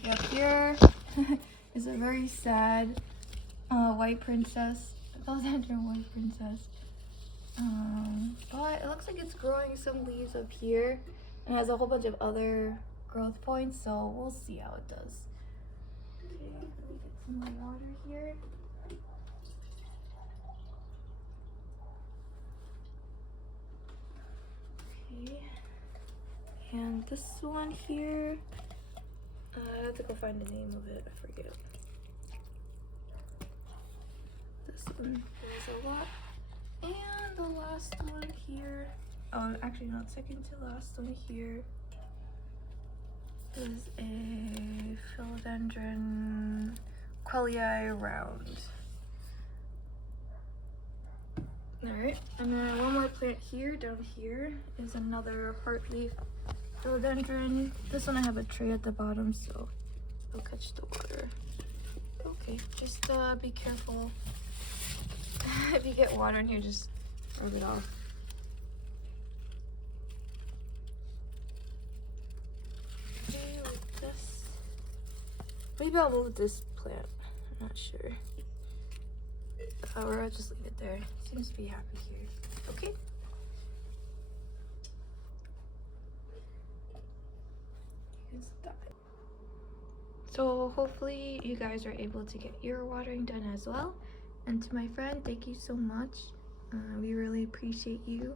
Up here is a very sad white princess, philodendron white princess. But it looks like it's growing some leaves up here and has a whole bunch of other growth points, so we'll see how it does. Okay, let me get some more water here. Okay, and this one here, I have to go find the name of it, I forget. This one, there's a lot. And the last one here, oh, actually not second to last one here, is a philodendron Quelii round. Alright, and then one more plant here, down here, is another heartleaf philodendron. This one I have a tray at the bottom, so it'll catch the water. Okay, just be careful. If you get water in here, just rub it off. Okay, like this. Maybe I'll move this plant. I'm not sure. Or I'll just leave it there. It seems to be happy here. Okay. So hopefully you guys are able to get your watering done as well. And to my friend, thank you so much. We really appreciate you.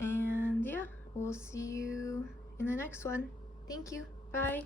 And yeah, we'll see you in the next one. Thank you. Bye.